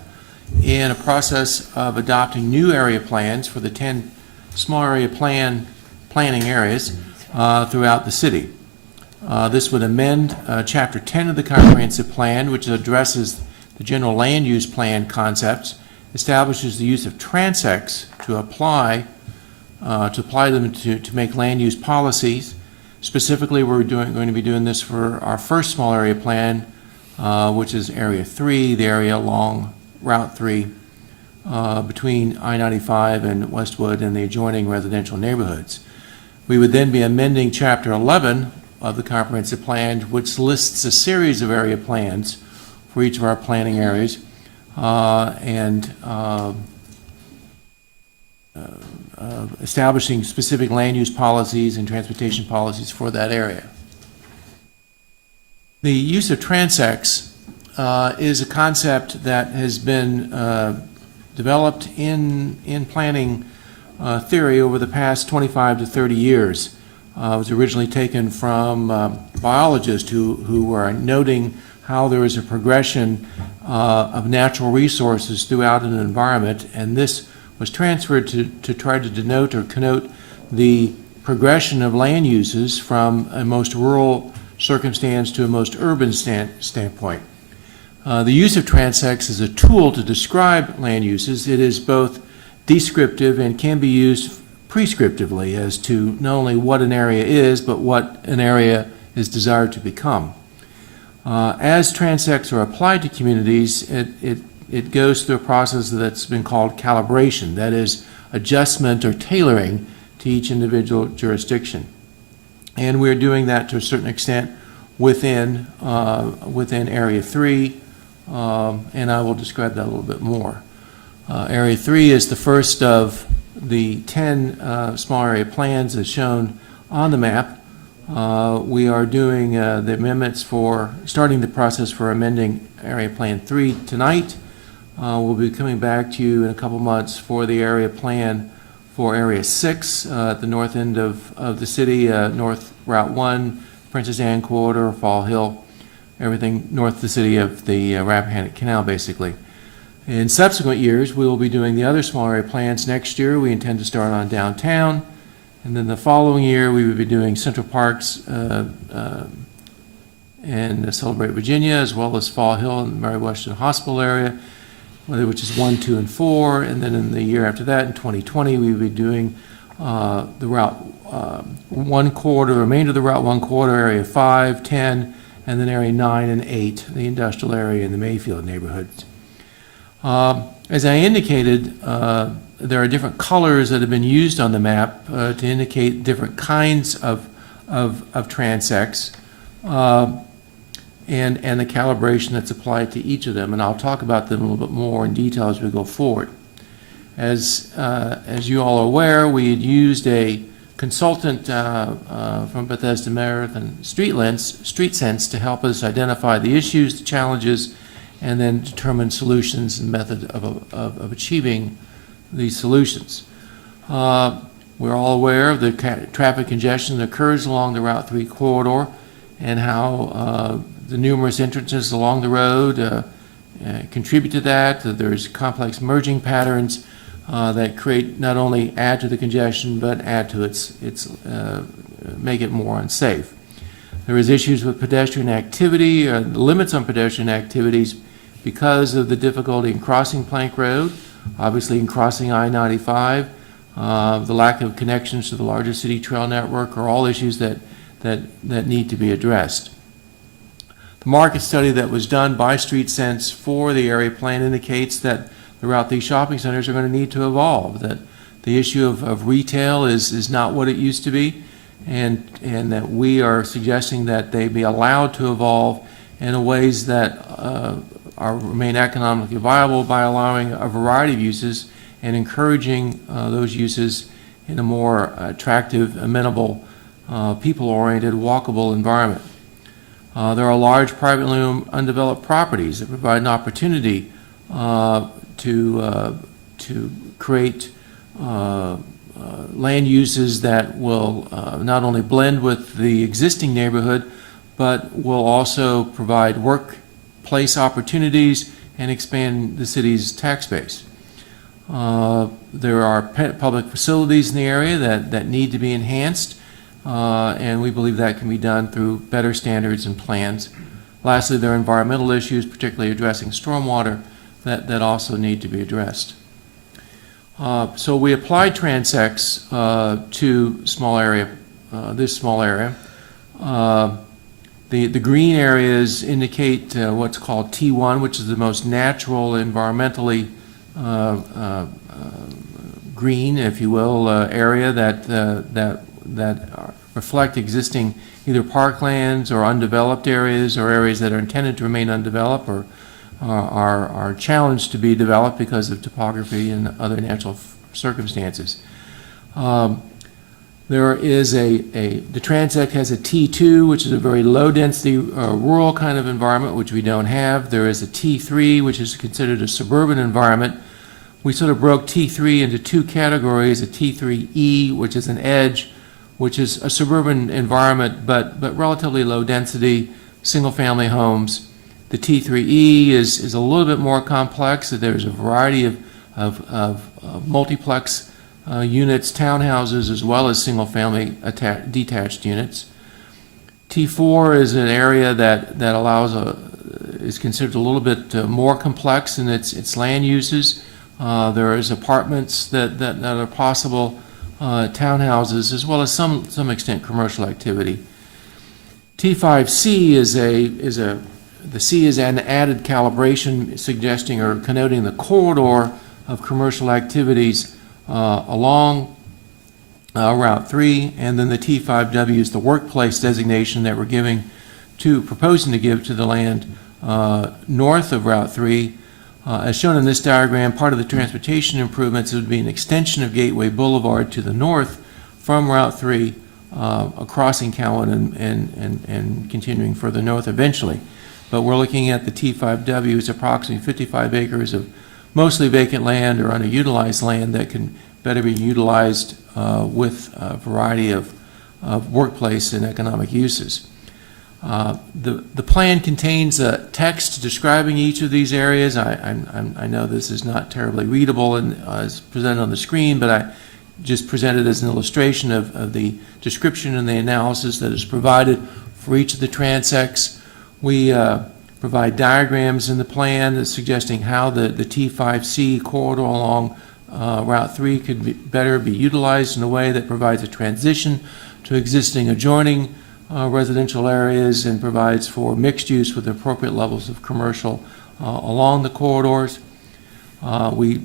in a process of adopting new area plans for the 10 small area planning areas throughout the city. This would amend Chapter 10 of the comprehensive plan, which addresses the general land use plan concepts, establishes the use of transects to apply them to make land use policies. Specifically, we're going to be doing this for our first small area plan, which is Area 3, the area along Route 3 between I-95 and Westwood and the adjoining residential neighborhoods. We would then be amending Chapter 11 of the comprehensive plan, which lists a series of area plans for each of our planning areas, establishing specific land use policies and transportation policies for that area. The use of transects is a concept that has been developed in planning theory over the past 25 to 30 years. It was originally taken from biologists who were noting how there is a progression of natural resources throughout an environment, and this was transferred to try to denote or connote the progression of land uses from a most rural circumstance to a most urban standpoint. The use of transects is a tool to describe land uses. It is both descriptive and can be used prescriptively as to not only what an area is, but what an area is desired to become. As transects are applied to communities, it goes through a process that's been called calibration, that is, adjustment or tailoring to each individual jurisdiction. And we're doing that to a certain extent within Area 3, and I will describe that a little bit more. Area 3 is the first of the 10 small area plans as shown on the map. We are doing the amendments for starting the process for amending Area Plan 3 tonight. We'll be coming back to you in a couple months for the area plan for Area 6 at the north end of the city, North Route 1, Princess Anne Corridor, Fall Hill, everything north of the city of the Rappahannock Canal, basically. In subsequent years, we will be doing the other small area plans. Next year, we intend to start on downtown. And then the following year, we would be doing Central Parks and Celebrate Virginia, as well as Fall Hill and the Mary Washington Hospital area, which is 1, 2, and 4. And then in the year after that, in 2020, we would be doing the Route 1 corridor, remainder of the Route 1 corridor, Area 5, 10, and then Area 9 and 8, the industrial area in the Mayfield neighborhoods. As I indicated, there are different colors that have been used on the map to indicate different kinds of transects and the calibration that's applied to each of them. And I'll talk about them a little bit more in detail as we go forward. As you all are aware, we had used a consultant from Bethesda Marathon Street Sense to help us identify the issues, the challenges, and then determine solutions and method of achieving these solutions. We're all aware of the traffic congestion that occurs along the Route 3 corridor and how the numerous entrances along the road contribute to that. There's complex merging patterns that create, not only add to the congestion, but add to make it more unsafe. There is issues with pedestrian activity, limits on pedestrian activities because of the difficulty in crossing Plank Road, obviously in crossing I-95, the lack of connections to the larger city trail network are all issues that need to be addressed. The market study that was done by StreetSense for the area plan indicates that throughout these shopping centers are going to need to evolve, that the issue of retail is not what it used to be, and that we are suggesting that they be allowed to evolve in ways that remain economically viable by allowing a variety of uses and encouraging those uses in a more attractive, amenable, people-oriented, walkable environment. There are large privately owned undeveloped properties that provide an opportunity to create land uses that will not only blend with the existing neighborhood, but will also provide workplace opportunities and expand the city's tax base. There are public facilities in the area that need to be enhanced, and we believe that can be done through better standards and plans. Lastly, there are environmental issues, particularly addressing stormwater, that also need to be addressed. So we applied Transx to this small area. The green areas indicate what's called T1, which is the most natural, environmentally green, if you will, area that reflect existing either parklands or undeveloped areas or areas that are intended to remain undeveloped or are challenged to be developed because of topography and other natural circumstances. There is the Transect has a T2, which is a very low density rural kind of environment, which we don't have. There is a T3, which is considered a suburban environment. We sort of broke T3 into two categories, a T3E, which is an edge, which is a suburban environment, but relatively low density, single family homes. The T3E is a little bit more complex. There's a variety of multiplex units, townhouses, as well as single-family detached units. T4 is an area that is considered a little bit more complex in its land uses. There is apartments that are possible, townhouses, as well as some extent commercial activity. T5C the C is an added calibration suggesting or connoting the corridor of commercial activities along Route 3, and then the T5W is the workplace designation that we're proposing to give to the land north of Route 3. As shown in this diagram, part of the transportation improvements would be an extension of Gateway Boulevard to the north from Route 3, crossing Cowan and continuing further north eventually. But we're looking at the T5W as approximately 55 acres of mostly vacant land or underutilized land that can better be utilized with a variety of workplace and economic uses. The plan contains text describing each of these areas. I know this is not terribly readable and as presented on the screen, but I just presented as an illustration of the description and the analysis that is provided for each of the transects. We provide diagrams in the plan suggesting how the T5C corridor along Route 3 could better be utilized in a way that provides a transition to existing adjoining residential areas and provides for mixed use with appropriate levels of commercial along the corridors. We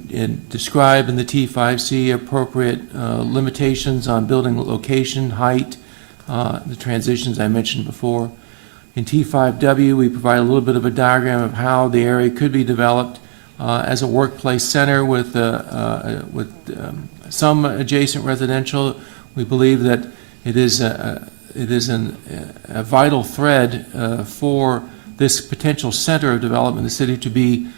describe in the T5C appropriate limitations on building location, height, the transitions I mentioned before. In T5W, we provide a little bit of a diagram of how the area could be developed as a workplace center with some adjacent residential. We believe that it is a vital thread for this potential center of development in the city to be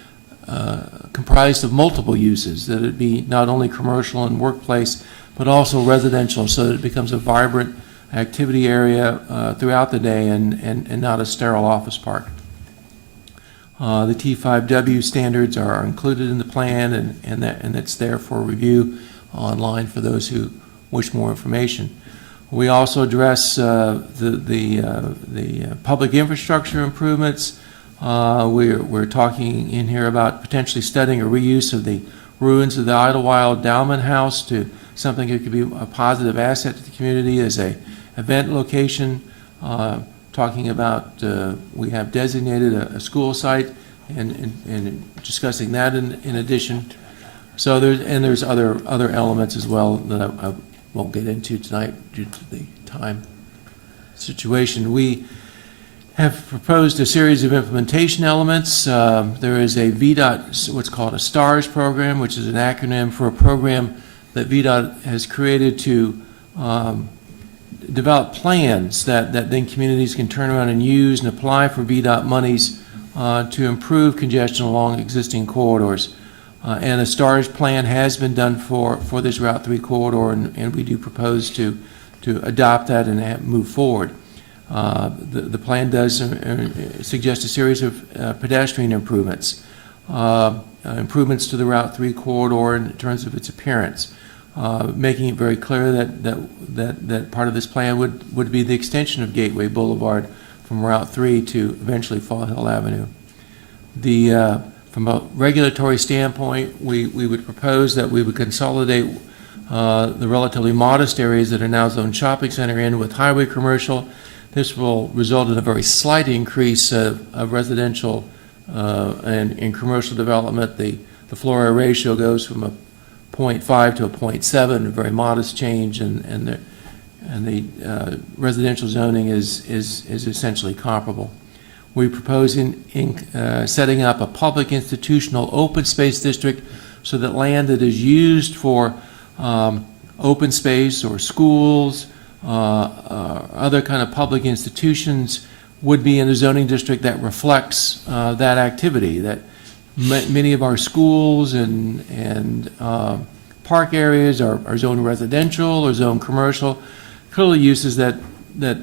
comprised of multiple uses, that it be not only commercial and workplace, but also residential, so that it becomes a vibrant activity area throughout the day and not a sterile office park. The T5W standards are included in the plan, and it's there for review online for those who wish more information. We also address the public infrastructure improvements. We're talking in here about potentially studying a reuse of the ruins of the Idlewild Endowment House to something that could be a positive asset to the community as a event location. Talking about we have designated a school site and discussing that in addition. So there's other elements as well that I won't get into tonight due to the time situation. We have proposed a series of implementation elements. There is a VDOT, what's called a STARS program, which is an acronym for a program that VDOT has created to develop plans that then communities can turn around and use and apply for VDOT monies to improve congestion along existing corridors. And a STARS plan has been done for this Route 3 corridor, and we do propose to adopt that and move forward. The plan does suggest a series of pedestrian improvements, improvements to the Route 3 corridor in terms of its appearance, making it very clear that part of this plan would be the extension of Gateway Boulevard from Route 3 to eventually Fall Hill Avenue. From a regulatory standpoint, we would propose that we would consolidate the relatively modest areas that are now zoned shopping center in with highway commercial. This will result in a very slight increase of residential and commercial development. The floor area ratio goes from a 0.5 to a 0.7, a very modest change, and the residential zoning is essentially comparable. We propose setting up a public institutional open space district so that land that is used for open space or schools, other kind of public institutions would be in a zoning district that reflects that activity, that many of our schools and park areas are zoned residential or zoned commercial, clearly uses that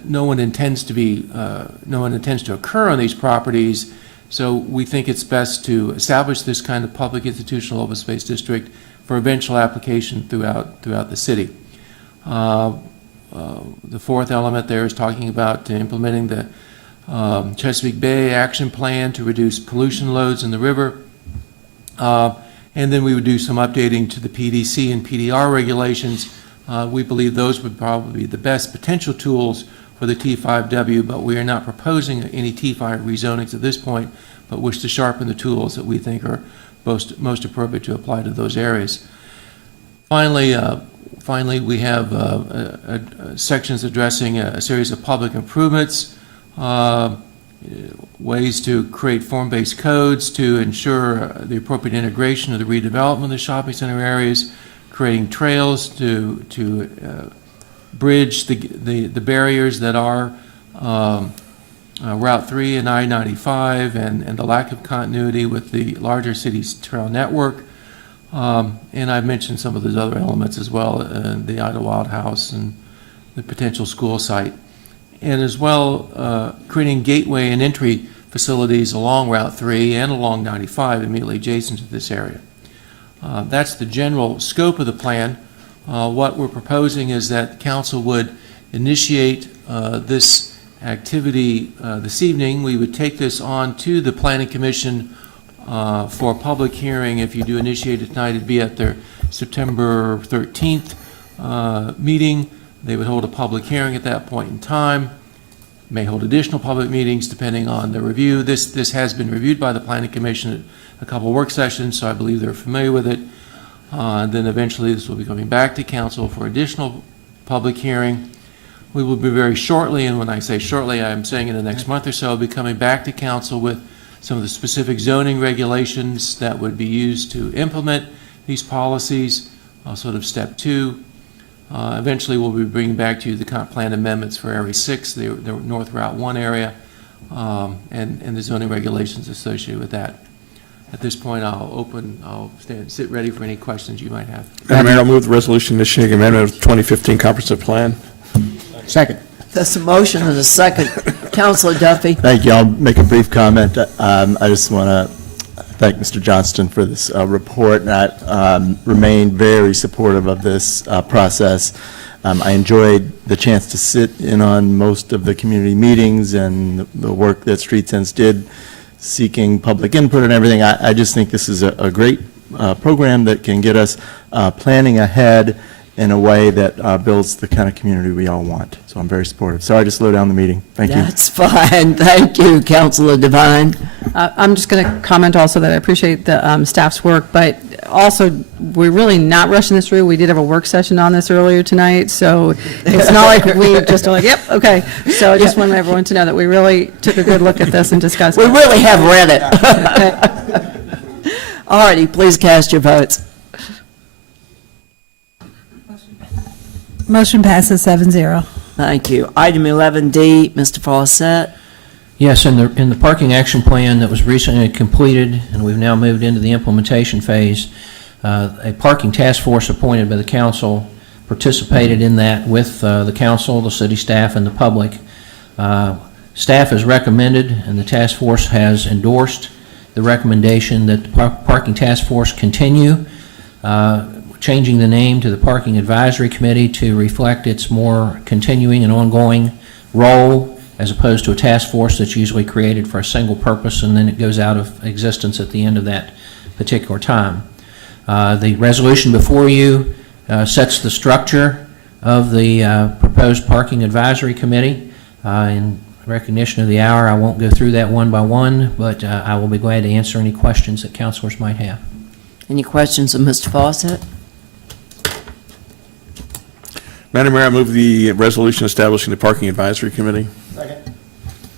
no one intends to occur on these properties. So we think it's best to establish this kind of public institutional open space district for eventual application throughout the city. The fourth element there is talking about implementing the Chesapeake Bay Action Plan to reduce pollution loads in the river. And then we would do some updating to the PDC and PDR regulations. We believe those would probably be the best potential tools for the T5W, but we are not proposing any T5 rezonings at this point, but wish to sharpen the tools that we think are most appropriate to apply to those areas. Finally, we have sections addressing a series of public improvements, ways to create form-based codes to ensure the appropriate integration of the redevelopment of the shopping center areas, creating trails to bridge the barriers that are Route 3 and I-95 and the lack of continuity with the larger city's trail network. And I've mentioned some of those other elements as well, the Idlewild House and the potential school site. And as well, creating gateway and entry facilities along Route 3 and along 95 immediately adjacent to this area. That's the general scope of the plan. What we're proposing is that council would initiate this activity this evening. We would take this on to the Planning Commission for a public hearing. If you do initiate it tonight, it'd be at their September 13th meeting. They would hold a public hearing at that point in time. May hold additional public meetings depending on the review. This has been reviewed by the Planning Commission at a couple of work sessions, so I believe they're familiar with it. Then eventually this will be coming back to council for additional public hearing. We will be very shortly, and when I say shortly, I'm saying in the next month or so, be coming back to council with some of the specific zoning regulations that would be used to implement these policies, sort of step 2. Eventually we'll be bringing back to you the comp plan amendments for Area 6, the North Route 1 area, and the zoning regulations associated with that. At this point, I'll sit ready for any questions you might have. Madam Mayor, I'll move the resolution initiating amendment of the 2015 comprehensive plan. Second. That's a motion and a second. Councilor Duffy. Thank you. I'll make a brief comment. I just want to thank Mr. Johnston for this report, and I remain very supportive of this process. I enjoyed the chance to sit in on most of the community meetings and the work that Street Sense did, seeking public input and everything. I just think this is a great program that can get us planning ahead in a way that builds the kind of community we all want. So I'm very supportive. Sorry to slow down the meeting. Thank you. That's fine. Thank you, Councilor Devine. I'm just going to comment also that I appreciate the staff's work, but also, we're really not rushing this through. We did have a work session on this earlier tonight, so it's not like we just are like, yep, okay. So I just want everyone to know that we really took a good look at this and discussed it. We really have read it. All righty, please cast your votes. Motion passes 7-0. Thank you. Item 11D, Mr. Fawcett. Yes, in the parking action plan that was recently completed, and we've now moved into the implementation phase, a parking task force appointed by the council participated in that with the council, the city staff, and the public. Staff has recommended, and the task force has endorsed the recommendation that the parking task force continue, changing the name to the Parking Advisory Committee to reflect its more continuing and ongoing role, as opposed to a task force that's usually created for a single purpose and then it goes out of existence at the end of that particular time. The resolution before you sets the structure of the proposed Parking Advisory Committee. In recognition of the hour, I won't go through that one by one, but I will be glad to answer any questions that councilors might have. Any questions of Mr. Fawcett? Madam Mayor, I move the resolution establishing the Parking Advisory Committee.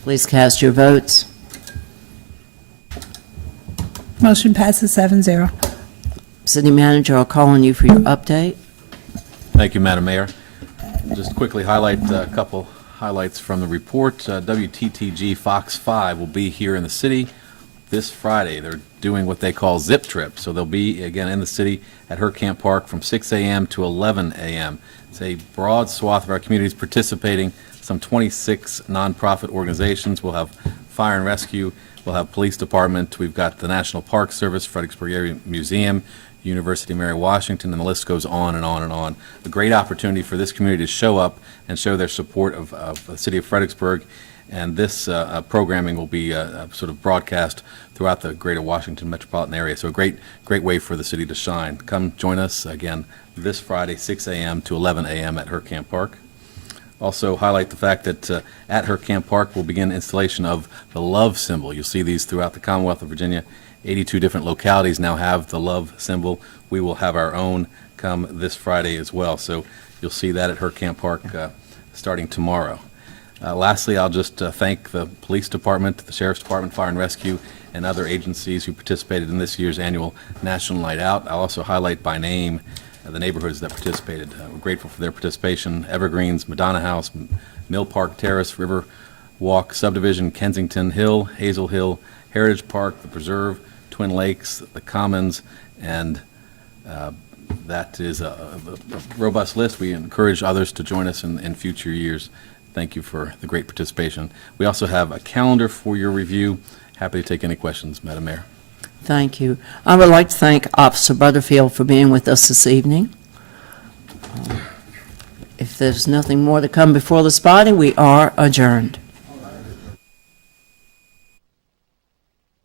Please cast your votes. Motion passes 7-0. City Manager, I'll call on you for your update. Thank you, Madam Mayor. Just quickly highlight a couple highlights from the report. WTTG Fox 5 will be here in the city this Friday. They're doing what they call Zip Trip, so they'll be again in the city at Hurtcamp Park from 6 a.m. to 11 a.m. It's a broad swath of our communities participating, some 26 nonprofit organizations. We'll have fire and rescue, we'll have police department, we've got the National Park Service, Fredericksburg Area Museum, University of Mary Washington, and the list goes on and on and on. A great opportunity for this community to show up and show their support of the city of Fredericksburg, and this programming will be sort of broadcast throughout the greater Washington metropolitan area. So a great way for the city to shine. Come join us again this Friday, 6 a.m. to 11 a.m. at Hurtcamp Park. Also highlight the fact that at Hurtcamp Park we'll begin installation of the love symbol. You'll see these throughout the Commonwealth of Virginia. 82 different localities now have the love symbol. We will have our own come this Friday as well. So you'll see that at Hurtcamp Park starting tomorrow. Lastly, I'll just thank the police department, the sheriff's department, fire and rescue, and other agencies who participated in this year's annual National Night Out. I'll also highlight by name the neighborhoods that participated. We're grateful for their participation. Evergreens, Madonna House, Mill Park Terrace, River Walk Subdivision, Kensington Hill, Hazel Hill, Heritage Park, the Preserve, Twin Lakes, the Commons, and that is a robust list. We encourage others to join us in future years. Thank you for the great participation. We also have a calendar for your review. Happy to take any questions, Madam Mayor. Thank you. I would like to thank Officer Butterfield for being with us this evening. If there's nothing more to come before this body, we are adjourned.